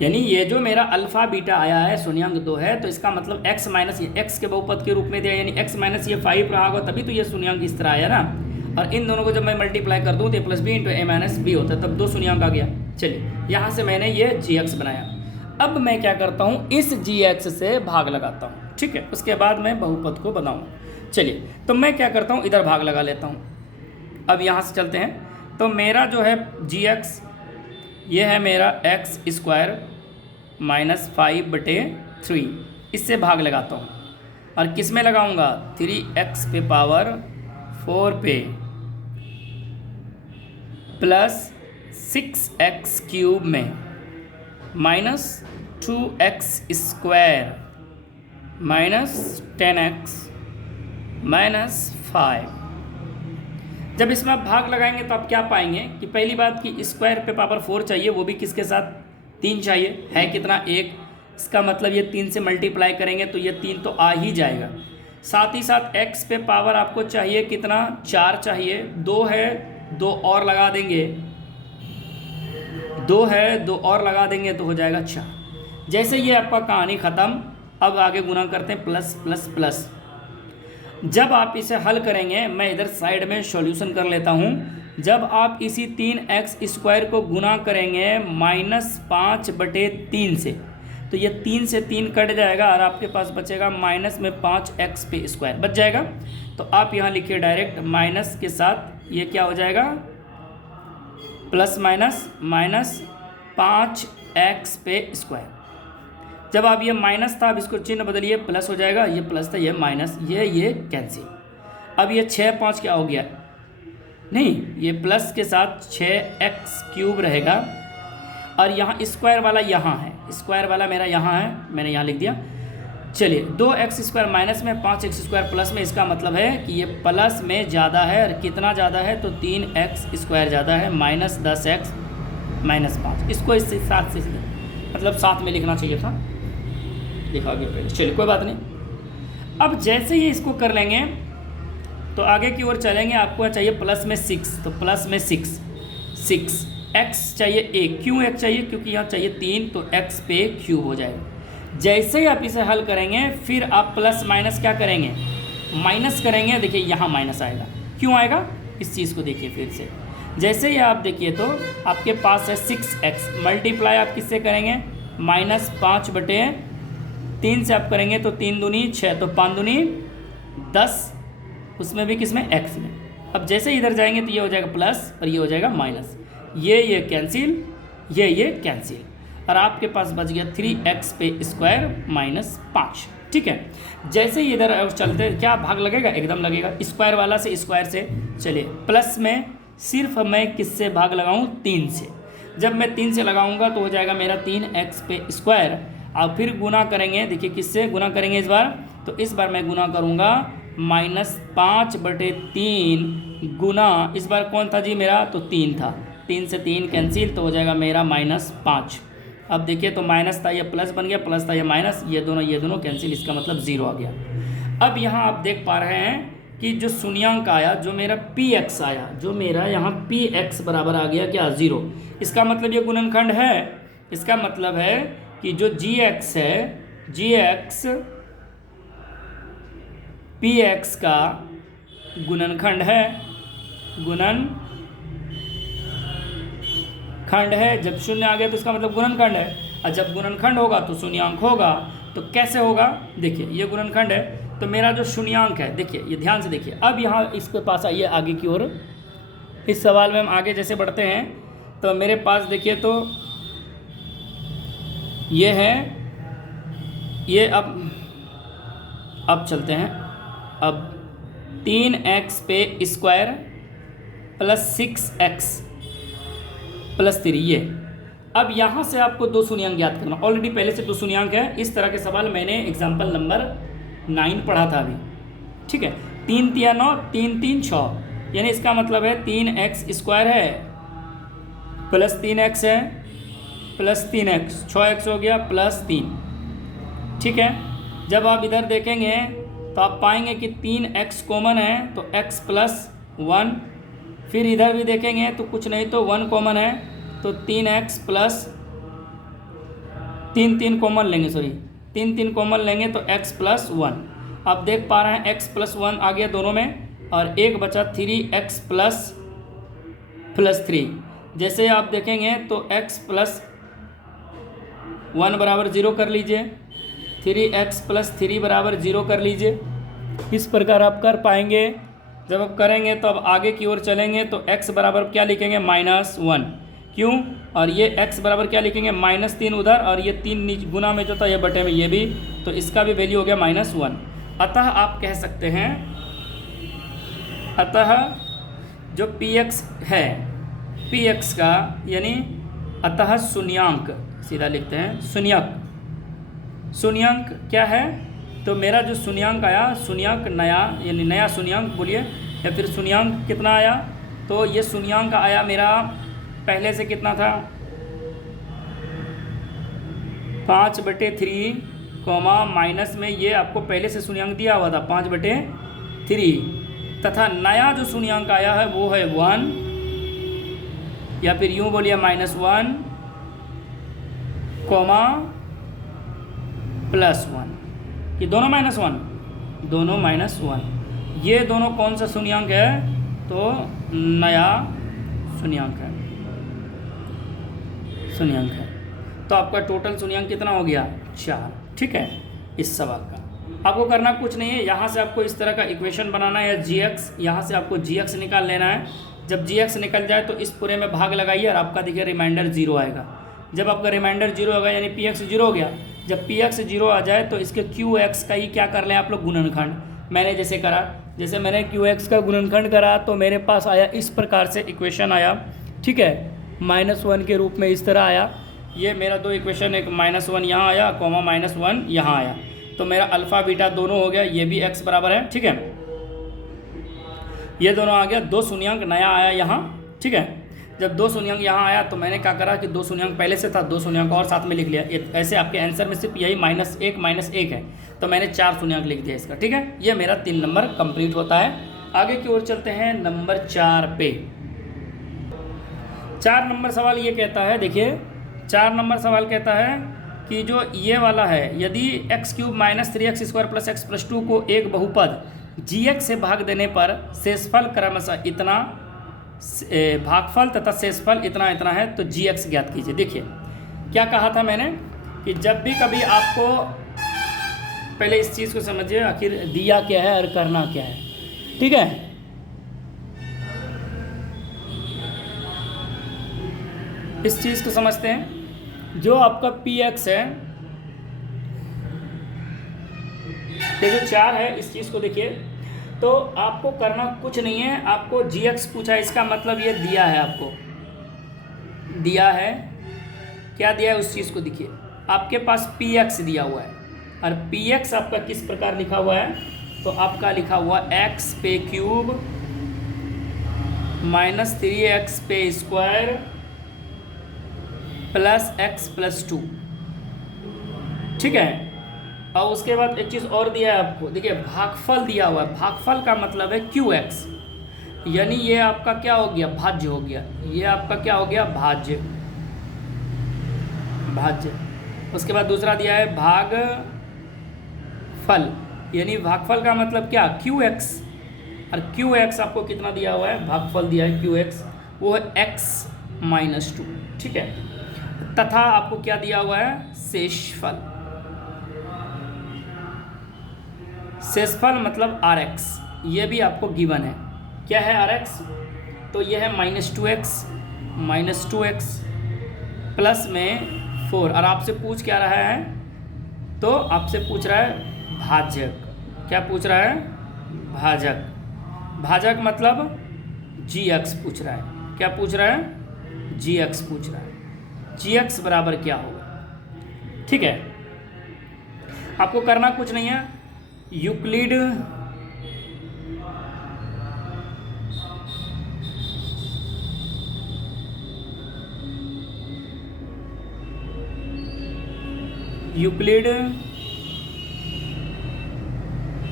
यानी ये जो मेरा अल्फ़ा बीटा आया है शून्यांक 2 है, तो इसका मतलब x माइनस ये x के बहुपद के रूप में दिया, यानी x माइनस ये 5 रहा होगा, तभी तो ये शून्यांक इस तरह आया ना। और इन दोनों को जब मैं मल्टीप्लाई कर दूँ तो a plus B into A minus B होता है, तब 2 शून्यांक आ गया। चलिए यहाँ से मैंने ये gx बनाया। अब मैं क्या करता हूँ, इस gx से भाग लगाता हूँ। ठीक है, उसके बाद मैं बहुपद को बनाऊँ। चलिए तो मैं क्या करता हूँ, इधर भाग लगा लेता हूँ। अब यहाँ से चलते हैं, तो मेरा जो है gx ये है मेरा x स्क्वायर माइनस 5/3, इससे भाग लगाता हूँ। और किस में लगाऊंगा, 3x पे पावर 4 पे प्लस 6x क्यूब में minus 2x square minus 10x minus 5। जब इसमें आप भाग लगाएंगे तो आप क्या पाएंगे कि पहली बात कि स्क्वायर पे पावर 4 चाहिए, वो भी किसके साथ, 3 चाहिए। है कितना, 1। इसका मतलब ये 3 से मल्टीप्लाई करेंगे तो ये 3 तो आ ही जाएगा। साथ ही साथ x पे पावर आपको चाहिए कितना, 4 चाहिए। 2 है, 2 और लगा देंगे, 2 है, 2 और लगा देंगे तो हो जाएगा 4। जैसे ये आपका कहानी ख़त्म। अब आगे गुना करते हैं, प्लस प्लस प्लस। जब आप इसे हल करेंगे, मैं इधर साइड में सॉल्यूशन कर लेता हूँ। जब आप इसी 3x स्क्वायर को गुना करेंगे -5/3 से, तो ये 3 से 3 कट जाएगा और आपके पास बचेगा माइनस में 5x पे स्क्वायर बच जाएगा। तो आप यहाँ लिखिए डायरेक्ट, माइनस के साथ ये क्या हो जाएगा, प्लस माइनस माइनस 5x पे स्क्वायर। जब आप ये माइनस था, अब इसको चिन्ह बदलिए, प्लस हो जाएगा, ये प्लस था, ये माइनस, ये कैंसिल। अब ये 6 5 क्या हो गया, नहीं, ये प्लस के साथ 6x³ रहेगा, और यहाँ स्क्वायर वाला यहाँ है, स्क्वायर वाला मेरा यहाँ है, मैंने यहाँ लिख दिया। चलिए 2x² माइनस में 5x² प्लस में, इसका मतलब है कि ये प्लस में ज़्यादा है, और कितना ज़्यादा है, तो 3x² ज़्यादा है, माइनस 10x माइनस 5। इसको इससे साथ से मतलब साथ में लिखना चाहिए था, लिखा गया पहले, चलिए कोई बात नहीं। अब जैसे ही इसको कर लेंगे तो आगे की ओर चलेंगे। आपको चाहिए प्लस में 6, तो प्लस में 6 x चाहिए a, क्यों x चाहिए, क्योंकि यहाँ चाहिए 3, तो x पे क्यूब हो जाएगा। जैसे ही आप इसे हल करेंगे फिर आप प्लस माइनस क्या करेंगे, माइनस करेंगे। देखिए यहाँ माइनस आएगा, क्यों आएगा, इस चीज़ को देखिए फिर से। जैसे ही आप देखिए तो आपके पास है 6x, मल्टीप्लाई आप किससे करेंगे, माइनस 5/3 से आप करेंगे, तो 3 दूनी 6, तो 5 दूनी 10, उसमें भी किसमें, x में। अब जैसे इधर जाएंगे तो ये हो जाएगा प्लस और ये हो जाएगा माइनस, ये कैंसिल, ये कैंसिल, और आपके पास बच गया 3x पे स्क्वायर माइनस 5। ठीक है, जैसे ही इधर चलते क्या भाग लगेगा, एकदम लगेगा, स्क्वायर वाला से स्क्वायर से। चलिए प्लस में सिर्फ मैं किससे भाग लगाऊं, 3 से। जब मैं 3 से लगाऊंगा तो हो जाएगा मेरा 3x पे स्क्वायर, और फिर गुना करेंगे, देखिए किससे गुना करेंगे इस बार, तो इस बार मैं गुना करूंगा माइनस 5/3 गुना, इस बार कौन था जी मेरा, तो 3 था, 3 से 3 कैंसिल, तो हो जाएगा मेरा माइनस 5। अब देखिए तो माइनस था, ये प्लस बन गया, प्लस था ये माइनस, ये दोनों कैंसिल, इसका मतलब 0 आ गया। अब यहाँ आप देख पा रहे हैं कि जो शून्यांक आया, जो मेरा px आया, जो मेरा यहाँ px बराबर आ गया क्या, 0। इसका मतलब ये गुणनखंड है, इसका मतलब है कि जो gx है, gx px का गुणनखंड है, गुणनखंड है। जब शून्य आ गया तो इसका मतलब गुणनखंड है, और जब गुणनखंड होगा तो शून्यांक होगा। तो कैसे होगा, देखिए ये गुणनखंड है, तो मेरा जो शून्यांक है, देखिए ये ध्यान से देखिए। अब यहाँ इसके पास आइए आगे की ओर, इस सवाल में हम आगे जैसे बढ़ते हैं तो मेरे पास देखिए तो ये है, ये अब चलते हैं। अब 3x पे स्क्वायर प्लस 6x प्लस 3, ये अब यहाँ से आपको 2 शून्यांक ज्ञात करना। ऑलरेडी पहले से 2 शून्यांक है, इस तरह के सवाल मैंने एग्जाम्पल नंबर 9 पढ़ा था अभी। ठीक है, 3 3 9, 3 3 6, यानी इसका मतलब है 3x² है प्लस 3x है प्लस 3x, 6x हो गया प्लस 3। ठीक है, जब आप इधर देखेंगे तो आप पाएंगे कि 3x कॉमन है, तो x प्लस 1, फिर इधर भी देखेंगे तो कुछ नहीं तो 1 कॉमन है, तो 3x प्लस 3 कॉमन लेंगे, 3 कॉमन लेंगे तो x प्लस 1। आप देख पा रहे हैं x प्लस 1 आ गया दोनों में, और एक बचा 3x प्लस 3। जैसे आप देखेंगे तो x प्लस 1 बराबर 0 कर लीजिए, 3x प्लस 3 बराबर 0 कर लीजिए। इस प्रकार आप कर पाएंगे। जब आप करेंगे तो अब आगे की ओर चलेंगे तो x बराबर क्या लिखेंगे, -1, क्यों, और ये x बराबर क्या लिखेंगे, -3 उधर, और ये 3 गुना में जो था ये बटे में ये भी, तो इसका भी वैल्यू हो गया -1। अतः आप कह सकते हैं, अतः जो px है, px का यानी अतः शून्यांक, सीधा लिखते हैं शून्यांक क्या है, तो मेरा जो शून्यांक आया, शून्यांक नया यानी नया शून्यांक बोलिए, या फिर शून्यांक कितना आया, तो ये शून्यांक आया मेरा पहले से कितना था, 5/3 कॉमा माइनस में ये आपको पहले से शून्यांक दिया हुआ था 5/3, तथा नया जो शून्यांक आया है वो है 1, या फिर यूँ बोलिए -1 कॉमा +1, कि दोनों -1, दोनों -1। ये दोनों कौन सा शून्यांक है, तो नया शून्यांक है, तो आपका टोटल शून्यांक कितना हो गया, 4। ठीक है, इस सवाल का आपको करना कुछ नहीं है, यहाँ से आपको इस तरह का इक्वेशन बनाना है, gx, यहाँ से आपको gx निकाल लेना है, जब जी एक्स निकल जाए तो इस पूरे में भाग लगाइए और आपका देखिए रिमाइंडर 0 आएगा। जब आपका रिमाइंडर 0 होगा यानी पी एक्स 0 हो गया। जब पी एक्स 0 आ जाए तो इसके क्यू एक्स का ही क्या कर लें आप लोग, गुणनखंड। मैंने जैसे करा, जैसे मैंने क्यू एक्स का गुणनखंड करा तो मेरे पास आया इस प्रकार से इक्वेशन आया, ठीक है, -1 के रूप में इस तरह आया। ये मेरा 2 इक्वेशन, एक -1 यहाँ आया कॉमा -1 यहाँ आया, तो मेरा अल्फ़ा बीटा दोनों हो गया। ये भी x बराबर है, ठीक है, ये दोनों आ गया। 2 शून्यंक नया आया यहाँ, ठीक है। जब 2 शून्यंक यहाँ आया तो मैंने क्या करा कि 2 शून्यंक पहले से था, 2 शून्यंक और साथ में लिख लिया। ऐसे आपके आंसर में सिर्फ यही -1 है, तो मैंने 4 शून्यंक लिख दिया इसका, ठीक है। ये मेरा 3 नंबर कंप्लीट होता है। आगे की ओर चलते हैं नंबर 4 पे। 4 नंबर सवाल ये कहता है, देखिए 4 नंबर सवाल कहता है कि जो ये वाला है, यदि x³ - 3x² + x + 2 को एक बहुपद gx से भाग देने पर शेषफल क्रमशः इतना, भागफल तथा शेषफल इतना इतना है, तो gx ज्ञात कीजिए। देखिए क्या कहा था मैंने कि जब भी कभी आपको, पहले इस चीज़ को समझिए आखिर दिया क्या है और करना क्या है, ठीक है। इस चीज़ को समझते हैं। जो आपका पी एक्स है, ये जो 4 है, इस चीज़ को देखिए, तो आपको करना कुछ नहीं है। आपको जी एक्स पूछा, इसका मतलब ये दिया है, आपको दिया है, क्या दिया है उस चीज़ को देखिए। आपके पास पी एक्स दिया हुआ है और पी एक्स आपका किस प्रकार लिखा हुआ है, तो आपका लिखा हुआ x पे क्यूब -3x पे स्क्वायर +x + 2, ठीक है। और उसके बाद एक चीज़ और दिया है आपको, देखिए भागफल दिया हुआ है। भागफल का मतलब है QX, यानी ये आपका क्या हो गया, भाज्य हो गया। ये आपका क्या हो गया, भाज्य। उसके बाद दूसरा दिया है भागफल, यानी भागफल का मतलब क्या, QX। और QX आपको कितना दिया हुआ है, भागफल दिया है QX, वो है x - 2, ठीक है। तथा आपको क्या दिया हुआ है, शेषफल। शेषफल मतलब RX, ये भी आपको गिवन है। क्या है RX, तो ये है -2x प्लस में 4। और आपसे पूछ क्या रहा है, तो आपसे पूछ रहा है भाजक। क्या पूछ रहा है, भाजक। भाजक मतलब GX पूछ रहा है। क्या पूछ रहा है, GX पूछ रहा है। GX बराबर क्या होगा, ठीक है। आपको करना कुछ नहीं है, यूक्लिड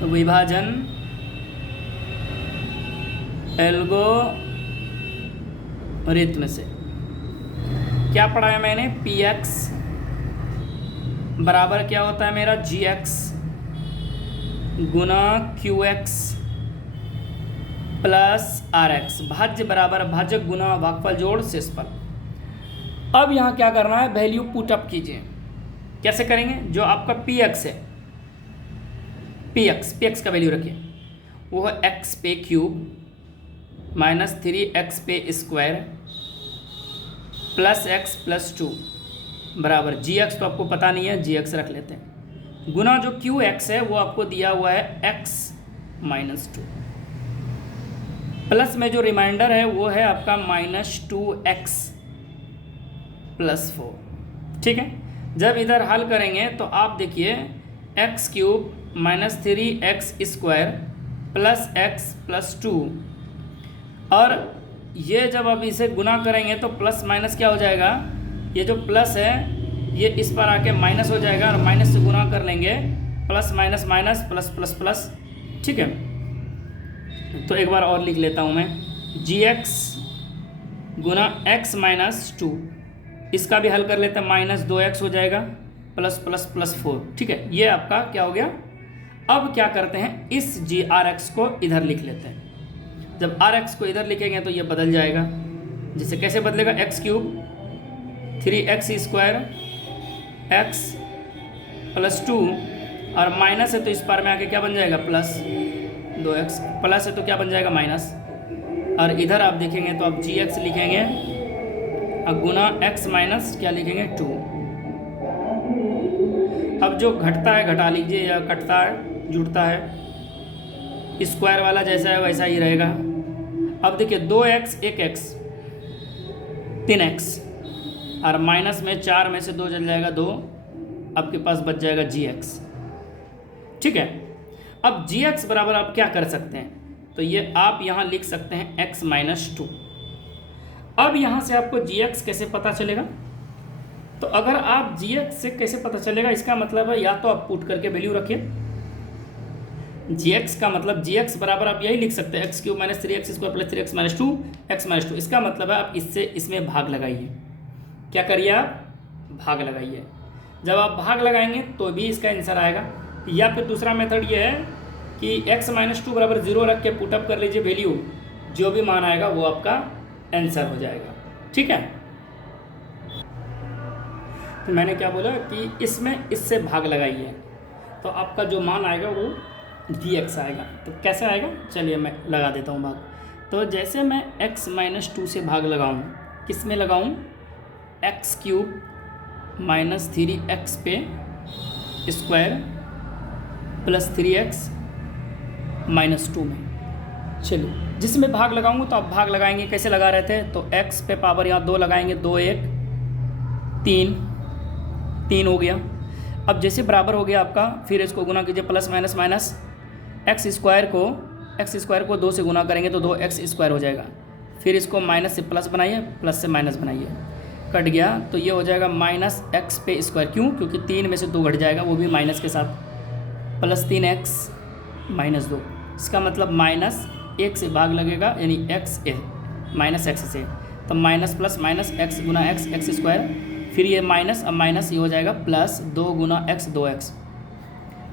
विभाजन एल्गोरिथ्म से क्या पढ़ाया मैंने, px बराबर क्या होता है मेरा, gx गुना qx प्लस rx। भाज्य बराबर भाजक गुना भागफल जोड़ शेषफल। अब यहाँ क्या करना है, वैल्यू पुट अप कीजिए। कैसे करेंगे, जो आपका px है, px का वैल्यू रखिए, वो है x पे क्यूब -3x पे स्क्वायर +x + 2 बराबर gx, तो आपको पता नहीं है, gx रख लेते हैं, गुना जो qx है वो आपको दिया हुआ है x - 2, प्लस में जो रिमाइंडर है वो है आपका -2x + 4, ठीक है। जब इधर हल करेंगे तो आप देखिए x³ -3x² +x + 2, और ये जब अब इसे गुना करेंगे तो प्लस माइनस क्या हो जाएगा, ये जो प्लस है ये इस पर आके माइनस हो जाएगा, और माइनस से गुना कर लेंगे, plus minus minus plus plus plus, ठीक है। तो एक बार और लिख लेता हूँ मैं, gx गुना x - 2, इसका भी हल कर लेते हैं, -2x हो जाएगा प्लस प्लस प्लस 4, ठीक है। ये आपका क्या हो गया। अब क्या करते हैं, इस rx को इधर लिख लेते हैं। जब rx को इधर लिखेंगे तो ये बदल जाएगा। जैसे कैसे बदलेगा, x³ 3x² x + 2, और माइनस है तो इस पार में आके क्या बन जाएगा, +2x, प्लस है तो क्या बन जाएगा, माइनस। और इधर आप देखेंगे तो आप जी एक्स लिखेंगे और गुना एक्स माइनस क्या लिखेंगे 2। अब जो घटता है घटा लीजिए या कटता है जुड़ता है, स्क्वायर वाला जैसा है वैसा ही रहेगा। अब देखिए 2x 1x 3x और माइनस में 4 में से 2 चल जाएगा 2, आपके पास बच जाएगा gx। ठीक है, अब gx बराबर आप क्या कर सकते हैं, तो ये आप यहाँ लिख सकते हैं x माइनस 2। अब यहाँ से आपको gx कैसे पता चलेगा, तो अगर आप gx से कैसे पता चलेगा, इसका मतलब है या तो आप पुट करके वैल्यू रखिए gx का मतलब gx बराबर आप यही लिख सकते हैं x cube minus 3x square plus 3x minus 2 x minus 2। इसका मतलब है आप इससे इसमें भाग लगाइए। क्या करिए आप, भाग लगाइए। जब आप भाग लगाएंगे तो भी इसका आंसर आएगा। या फिर दूसरा मेथड ये है कि x माइनस 2 बराबर 0 रख के पुटअप कर लीजिए वैल्यू, जो भी मान आएगा वो आपका आंसर हो जाएगा। ठीक है, तो मैंने क्या बोला कि इसमें इससे भाग लगाइए तो आपका जो मान आएगा वो dx आएगा। तो कैसे आएगा, चलिए मैं लगा देता हूँ भाग। तो जैसे मैं x माइनस 2 से भाग लगाऊँ, किस में लगाऊँ, एक्स क्यूब माइनस 3x पे स्क्वायर प्लस 3x माइनस 2 में। चलिए जिसमें भाग लगाऊंगा तो आप भाग लगाएंगे, कैसे लगा रहे थे, तो x पे पावर यहाँ 2 लगाएंगे, 2 1 3 हो गया। अब जैसे बराबर हो गया आपका, फिर इसको गुना कीजिए plus minus minus x square को 2 से गुना करेंगे तो 2x स्क्वायर हो जाएगा। फिर इसको माइनस से प्लस बनाइए, प्लस से माइनस बनाइए, कट गया तो ये हो जाएगा माइनस एक्स पे स्क्वायर। क्यों, क्योंकि 3 में से 2 घट जाएगा, वो भी माइनस के साथ, प्लस 3x माइनस 2। इसका मतलब माइनस 1 से भाग लगेगा यानी x माइनस एक्स से, तो माइनस प्लस माइनस एक्स गुना एक्स स्क्वायर, फिर ये माइनस, अब माइनस ये हो जाएगा प्लस 2 गुना एक्स 2x।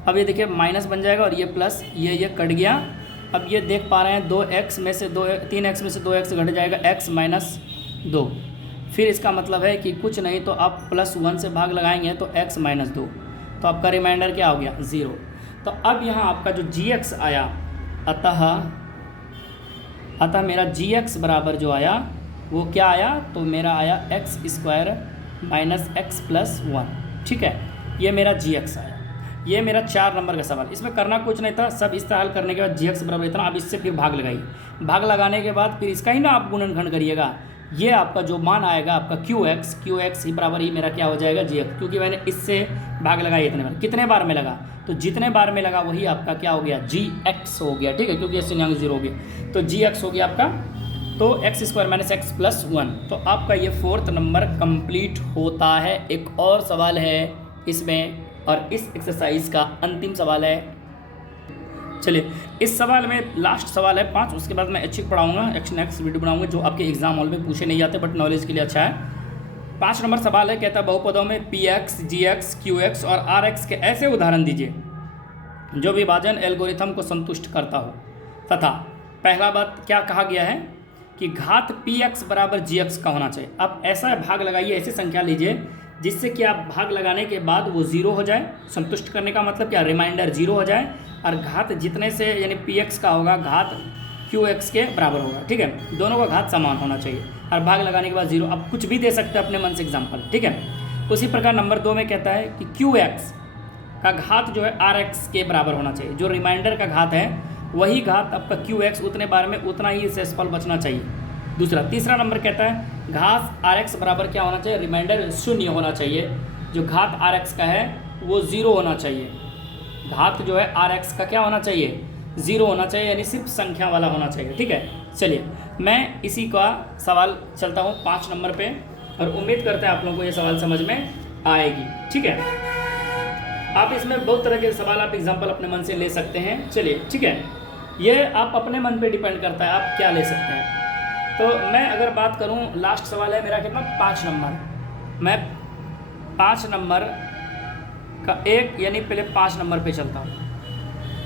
अब ये देखिए माइनस बन जाएगा और ये प्लस, ये कट गया। अब ये देख पा रहे हैं 2x में से 3x में से 2x घट जाएगा x माइनस 2। फिर इसका मतलब है कि कुछ नहीं तो आप प्लस 1 से भाग लगाएंगे तो x माइनस 2, तो आपका रिमाइंडर क्या हो गया 0। तो अब यहाँ आपका जो gx आया, अतः मेरा gx बराबर जो आया वो क्या आया, तो मेरा आया x square minus x plus 1। ठीक है, ये मेरा gx आया। ये मेरा 4 नंबर का सवाल, इसमें करना कुछ नहीं था, सब इस तरह हल करने के बाद gx बराबर इतना, अब इससे फिर भाग लगाइए। भाग लगाने के बाद फिर इसका ही ना आप गुणनखंड करिएगा, ये आपका जो मान आएगा आपका qx ही बराबर ही मेरा क्या हो जाएगा gx, क्योंकि मैंने इससे भाग लगाया इतने बार, कितने बार में लगा, तो जितने बार में लगा वही आपका क्या हो गया gx हो गया। ठीक है, क्योंकि इससे 0 हो गया तो gx हो गया आपका, तो x square minus x plus 1। तो आपका ये 4th नंबर कंप्लीट होता है। एक और सवाल है इसमें, और इस एक्सरसाइज का अंतिम सवाल है। चलिए इस सवाल में लास्ट सवाल है 5, उसके बाद मैं अच्छी पढ़ाऊंगा, नेक्स्ट वीडियो बनाऊंगा जो आपके एग्जाम हॉल में पूछे नहीं जाते बट नॉलेज के लिए अच्छा है। 5 नंबर सवाल है, कहता है बहुपदों में px, gx, qx और rx के ऐसे उदाहरण दीजिए जो विभाजन एल्गोरिथम को संतुष्ट करता हो, तथा पहला बात क्या कहा गया है कि घात px बराबर gx का होना चाहिए। आप ऐसा भाग लगाइए, ऐसी संख्या लीजिए जिससे कि आप भाग लगाने के बाद वो 0 हो जाए। संतुष्ट करने का मतलब क्या, रिमाइंडर 0 हो जाए, और घात जितने से यानी px का होगा घात qx के बराबर होगा। ठीक है, दोनों का घात समान होना चाहिए, और भाग लगाने के बाद 0। आप कुछ भी दे सकते हैं अपने मन से एग्जाम्पल। ठीक है, उसी प्रकार नंबर 2 में कहता है कि qx का घात जो है rx के बराबर होना चाहिए। जो रिमाइंडर का घात है वही घात आपका qx, उतने बार में उतना ही शेषफल बचना चाहिए। दूसरा, तीसरा नंबर कहता है घात rx बराबर क्या होना चाहिए, रिमाइंडर 0 होना चाहिए। जो घात rx का है वो 0 होना चाहिए। घात जो है rx का क्या होना चाहिए, 0 होना चाहिए, यानी सिर्फ संख्या वाला होना चाहिए। ठीक है, चलिए मैं इसी का सवाल चलता हूँ 5 नंबर पे, और उम्मीद करते हैं आप लोगों को ये सवाल समझ में आएगी। ठीक है, आप इसमें बहुत तरह के सवाल आप एग्जाम्पल अपने मन से ले सकते हैं। चलिए ठीक है, ये आप अपने मन पे डिपेंड करता है आप क्या ले सकते हैं। तो मैं अगर बात करूं, लास्ट सवाल है मेरा कितना, 5 नंबर। मैं 5 नंबर का एक यानी पहले 5 नंबर पे चलता हूं।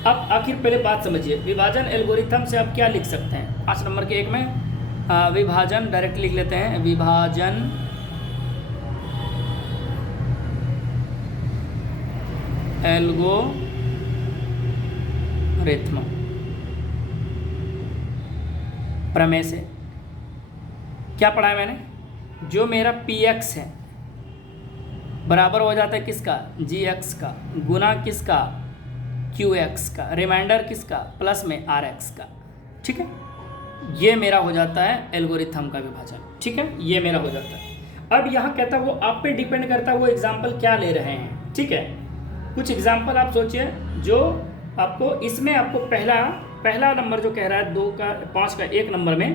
अब आखिर पहले बात समझिए, विभाजन एल्गोरिथम से आप क्या लिख सकते हैं। 5 नंबर के एक में विभाजन डायरेक्ट लिख लेते हैं, विभाजन एल्गोरिथम। प्रमेय से क्या पढ़ा है मैंने, जो मेरा पी एक्स है बराबर हो जाता है किसका, जी एक्स का, गुना किसका, क्यू एक्स का, रिमाइंडर किसका, प्लस में आर एक्स का। ठीक है, ये मेरा हो जाता है एल्गोरिथम का विभाजन। ठीक है, ये मेरा हो जाता है। अब यहाँ कहता है वो आप पे डिपेंड करता है वो एग्जाम्पल क्या ले रहे हैं। ठीक है, कुछ एग्जाम्पल आप सोचिए जो आपको इसमें आपको पहला नंबर जो कह रहा है 2 का 5 का 1 नंबर में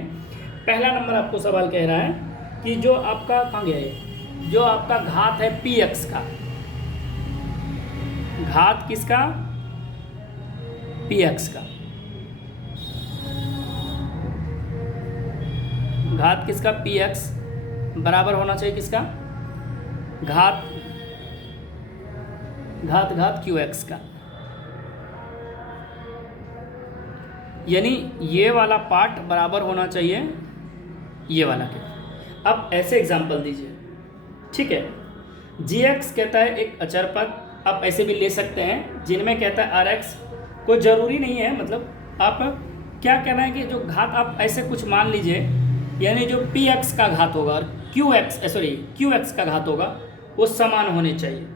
पहला नंबर आपको सवाल कह रहा है कि जो आपका कहाँ गया है, जो आपका घात है पी एक्स का, घात किसका, पी एक्स का, घात किसका, पी एक्स बराबर होना चाहिए किसका, घात क्यू एक्स का। यानी ये वाला पार्ट बराबर होना चाहिए ये वाला के। अब ऐसे एग्जांपल दीजिए। ठीक है, जी एक्स कहता है एक अचर पद, आप ऐसे भी ले सकते हैं जिनमें कहता है आर एक्स, कोई ज़रूरी नहीं है, मतलब आप क्या कहना है कि जो घात आप ऐसे कुछ मान लीजिए, यानी जो पी एक्स का घात होगा और क्यू एक्स का घात होगा वो समान होने चाहिए।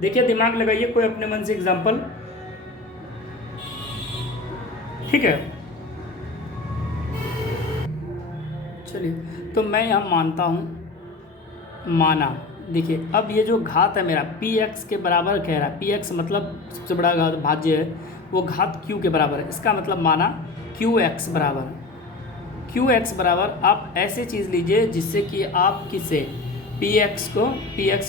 देखिए दिमाग लगाइए कोई अपने मन से एग्जांपल। ठीक है, चलिए तो मैं यहाँ मानता हूँ, माना। देखिए अब ये जो घात है मेरा पी एक्स के बराबर कह रहा है, पी एक्स मतलब सबसे बड़ा घात भाज्य है, वो घात क्यू के बराबर है। इसका मतलब माना क्यू एक्स बराबर आप ऐसे चीज़ लीजिए जिससे कि आप किसे पी एक्स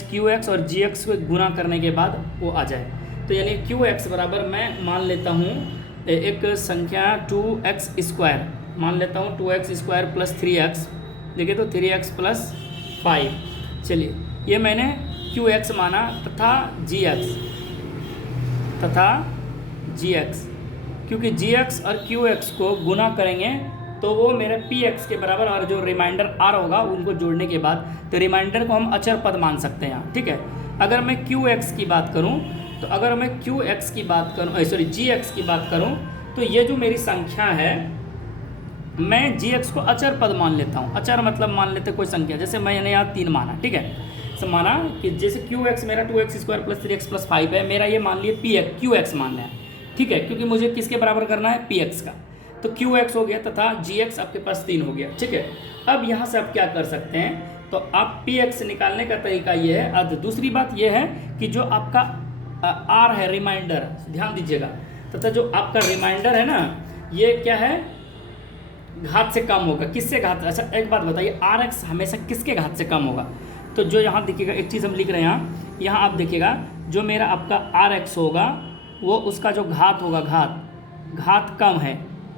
क्यू एक्स और जी एक्स को गुना करने के बाद वो आ जाए। तो यानी क्यू एक्स बराबर मैं मान लेता हूँ एक संख्या 2x² मान लेता हूँ, 2x² प्लस 3x। देखिए तो 3x प्लस 5। चलिए ये मैंने क्यू एक्स माना तथा जी एक्स, क्योंकि जी एक्स और क्यू एक्स को गुना करेंगे तो वो मेरे पी एक्स के बराबर, और जो रिमाइंडर आर होगा उनको जोड़ने के बाद तो रिमाइंडर को हम अचर पद मान सकते हैं यहाँ। ठीक है, अगर मैं क्यू एक्स की बात करूँ तो अगर मैं क्यू एक्स की बात करूँ जी एक्स की बात करूँ तो ये जो मेरी संख्या है मैं जी एक्स को अचर पद मान लेता हूँ। अचर मतलब मान लेते कोई संख्या, जैसे मैंने यहाँ 3 माना। ठीक है, तो माना कि जैसे क्यू एक्स मेरा 2x² प्लस 3x प्लस 5 है, मेरा ये मान लिए क्यू एक्स मानना है। ठीक है, क्योंकि मुझे किसके बराबर करना है, पी एक्स का। तो क्यू एक्स हो गया तथा जी एक्स आपके पास 3 हो गया। ठीक है, अब यहाँ से आप क्या कर सकते हैं, तो आप पी एक्स निकालने का तरीका ये है। अब दूसरी बात ये है कि जो आपका आर है रिमाइंडर, ध्यान दीजिएगा, तथा जो आपका रिमाइंडर है ना ये क्या है, घात से कम होगा। किससे घात, अच्छा एक बात बताइए, आर एक्स हमेशा किसके घात से कम होगा। तो जो यहाँ देखिएगा एक चीज़ हम लिख रहे हैं यहाँ आप देखिएगा, जो मेरा आपका आर एक्स होगा वो उसका जो घात होगा, घात कम है,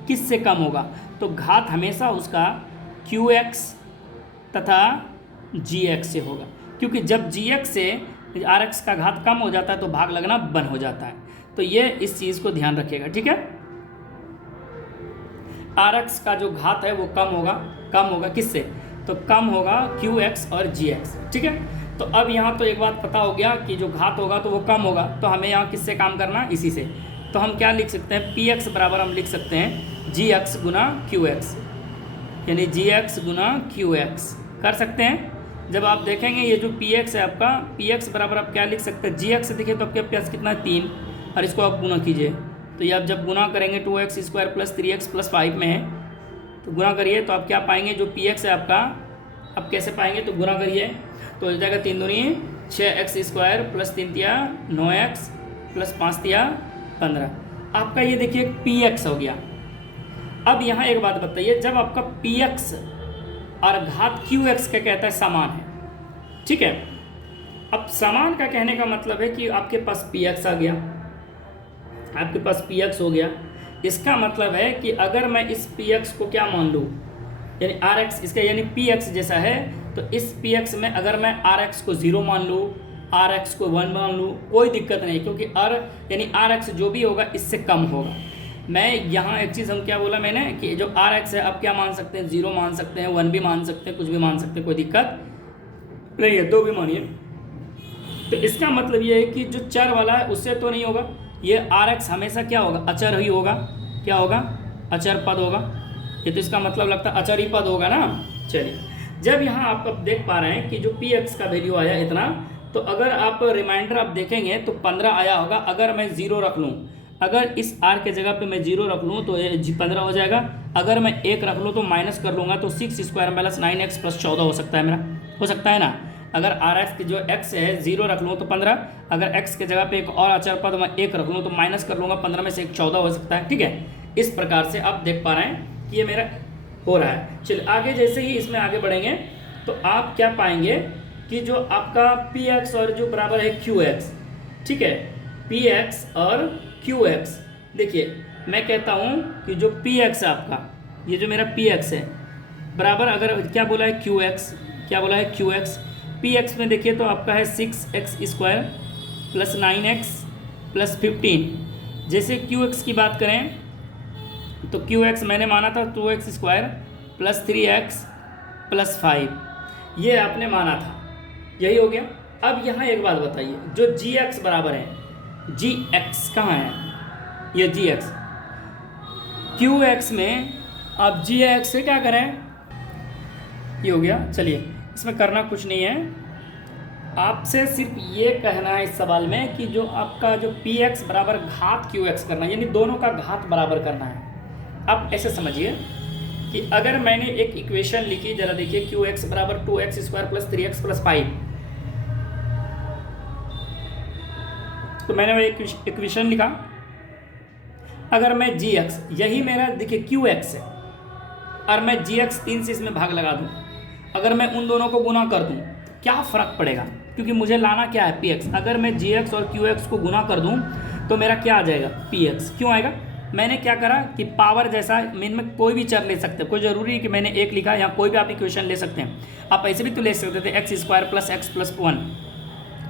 किससे कम होगा, तो घात हमेशा उसका क्यू एक्स तथा जी एक्स से होगा। क्योंकि जब जी एक्स से आर एक्स का घात कम हो जाता है तो भाग लगना बंद हो जाता है। तो ये इस चीज़ को ध्यान रखिएगा। ठीक है, आर एक्स का जो घात है वो कम होगा किससे, तो कम होगा क्यू एक्स और जी एक्स। ठीक है, तो अब यहाँ तो एक बात पता हो गया कि जो घात होगा तो वो कम होगा, तो हमें यहाँ किससे काम करना, इसी से। तो हम क्या लिख सकते हैं, पी एक्स बराबर हम लिख सकते हैं जी एक्स गुना क्यू एक्स, यानी जी एक्स गुना क्यू एक्स कर सकते हैं। जब आप देखेंगे ये जो पी एक्स है आपका, पी एक्स बराबर आप क्या लिख सकते हैं, जी एक्स से देखिए तो आपके पास कितना है 3, और इसको आप गुना कीजिए। तो ये आप जब गुना करेंगे 2x² प्लस 3x प्लस 5 में है, तो गुना करिए तो आप क्या पाएंगे, जो पी एक्स है आपका, आप कैसे पाएंगे, तो गुना करिए तो हो जाएगा 3 दूनी 6x² प्लस 3 तिया 9x प्लस 5 तिया 15। आपका ये देखिए पी एक्स हो गया। अब यहाँ एक बात बताइए, जब आपका पी एक्स और घात क्यू एक्स का कहता है समान है। ठीक है, अब समान का कहने का मतलब है कि आपके पास पी एक्स आ गया, आपके पास पी एक्स हो गया। इसका मतलब है कि अगर मैं इस पी एक्स को क्या मान लूँ, यानी आर एक्स इसका यानी पी एक्स जैसा है, तो इस पी एक्स में अगर मैं आर एक्स को 0 मान लूँ, आर एक्स को 1 मान लूँ, कोई दिक्कत नहीं, क्योंकि यानी आर एक्स जो भी होगा इससे कम होगा। मैं यहाँ एक चीज़ हम क्या बोला मैंने कि जो आर एक्स है आप क्या मान सकते हैं, 0 मान सकते हैं, 1 भी मान सकते हैं, कुछ भी मान सकते हैं, कोई दिक्कत नहीं है, 2 भी मानिए। तो इसका मतलब ये है कि जो चर वाला है उससे तो नहीं होगा, ये आर एक्स हमेशा क्या होगा, अचर ही होगा। क्या होगा, अचर पद होगा। ये तो इसका मतलब लगता है अचर ही पद होगा ना। चलिए, जब यहाँ आप अब देख पा रहे हैं कि जो पी एक्स का वैल्यू आया इतना, तो अगर आप रिमाइंडर आप देखेंगे तो 15 आया होगा। अगर मैं 0 रख लूँ, अगर इस आर के जगह पे मैं 0 रख लूँ तो ये 15 हो जाएगा। अगर मैं 1 रख लूँ तो माइनस कर लूँगा तो 6 स्क्वायर प्लस 9x प्लस 14 हो सकता है मेरा, हो सकता है ना। अगर आर एक्स की जो x है 0 रख लूँ तो 15, अगर x के जगह पे एक और अचर पद मैं 1 रख लूँ तो माइनस कर लूँगा, 15 में से 1 14 हो सकता है। ठीक है, इस प्रकार से आप देख पा रहे हैं कि ये मेरा हो रहा है। चलिए आगे, जैसे ही इसमें आगे बढ़ेंगे तो आप क्या पाएंगे कि जो आपका पी एक्स और जो बराबर है क्यू एक्स, ठीक है, पी एक्स और क्यू एक्स। देखिए मैं कहता हूँ कि जो पी एक्स है आपका, ये जो मेरा पी एक्स है बराबर, अगर क्या बोला है क्यू एक्स, क्या बोला है क्यू एक्स, पी एक्स में देखिए तो आपका है 6x square plus 9x plus 15। जैसे क्यू एक्स की बात करें तो क्यू एक्स मैंने माना था 2x square plus 3x plus 5, ये आपने माना था, यही हो गया। अब यहाँ एक बात बताइए, जो जी एक्स बराबर है, जी एक्स कहाँ है, ये जी एक्स, क्यू एक्स में आप जी एक्स से क्या करें, ये हो गया। चलिए इसमें करना कुछ नहीं है, आपसे सिर्फ ये कहना है इस सवाल में कि जो आपका जो पी एक्स बराबर घात क्यू एक्स करना है, यानी दोनों का घात बराबर करना है। आप ऐसे समझिए कि अगर मैंने एक इक्वेशन लिखी, जरा देखिए, क्यू एक्स बराबर 2x square plus 3x plus 5, तो मैंने वो एक इक्वेशन लिखा। अगर मैं जी एक्स, यही मेरा देखिए क्यू एक्स है, और मैं जी एक्स 3 से इसमें भाग लगा दूँ, अगर मैं उन दोनों को गुना कर दूँ क्या फ़र्क पड़ेगा, क्योंकि मुझे लाना क्या है पी एक्स। अगर मैं जी एक्स और क्यू एक्स को गुना कर दूँ तो मेरा क्या आ जाएगा, पी एक्स। क्यों आएगा, मैंने क्या करा कि पावर जैसा में कोई भी चर ले सकते हैं, कोई ज़रूरी है कि मैंने एक लिखा, यहाँ कोई भी आप इक्वेशन ले सकते हैं। आप ऐसे भी तो ले सकते थे x square plus x plus 1,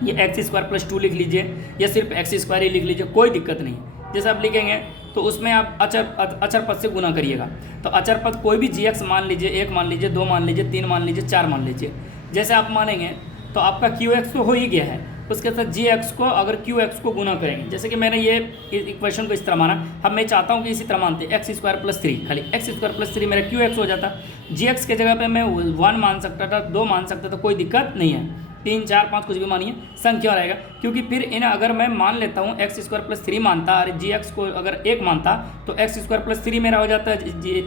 ये एक्स स्क्वायर प्लस 2 लिख लीजिए, या सिर्फ एक्स स्क्वायर ही लिख लीजिए, कोई दिक्कत नहीं। जैसे आप लिखेंगे तो उसमें आप अचर पद से गुना करिएगा, तो अचर पद कोई भी जी एक्स मान लीजिए, 1 मान लीजिए, 2 मान लीजिए, 3 मान लीजिए, 4 मान लीजिए, जैसे आप मानेंगे तो आपका क्यू एक्स तो हो ही गया है, उसके साथ जी एक्स को अगर क्यू एक्स को गुना करेंगे, जैसे कि मैंने ये इक्वेशन को इस तरह माना, अब मैं चाहता हूँ कि इसी तरह मानते एक्स स्क्वायर प्लस 3, खाली एक्स स्क्वायर प्लस 3 मेरा क्यू एक्स हो जाता। जी एक्स के जगह पे मैं 1 मान सकता था, 2 मान सकता था, कोई दिक्कत नहीं है, 3 4 5 कुछ भी मानिए, संख्या रहेगा। क्योंकि फिर इन अगर मैं मान लेता हूँ एक्स स्क्वायर प्लस 3 मानता और जी एक्स को अगर 1 मानता तो एक्स स्क्वायर प्लस 3 मेरा हो जाता है जी,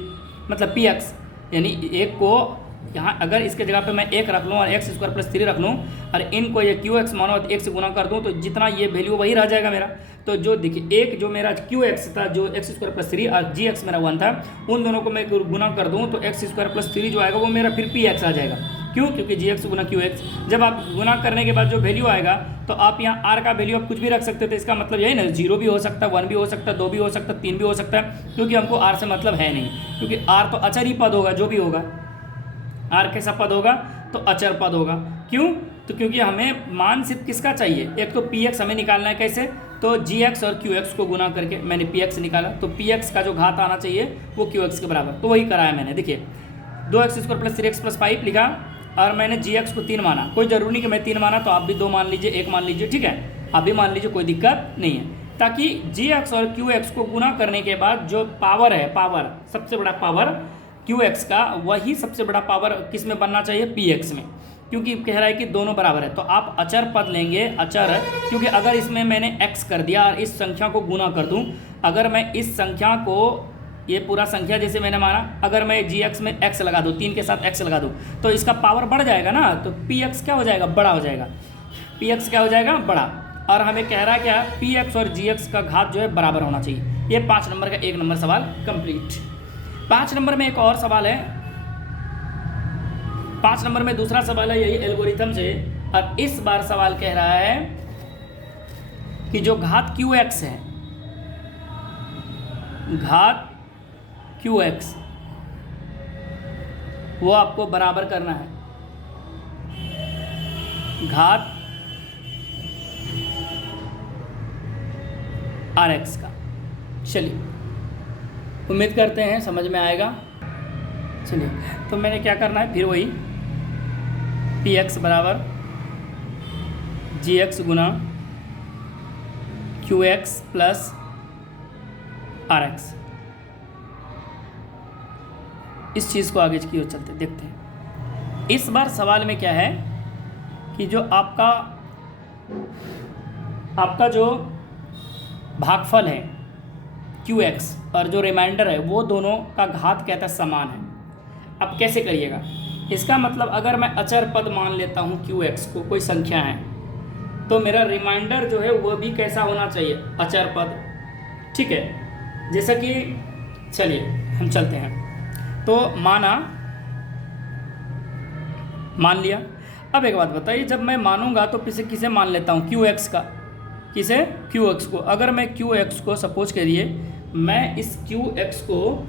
मतलब पी एक्स, यानी एक को यहाँ अगर इसके जगह पे मैं 1 रख लूँ और एक्स स्क्वायर प्लस 3 रख लूँ और इनको ये क्यू एक्स मानो तो 1 से गुना कर दूँ तो जितना ये वैल्यू वही रह जाएगा मेरा। तो जो देखिए एक जो मेरा क्यू एक्स था, जो एक्स स्क्वायर प्लस 3 और जी एक्स मेरा 1 था, उन दोनों को मैं गुना कर दूँ तो एक्स स्क्वायर प्लस 3 जो आएगा वो मेरा फिर पी एक्स आ जाएगा। क्यों, क्योंकि जी एक्स गुना क्यू एक्स। जब आप गुना करने के बाद जो वैल्यू आएगा तो आप यहाँ आर का वैल्यू आप कुछ भी रख सकते थे, इसका मतलब यही ना, 0 भी हो सकता है, 1 भी हो सकता है, 2 भी हो सकता है, 3 भी हो सकता है, क्योंकि हमको आर से मतलब है नहीं, क्योंकि आर तो अचर ही पद होगा, जो भी होगा आर कैसा पद होगा तो अचर पद होगा। क्यों, तो क्योंकि हमें मान सिर्फ किसका चाहिए, एक तो पी एक्स हमें निकालना है, कैसे, तो जी एक्स और क्यू एक्स को गुना करके मैंने पी एक्स निकाला, तो पी एक्स का जो घात आना चाहिए वो क्यू एक्स के बराबर, तो वही कराया मैंने। देखिए 2x square plus 3x plus 5 लिखा और मैंने जी एक्स को 3 माना, कोई ज़रूरी नहीं कि मैं 3 माना तो आप भी 2 मान लीजिए, 1 मान लीजिए, ठीक है, आप भी मान लीजिए, कोई दिक्कत नहीं है, ताकि जी एक्स और क्यू एक्स को गुना करने के बाद जो पावर है, पावर सबसे बड़ा पावर क्यू एक्स का, वही सबसे बड़ा पावर किस में बनना चाहिए, पी एक्स में, क्योंकि कह रहा है कि दोनों बराबर है। तो आप अचर पद लेंगे, अचर, क्योंकि अगर इसमें मैंने x कर दिया और इस संख्या को गुना कर दूं, अगर मैं इस संख्या को, ये पूरा संख्या जैसे मैंने माना, अगर मैं जी एक्स में x लगा दूँ, 3 के साथ x लगा दूँ तो इसका पावर बढ़ जाएगा ना, तो पी एक्स क्या हो जाएगा, बड़ा हो जाएगा, पी एक्स क्या हो जाएगा, बड़ा। और हमें कह रहा है क्या, पी एक्स और जी एक्स का घात जो है बराबर होना चाहिए। ये 5 नंबर का 1 नंबर सवाल कंप्लीट। 5 नंबर में एक और सवाल है, 5 नंबर में दूसरा सवाल है यही एल्गोरिथम से, और इस बार सवाल कह रहा है कि जो घात क्यू एक्स है, घात क्यू एक्स, वो आपको बराबर करना है घात आर एक्स का। चलिए उम्मीद करते हैं समझ में आएगा। चलिए तो मैंने क्या करना है, फिर वही पी एक्स बराबर जी एक्स गुना q x plus are x, इस चीज़ को आगे की ओर चलते देखते हैं। इस बार सवाल में क्या है कि जो आपका जो भागफल है QX और जो रिमाइंडर है वो दोनों का घात क्या था, समान है। अब कैसे करिएगा, इसका मतलब अगर मैं अचर पद मान लेता हूँ QX को, कोई संख्या है, तो मेरा रिमाइंडर जो है वह भी कैसा होना चाहिए, अचर पद। ठीक है, जैसा कि चलिए हम चलते हैं। तो मान लिया। अब एक बात बताइए, जब मैं मानूंगा तो किसे मान लेता हूँ, QX का, किसे, QX को। अगर मैं QX को सपोज करिए, मैं इस QX को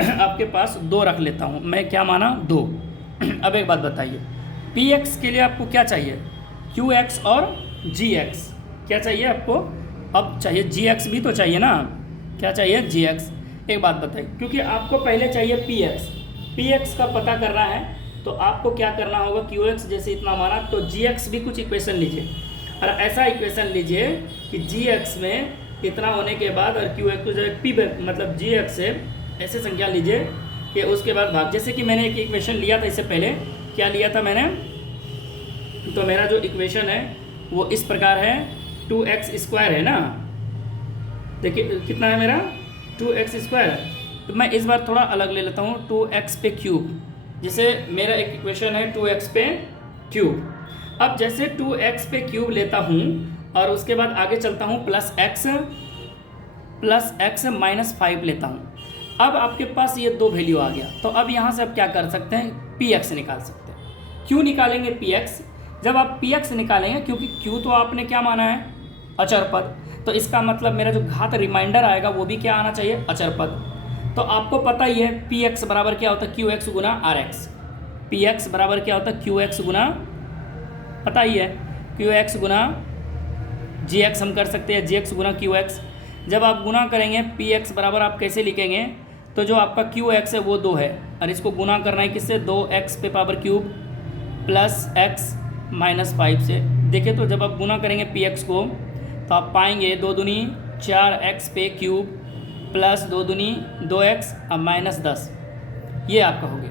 आपके पास 2 रख लेता हूँ। मैं क्या माना, 2। अब एक बात बताइए, PX के लिए आपको क्या चाहिए, QX और GX। क्या चाहिए आपको, अब चाहिए GX भी तो चाहिए ना, क्या चाहिए, GX। एक बात बताइए, क्योंकि आपको पहले चाहिए PX का पता करना है, तो आपको क्या करना होगा, QX जैसे इतना माना तो GX भी कुछ इक्वेशन लीजिए, और ऐसा इक्वेशन लीजिए कि GX में इतना होने के बाद और QX को जो है P मतलब GX से ऐसे संख्या लीजिए कि उसके बाद भाग। जैसे कि मैंने एक इक्वेशन लिया था इससे पहले, क्या लिया था मैंने, तो मेरा जो इक्वेशन है वो इस प्रकार है, 2x² है ना, देखिए कितना है मेरा, 2x²। तो मैं इस बार थोड़ा अलग ले लेता हूँ, 2x पे क्यूब। जैसे मेरा एक इक्वेशन है 2x पे क्यूब। अब जैसे 2x पे क्यूब लेता हूँ और उसके बाद आगे चलता हूँ प्लस x -5 लेता हूँ। अब आपके पास ये 2 वैल्यू आ गया, तो अब यहाँ से आप क्या कर सकते हैं, PX निकाल सकते हैं। क्यों निकालेंगे PX, जब आप PX निकालेंगे, क्योंकि Q तो आपने क्या माना है, अचर पद, तो इसका मतलब मेरा जो घात रिमाइंडर आएगा वो भी क्या आना चाहिए, अचर पद। तो आपको पता ही है PX बराबर क्या होता है, QX गुना RX। PX बराबर क्या होता है, QX गुना, पता ही है, QX गुना GX हम कर सकते हैं, GX गुना QX। जब आप गुना करेंगे PX बराबर आप कैसे लिखेंगे, तो जो आपका QX है वो 2 है, और इसको गुना करना है किससे, 2x पे पावर क्यूब प्लस x -5 से। देखिए तो जब आप गुना करेंगे PX को तो आप पाएंगे 2 दूनी 4x पे क्यूब प्लस 2 दूनी 2x अब -10, ये आपका हो गया।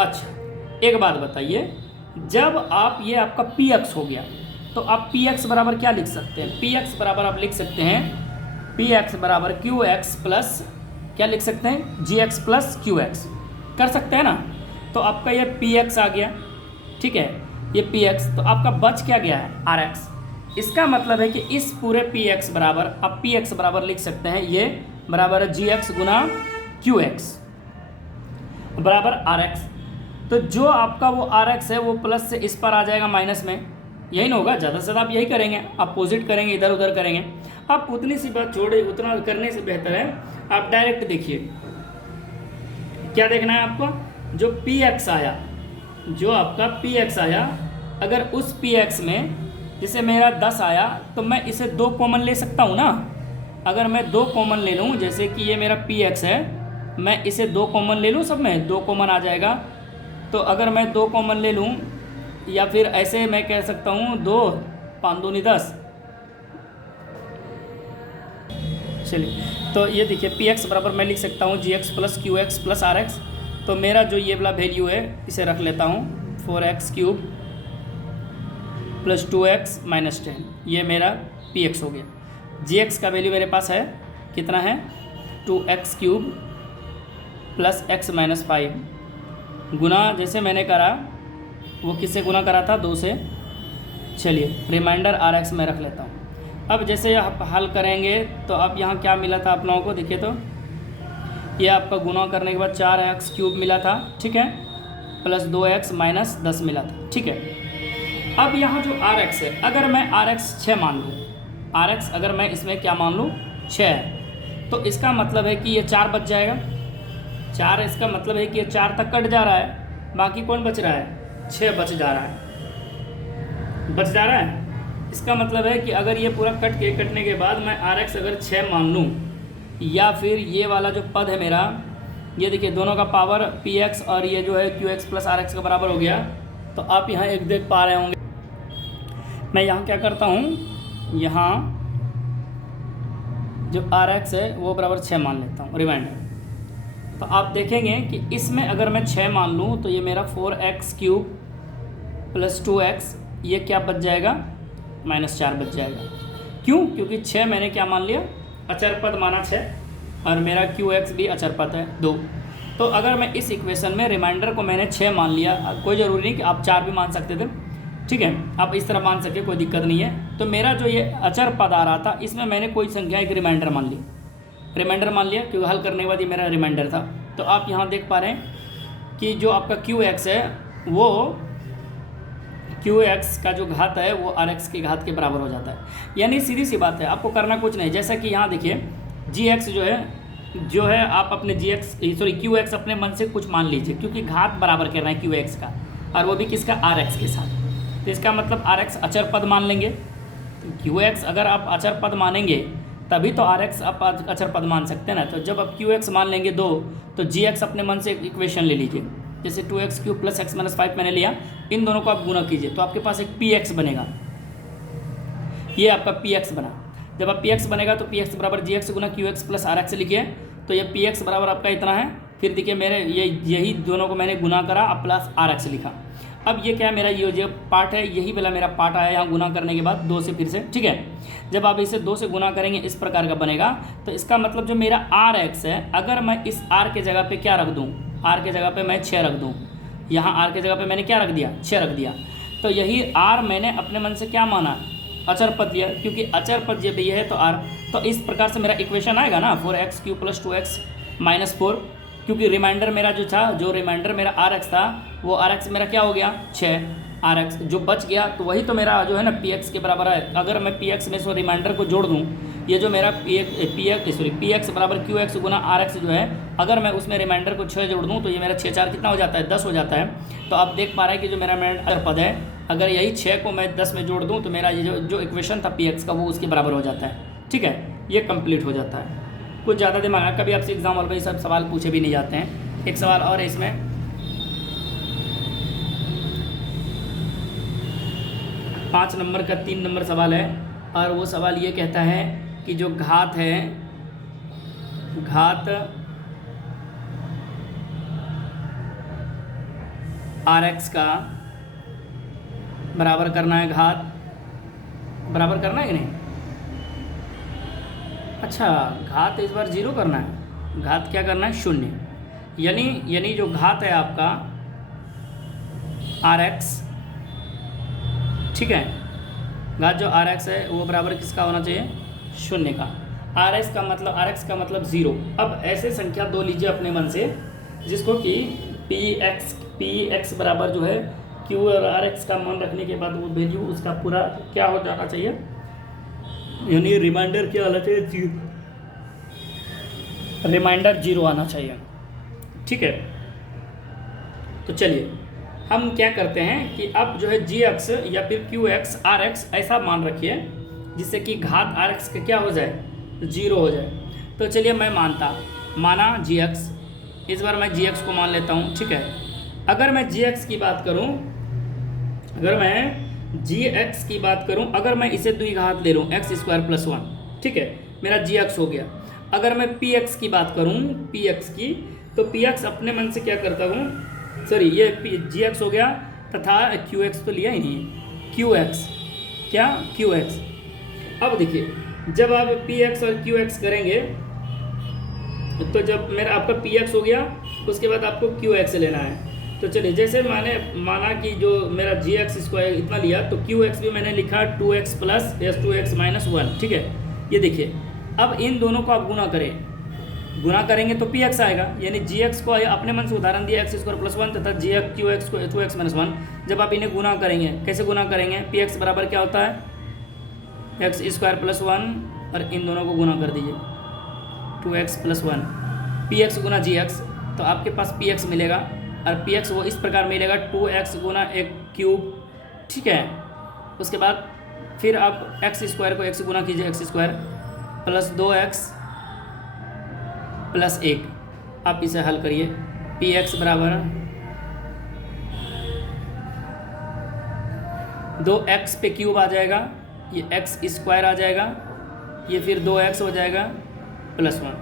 अच्छा एक बात बताइए, जब आप ये आपका PX हो गया तो आप PX बराबर क्या लिख सकते हैं, PX बराबर आप लिख सकते हैं PX बराबर QX प्लस क्या लिख सकते हैं, GX प्लस QX, कर सकते हैं ना। तो आपका ये PX आ गया, ठीक है, ये PX, तो आपका बच क्या गया है, RX। इसका मतलब है कि इस पूरे PX बराबर आप PX बराबर लिख सकते हैं, ये बराबर है GX गुना QX बराबर RX। तो जो आपका वो RX है वो प्लस से इस पर आ जाएगा माइनस में, यही ना होगा, ज़्यादा से ज़्यादा आप यही करेंगे, आप अपोजिट करेंगे, इधर उधर करेंगे। आप उतनी सी बात छोड़े, उतना करने से बेहतर है आप डायरेक्ट देखिए, क्या देखना है आपको, जो PX आया, जो आपका PX आया, अगर उस PX में जैसे मेरा 10 आया तो मैं इसे 2 कॉमन ले सकता हूँ ना। अगर मैं 2 कॉमन ले लूँ, जैसे कि ये मेरा PX है, मैं इसे 2 कॉमन ले लूँ, सब में 2 कॉमन आ जाएगा। तो अगर मैं 2 कॉमन ले लूँ, या फिर ऐसे मैं कह सकता हूँ 2 5 दूनी 10। चलिए तो ये देखिए PX बराबर मैं लिख सकता हूँ GX plus QX plus RX। तो मेरा जो ये वाला वैल्यू है इसे रख लेता हूँ 4x cube plus 2x minus 10, ये मेरा PX हो गया। GX का वैल्यू मेरे पास है कितना है, 2x cube plus x minus 5 गुना, जैसे मैंने करा वो किससे गुना करा था, 2 से। चलिए रिमाइंडर RX में रख लेता हूँ। अब जैसे आप हल करेंगे तो अब यहाँ क्या मिला था आप लोगों को, देखिए तो ये आपका गुना करने के बाद 4x क्यूब मिला था, ठीक है, प्लस 2x माइनस 10 मिला था, ठीक है। अब यहाँ जो RX है, अगर मैं RX 6 मान लूँ, RX अगर मैं इसमें क्या मान लूँ, 6 है, तो इसका मतलब है कि ये 4 बच जाएगा, 4, इसका मतलब है कि ये 4 तक कट जा रहा है, बाकी कौन बच रहा है, 6 बच जा रहा है। इसका मतलब है कि अगर ये पूरा कटने के बाद मैं RX अगर 6 मान लूँ, या फिर ये वाला जो पद है मेरा, ये देखिए दोनों का पावर PX और ये जो है QX प्लस RX का बराबर हो गया। तो आप यहाँ एक देख पा रहे होंगे, मैं यहाँ क्या करता हूँ, यहाँ जो RX है वो बराबर 6 मान लेता हूँ रिमाइंडर। तो आप देखेंगे कि इसमें अगर मैं 6 मान लूँ तो ये मेरा 4x³ + 2x ये क्या बच जाएगा, -4 बच जाएगा। क्यों? क्योंकि 6 मैंने क्या मान लिया, अचर पद माना 6, और मेरा qx भी अचर पद है 2। तो अगर मैं इस इक्वेशन में रिमाइंडर को मैंने 6 मान लिया, कोई ज़रूरी नहीं कि आप 4 भी मान सकते थे, ठीक है, आप इस तरह मान सके, कोई दिक्कत नहीं है। तो मेरा जो ये अचर पद आ रहा था इसमें मैंने कोई संख्या एक रिमाइंडर मान ली, रिमाइंडर मान लिया, क्योंकि हल करने के बाद ये मेरा रिमाइंडर था। तो आप यहाँ देख पा रहे हैं कि जो आपका qx है वो qx का जो घात है वो rx की घात के बराबर हो जाता है। यानी सीधी सी बात है, आपको करना कुछ नहीं। जैसा कि यहाँ देखिए gx जो है आप अपने qx अपने मन से कुछ मान लीजिए, क्योंकि घात बराबर कर रहे हैं qx का, और वो भी किसका, rx के साथ। तो इसका मतलब rx अचर पद मान लेंगे। qx अगर आप अचर पद मानेंगे तभी तो rx आप अचर पद मान सकते हैं ना। तो जब आप qx मान लेंगे 2, तो gx अपने मन से इक्वेशन ले लीजिए। जैसे 2x³ + x - 5 मैंने लिया, इन दोनों को आप गुना कीजिए तो आपके पास एक px बनेगा। ये आपका px बना। जब आप px बनेगा तो px बराबर gx गुना qx + rx लिखिए, तो ये px बराबर आपका इतना है। फिर देखिए मेरे यही दोनों को मैंने गुना करा, अब प्लस rx लिखा। अब ये क्या है, मेरा ये जो पार्ट है यही वाला मेरा पार्ट आया यहाँ गुना करने के बाद 2 से फिर से, ठीक है। जब आप इसे 2 से गुना करेंगे इस प्रकार का बनेगा। तो इसका मतलब जो मेरा rx है, अगर मैं इस r के जगह पे क्या रख दूँ, r के जगह पे मैं 6 रख दूँ, यहाँ r के जगह पे मैंने क्या रख दिया, 6 रख दिया। तो यही r मैंने अपने मन से क्या माना, अचर पद लिया, क्योंकि अचर पद जब ये है तो r। तो इस प्रकार से मेरा इक्वेशन आएगा ना, 4x³ + 2x - 4, क्योंकि रिमाइंडर मेरा जो था, जो रिमाइंडर मेरा rx था वो rx मेरा क्या हो गया, 6 rx जो बच गया, तो वही तो मेरा जो है ना px के बराबर है। अगर मैं px में से रिमाइंडर को जोड़ दूँ, ये जो मेरा px बराबर qx गुना rx जो है, अगर मैं उसमें रिमाइंडर को 6 जोड़ दूँ तो ये मेरा 6 4 कितना हो जाता है, 10 हो जाता है। तो आप देख पा रहे हैं कि जो मेरा रिमाइंडर पद है, अगर यही 6 को मैं 10 में जोड़ दूँ तो मेरा ये जो इक्वेशन था px का वो उसके बराबर हो जाता है, ठीक है। ये कंप्लीट हो जाता है। कुछ ज़्यादा दिमाग, कभी आपसे एग्जाम हॉल में ये सब सवाल पूछे भी नहीं जाते हैं। एक सवाल और है इसमें, 5 नंबर का 3 नंबर सवाल है, और वो सवाल ये कहता है कि जो घात है, घात rx का बराबर करना है, घात बराबर करना है कि नहीं, अच्छा घात इस बार 0 करना है, घात क्या करना है, 0। यानी जो घात है आपका rx, ठीक है, घात जो rx है वो बराबर किसका होना चाहिए, 0 का। rx का मतलब 0। अब ऐसे संख्या 2 लीजिए अपने मन से, जिसको कि px बराबर जो है q और rx का मान रखने के बाद वो वैल्यू उसका पूरा क्या हो जाना चाहिए, यानी रिमाइंडर क्या आना चाहिए, 0, रिमाइंडर 0 आना चाहिए, ठीक है। तो चलिए हम क्या करते हैं कि अब जो है gx या फिर qx rx ऐसा मान रखिए जिससे कि घात rx का क्या हो जाए, 0 हो जाए। तो चलिए मैं माना gx, इस बार मैं gx को मान लेता हूँ, ठीक है। अगर मैं gx की बात करूँ, अगर मैं इसे द्विघात ले लूँ x² + 1, ठीक है, मेरा gx हो गया। अगर मैं px की बात करूँ, तो px अपने मन से क्या करता हूँ, सॉरी ये gx हो गया, तथा qx तो लिया ही नहीं, qx। अब देखिए जब आप px और qx करेंगे तो जब मेरा आपका px हो गया, उसके बाद आपको qx लेना है। तो चलिए जैसे मैंने माना कि जो मेरा gx² इतना लिया, तो qx भी मैंने लिखा 2x + 2x - 1, ठीक है। ये देखिए अब इन दोनों को आप गुना करेंगे तो px आएगा, यानी gx को अपने मन से उदाहरण दिया x² + 1 तथा qx को 2x - 1। जब आप इन्हें गुना करेंगे, कैसे गुना करेंगे, px बराबर क्या होता है, x² + 1, और इन दोनों को गुना कर दीजिए 2x + 1, px गुना gx, तो आपके पास px मिलेगा। और px वो इस प्रकार मिलेगा 2x गुना 1³ ठीक है। उसके बाद फिर आप x² को x गुना कीजिए, x² + 2x + 1, आप इसे हल करिए। px बराबर 2x पे क्यूब आ जाएगा, ये x² आ जाएगा, ये फिर 2x हो जाएगा +1।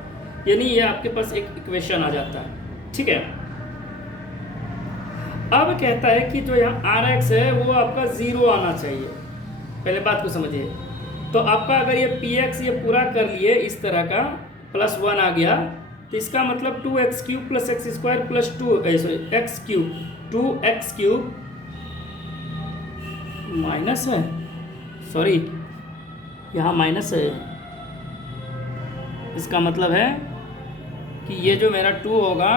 यानी ये आपके पास एक इक्वेशन आ जाता है, ठीक है। अब कहता है कि जो यहाँ आर एक्स है वो आपका 0 आना चाहिए, पहले बात को समझिए। तो आपका अगर ये पी एक्स ये पूरा कर लिए इस तरह का +1 आ गया, तो इसका मतलब 2x³ + x² + 2 x³ 2x³ minus है, सॉरी यहाँ माइनस है, इसका मतलब है कि ये जो मेरा 2 होगा,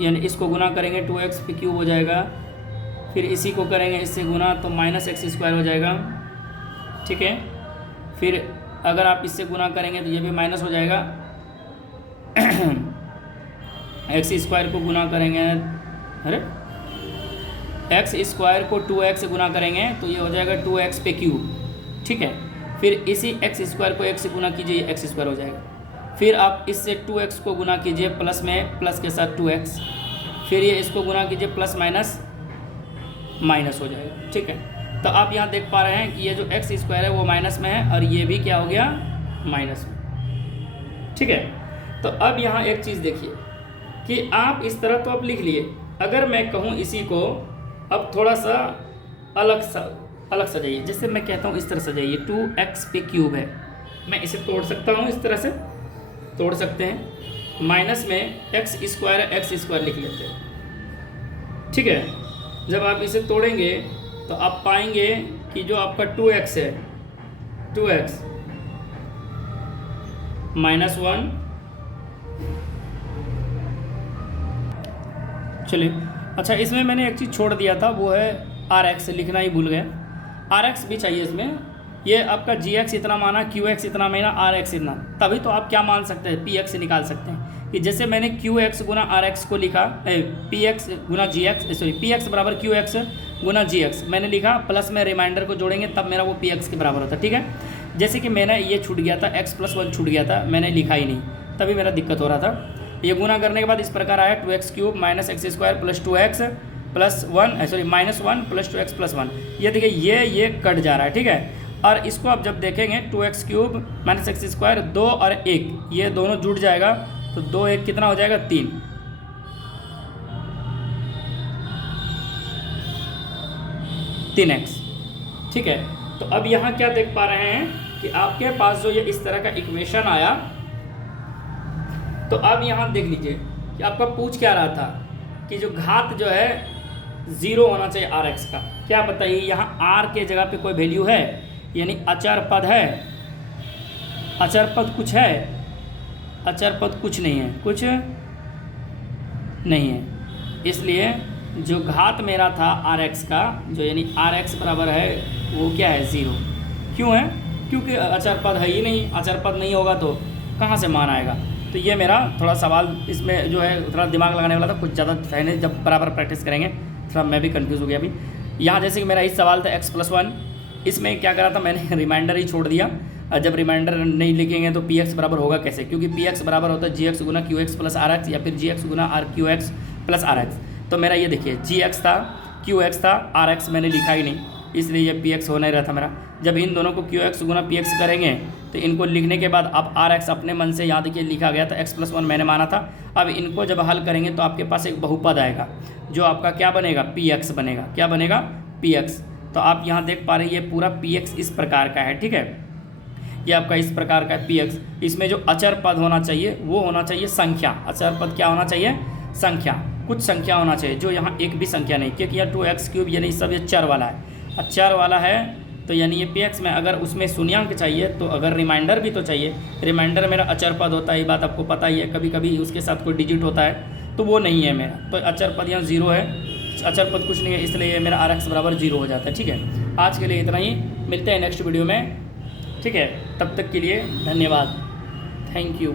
यानी इसको गुना करेंगे 2x³ हो जाएगा, फिर इसी को करेंगे इससे गुना तो -x² हो जाएगा, ठीक है। फिर अगर आप इससे गुना करेंगे तो ये भी माइनस हो जाएगा x² को गुना करेंगे, अरे x² को 2x से गुना करेंगे तो ये हो जाएगा 2x³, ठीक है। फिर इसी x² को 1 से गुना कीजिए, x² हो जाएगा। फिर आप इससे 2x को गुना कीजिए प्लस में, प्लस के साथ 2x, फिर ये इसको गुना कीजिए प्लस माइनस माइनस हो जाएगा, ठीक है। तो आप यहाँ देख पा रहे हैं कि ये जो x² है वो माइनस में है और ये भी क्या हो गया, माइनस में, ठीक है। तो अब यहाँ एक चीज़ देखिए कि आप इस तरह तो आप लिख लिए, अगर मैं कहूँ इसी को अब थोड़ा सा अलग सजाइए, जैसे मैं कहता हूँ इस तरह सजाइए, 2x³ है, मैं इसे तोड़ सकता हूँ, इस तरह से तोड़ सकते हैं, माइनस में x² लिख लेते हैं, ठीक है। जब आप इसे तोड़ेंगे तो आप पाएंगे कि जो आपका 2x है, 2x -1, चलिए अच्छा, इसमें मैंने एक चीज़ छोड़ दिया था, वो है rx, लिखना ही भूल गए, rx भी चाहिए इसमें। ये आपका gx इतना माना, qx इतना माना, rx इतना, तभी तो आप क्या मान सकते हैं, px निकाल सकते हैं कि जैसे मैंने qx गुना rx को लिखा, px गुना gx, सॉरी px बराबर qx गुना gx मैंने लिखा, प्लस में रिमाइंडर को जोड़ेंगे तब मेरा वो px के बराबर होता है, ठीक है। जैसे कि मैंने ये छूट गया था, x+1 छूट गया था, मैंने लिखा ही नहीं, तभी मेरा दिक्कत हो रहा था। ये गुना करने के बाद इस प्रकार आया, 2x³ -x² + 2x + 1, sorry -1 + 2x + 1, ये देखिए ये कट जा रहा है, ठीक है। और इसको आप जब देखेंगे 2x³ -x², 2 और 1 ये दोनों जुड़ जाएगा, तो 2 1 कितना हो जाएगा, 3, 3x, ठीक है। तो अब यहाँ क्या देख पा रहे हैं कि आपके पास जो ये इस तरह का इक्वेशन आया, तो अब यहाँ देख लीजिए कि आपका पूछ क्या रहा था कि जो घात जो है 0 होना चाहिए rx का, क्या बताइए यहाँ r के जगह पे कोई वैल्यू है, यानी अचर पद है, अचर पद कुछ है, अचर पद कुछ नहीं है, कुछ नहीं है, इसलिए जो घात मेरा था rx का, जो यानी rx बराबर है वो क्या है, 0। क्यों है, क्योंकि अचर पद है ही नहीं, अचर पद नहीं होगा तो कहाँ से मान आएगा। तो ये मेरा थोड़ा सवाल इसमें जो है थोड़ा दिमाग लगाने वाला था, कुछ ज़्यादा है नहीं, जब बराबर प्रैक्टिस करेंगे थोड़ा मैं भी कंफ्यूज हो गया अभी। यहाँ जैसे कि मेरा इस सवाल था x+1, इसमें क्या करा था मैंने, रिमाइंडर ही छोड़ दिया, और जब रिमाइंडर नहीं लिखेंगे तो px बराबर होगा कैसे, क्योंकि px बराबर होता है gx गुना qx + rx, या फिर gx गुना qx + rx। तो मेरा ये देखिए gx था, qx था, rx मैंने लिखा ही नहीं, इसलिए ये px हो नहीं रहा था मेरा। जब इन दोनों को qx गुना px करेंगे तो इनको लिखने के बाद अब rx अपने मन से यहाँ देखिए लिखा गया था, x+1 मैंने माना था। अब इनको जब हल करेंगे तो आपके पास एक बहुपद आएगा, जो आपका क्या बनेगा, px बनेगा, क्या बनेगा, px। तो आप यहाँ देख पा रहे हैं ये पूरा px इस प्रकार का है, ठीक है, ये आपका इस प्रकार का px। इसमें जो अचर पद होना चाहिए वो होना चाहिए संख्या, अचर पद क्या होना चाहिए, संख्या, कुछ संख्या होना चाहिए, जो यहाँ एक भी संख्या नहीं, क्योंकि यहाँ 2x³ यानी सब ये चर वाला है, चर वाला है, तो यानी ये px में अगर उसमें शून्यांक चाहिए तो अगर रिमाइंडर भी तो चाहिए, रिमाइंडर मेरा अचर पद होता है, ये बात आपको पता ही है, कभी कभी उसके साथ कोई डिजिट होता है, तो वो नहीं है मेरा, तो अचर पद यहाँ 0 है, अचर पद कुछ नहीं है, इसलिए मेरा rx बराबर 0 हो जाता है, ठीक है। आज के लिए इतना ही, मिलते हैं नेक्स्ट वीडियो में, ठीक है, तब तक के लिए धन्यवाद, थैंक यू।